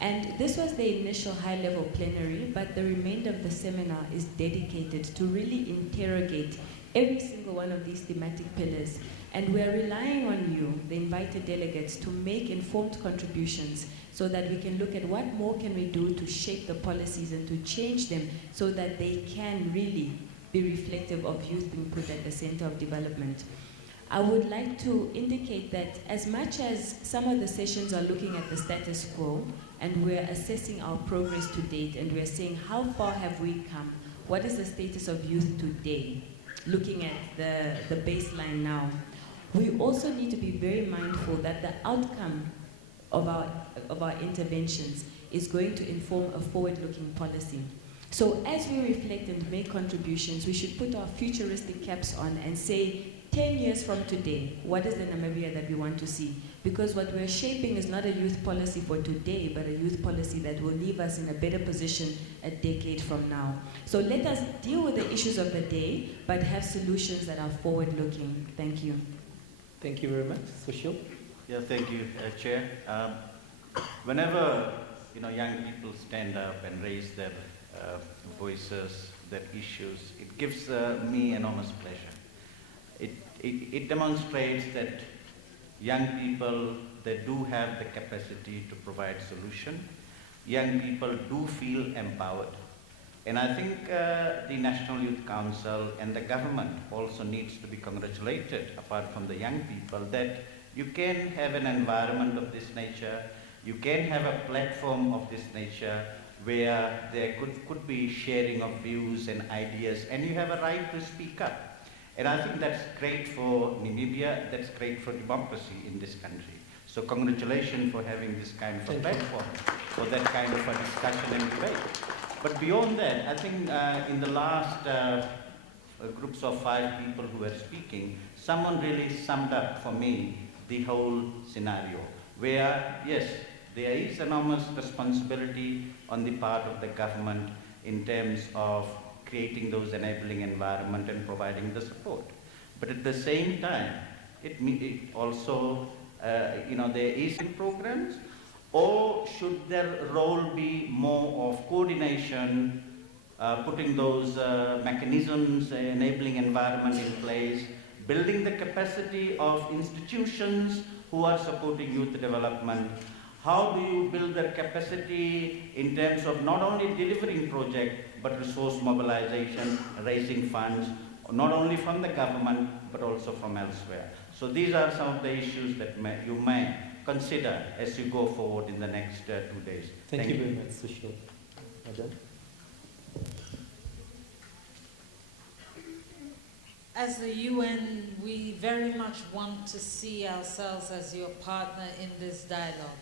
And this was the initial high-level plenary, but the remainder of the seminar is dedicated to really interrogate every single one of these thematic pillars. And we're relying on you, the invited delegates, to make informed contributions so that we can look at what more can we do to shape the policies and to change them so that they can really be reflective of youth being put at the center of development. I would like to indicate that as much as some of the sessions are looking at the status quo and we're assessing our progress to date and we're saying how far have we come, what is the status of youth today, looking at the baseline now, we also need to be very mindful that the outcome of our interventions is going to inform a forward-looking policy. So as we reflect and make contributions, we should put our futuristic caps on and say, 10 years from today, what is the Namibia that we want to see? Because what we're shaping is not a youth policy for today, but a youth policy that will leave us in a better position a decade from now. So let us deal with the issues of the day, but have solutions that are forward-looking. Thank you. Thank you very much. Social? Yeah, thank you, Chair. Whenever young people stand up and raise their voices, their issues, it gives me enormous pleasure. It demonstrates that young people, they do have the capacity to provide solution. Young people do feel empowered. And I think the National Youth Council and the government also needs to be congratulated, apart from the young people, that you can have an environment of this nature, you can have a platform of this nature where there could be sharing of views and ideas, and you have a right to speak up. And I think that's great for Namibia, that's great for democracy in this country. So congratulations for having this kind of a platform for that kind of a discussion and debate. But beyond that, I think in the last groups of 5 people who were speaking, someone really summed up for me the whole scenario, where, yes, there is enormous responsibility on the part of the government in terms of creating those enabling environment and providing the support. But at the same time, it also, there is programs, or should their role be more of coordination, putting those mechanisms, enabling environment in place, building the capacity of institutions who are supporting youth development. How do you build their capacity in terms of not only delivering projects, but resource mobilization, raising funds, not only from the government, but also from elsewhere. So these are some of the issues that you may consider as you go forward in the next 2 days. Thank you very much, Sushil. Madam? As the UN, we very much want to see ourselves as your partner in this dialogue.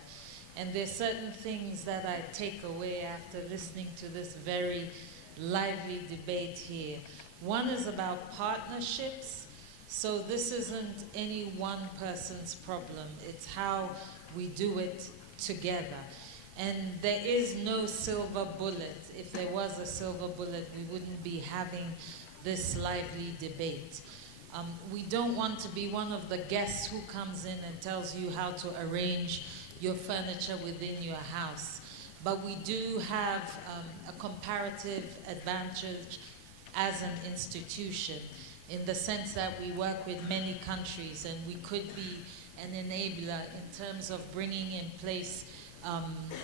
And there's certain things that I take away after listening to this very lively debate here. One is about partnerships. So this isn't any one person's problem. It's how we do it together. And there is no silver bullet. If there was a silver bullet, we wouldn't be having this lively debate. We don't want to be one of the guests who comes in and tells you how to arrange your furniture within your house. But we do have a comparative advantage as an institution, in the sense that we work with many countries, and we could be an enabler in terms of bringing in place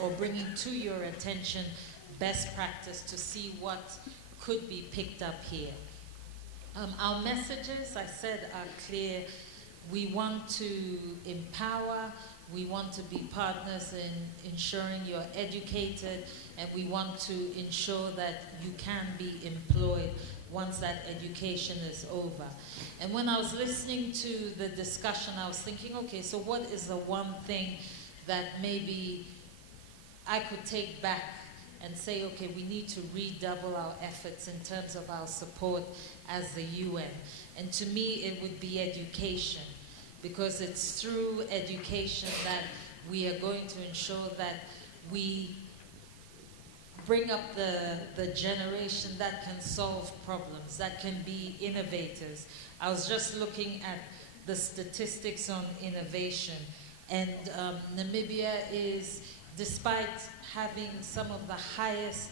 or bringing to your attention best practice to see what could be picked up here. Our messages, I said, are clear. We want to empower, we want to be partners in ensuring you're educated, and we want to ensure that you can be employed once that education is over. And when I was listening to the discussion, I was thinking, okay, so what is the one thing that maybe I could take back and say, okay, we need to redouble our efforts in terms of our support as the UN. And to me, it would be education, because it's through education that we are going to ensure that we bring up the generation that can solve problems, that can be innovators. I was just looking at the statistics on innovation, and Namibia is, despite having some of the highest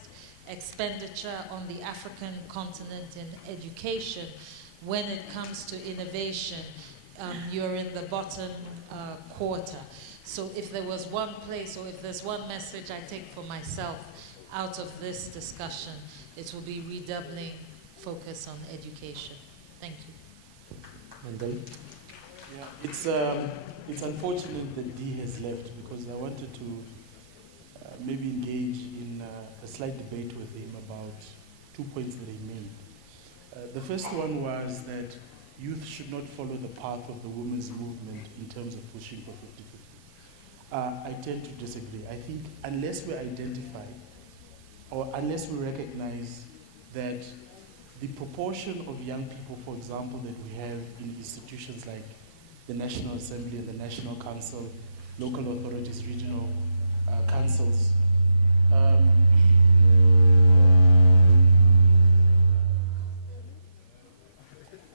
expenditure on the African continent in education, when it comes to innovation, you're in the bottom quarter. So if there was one place, or if there's one message I take for myself out of this discussion, it will be redoubling focus on education. Thank you. And then? Yeah, it's unfortunate that Dee has left, because I wanted to maybe engage in a slight debate with him about 2 points that he made. The first one was that youth should not follow the path of the women's movement in terms of pushing for 50-50. I tend to disagree. I think unless we identify, or unless we recognize that the proportion of young people, for example, that we have in institutions like the National Assembly and the National Council, local authorities, regional councils,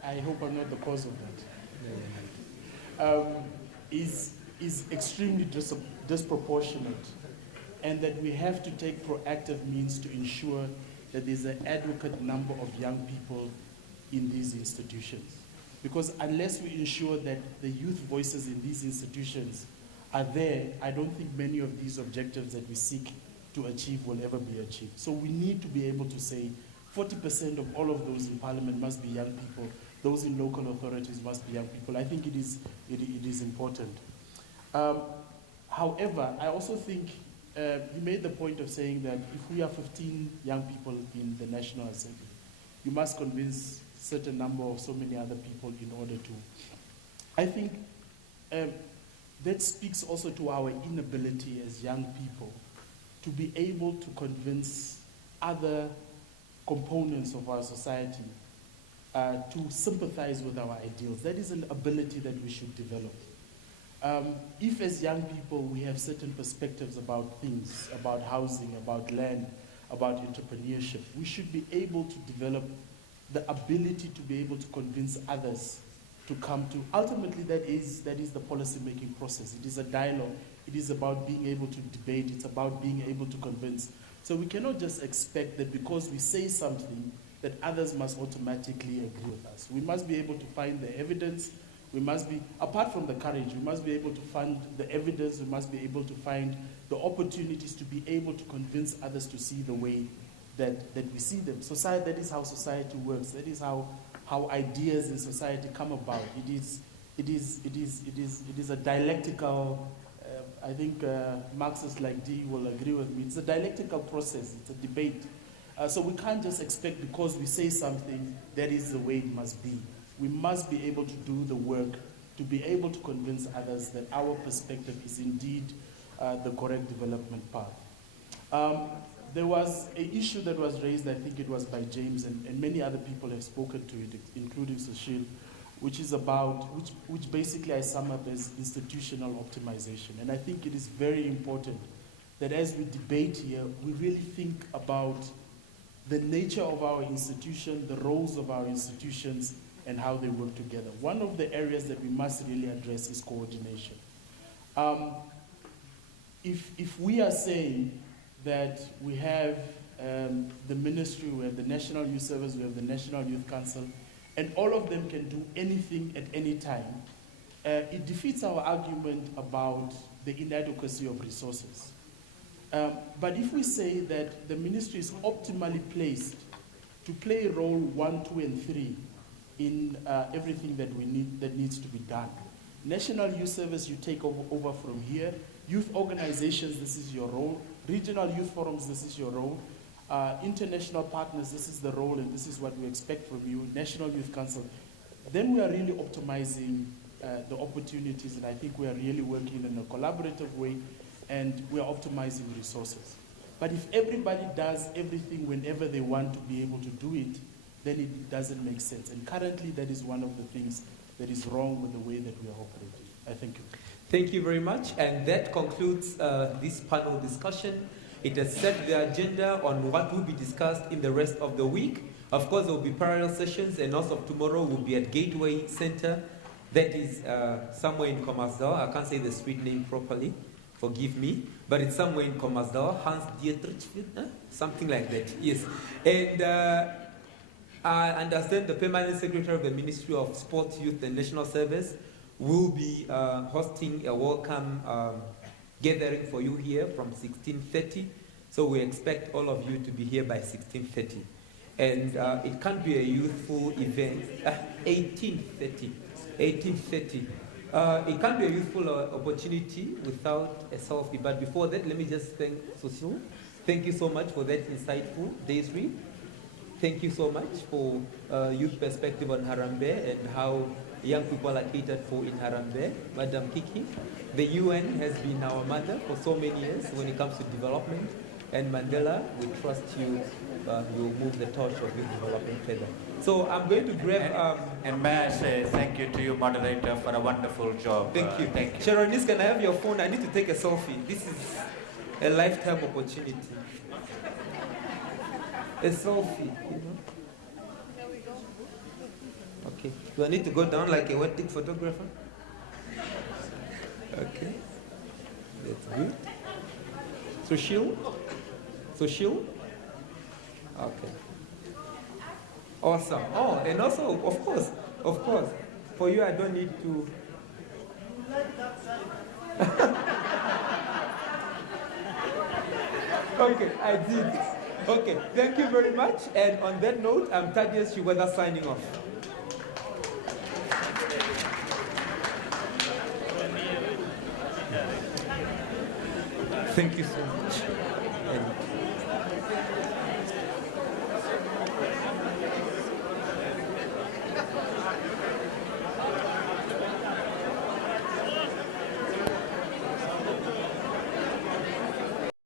I hope I'm not the cause of that, is extremely disproportionate, and that we have to take proactive means to ensure that there's an adequate number of young people in these institutions. Because unless we ensure that the youth voices in these institutions are there, I don't think many of these objectives that we seek to achieve will ever be achieved. So we need to be able to say 40% of all of those in parliament must be young people, those in local authorities must be young people. I think it is important. However, I also think you made the point of saying that if we are 15 young people in the National Assembly, you must convince a certain number of so many other people in order to. I think that speaks also to our inability as young people to be able to convince other components of our society to sympathize with our ideals. That is an ability that we should develop. If as young people we have certain perspectives about things, about housing, about land, about entrepreneurship, we should be able to develop the ability to be able to convince others to come to. Ultimately, that is the policy-making process. It is a dialogue. It is about being able to debate. It's about being able to convince. So we cannot just expect that because we say something that others must automatically agree with us. We must be able to find the evidence. We must be, apart from the courage, we must be able to find the evidence. We must be able to find the opportunities to be able to convince others to see the way that we see them. Society, that is how society works. That is how ideas in society come about. It is a dialectical, I think Marxists like Dee will agree with me, it's a dialectical process, it's a debate. So we can't just expect because we say something, that is the way it must be. We must be able to do the work to be able to convince others that our perspective is indeed the correct development path. There was an issue that was raised, I think it was by James, and many other people have spoken to it, including Sushil, which is about, which basically I sum up as institutional optimization. And I think it is very important that as we debate here, we really think about the nature of our institution, the roles of our institutions, and how they work together. One of the areas that we must really address is coordination. If we are saying that we have the ministry, we have the National Youth Service, we have the National Youth Council, and all of them can do anything at any time, it defeats our argument about the inadequacy of resources. But if we say that the ministry is optimally placed to play role 1, 2, and 3 in everything that that needs to be done. National Youth Service, you take over from here. Youth organizations, this is your role. Regional youth forums, this is your role. International partners, this is the role, and this is what we expect from you. National Youth Council. Then we are really optimizing the opportunities, and I think we are really working in a collaborative way, and we are optimizing resources. But if everybody does everything whenever they want to be able to do it, then it doesn't make sense. And currently, that is one of the things that is wrong with the way that we are operating. I thank you. Thank you very much. And that concludes this panel discussion. It has set the agenda on what will be discussed in the rest of the week. Of course, there will be parallel sessions, and also tomorrow will be at Gateway Center. That is somewhere in Kommersdal. I can't say the street name properly. Forgive me. But it's somewhere in Kommersdal. Hans Dietrich, something like that. Yes. And I understand the Permanent Secretary of the Ministry of Sport, Youth and National Service will be hosting a welcome gathering for you here from 16:30. So we expect all of you to be here by 16:30. And it can't be a youthful event. 18:30. 18:30. It can't be a youthful opportunity without a selfie. But before that, let me just thank Susil. Thank you so much for that insightful day's read. Thank you so much for youth perspective on Harambee and how young people are catered for in Harambee. Madam Kiki, the UN has been our mother for so many years when it comes to development. And Mandela, we trust you will move the torch of youth development further. So I'm going to grab... and may I say thank you to you, moderator, for a wonderful job. Thank you. Thank you. Sharonis, can I have your phone? I need to take a selfie. This is a lifetime opportunity. A selfie, you know. Okay. Do I need to go down like a wedding photographer? Okay. That's good. Sushil? Sushil? Okay. Awesome. Oh, and also, of course, for you I don't need to... Okay, I did. Okay, thank you very much. And on that note, I'm Thaddeus Chiweda signing off. Thank you so much. And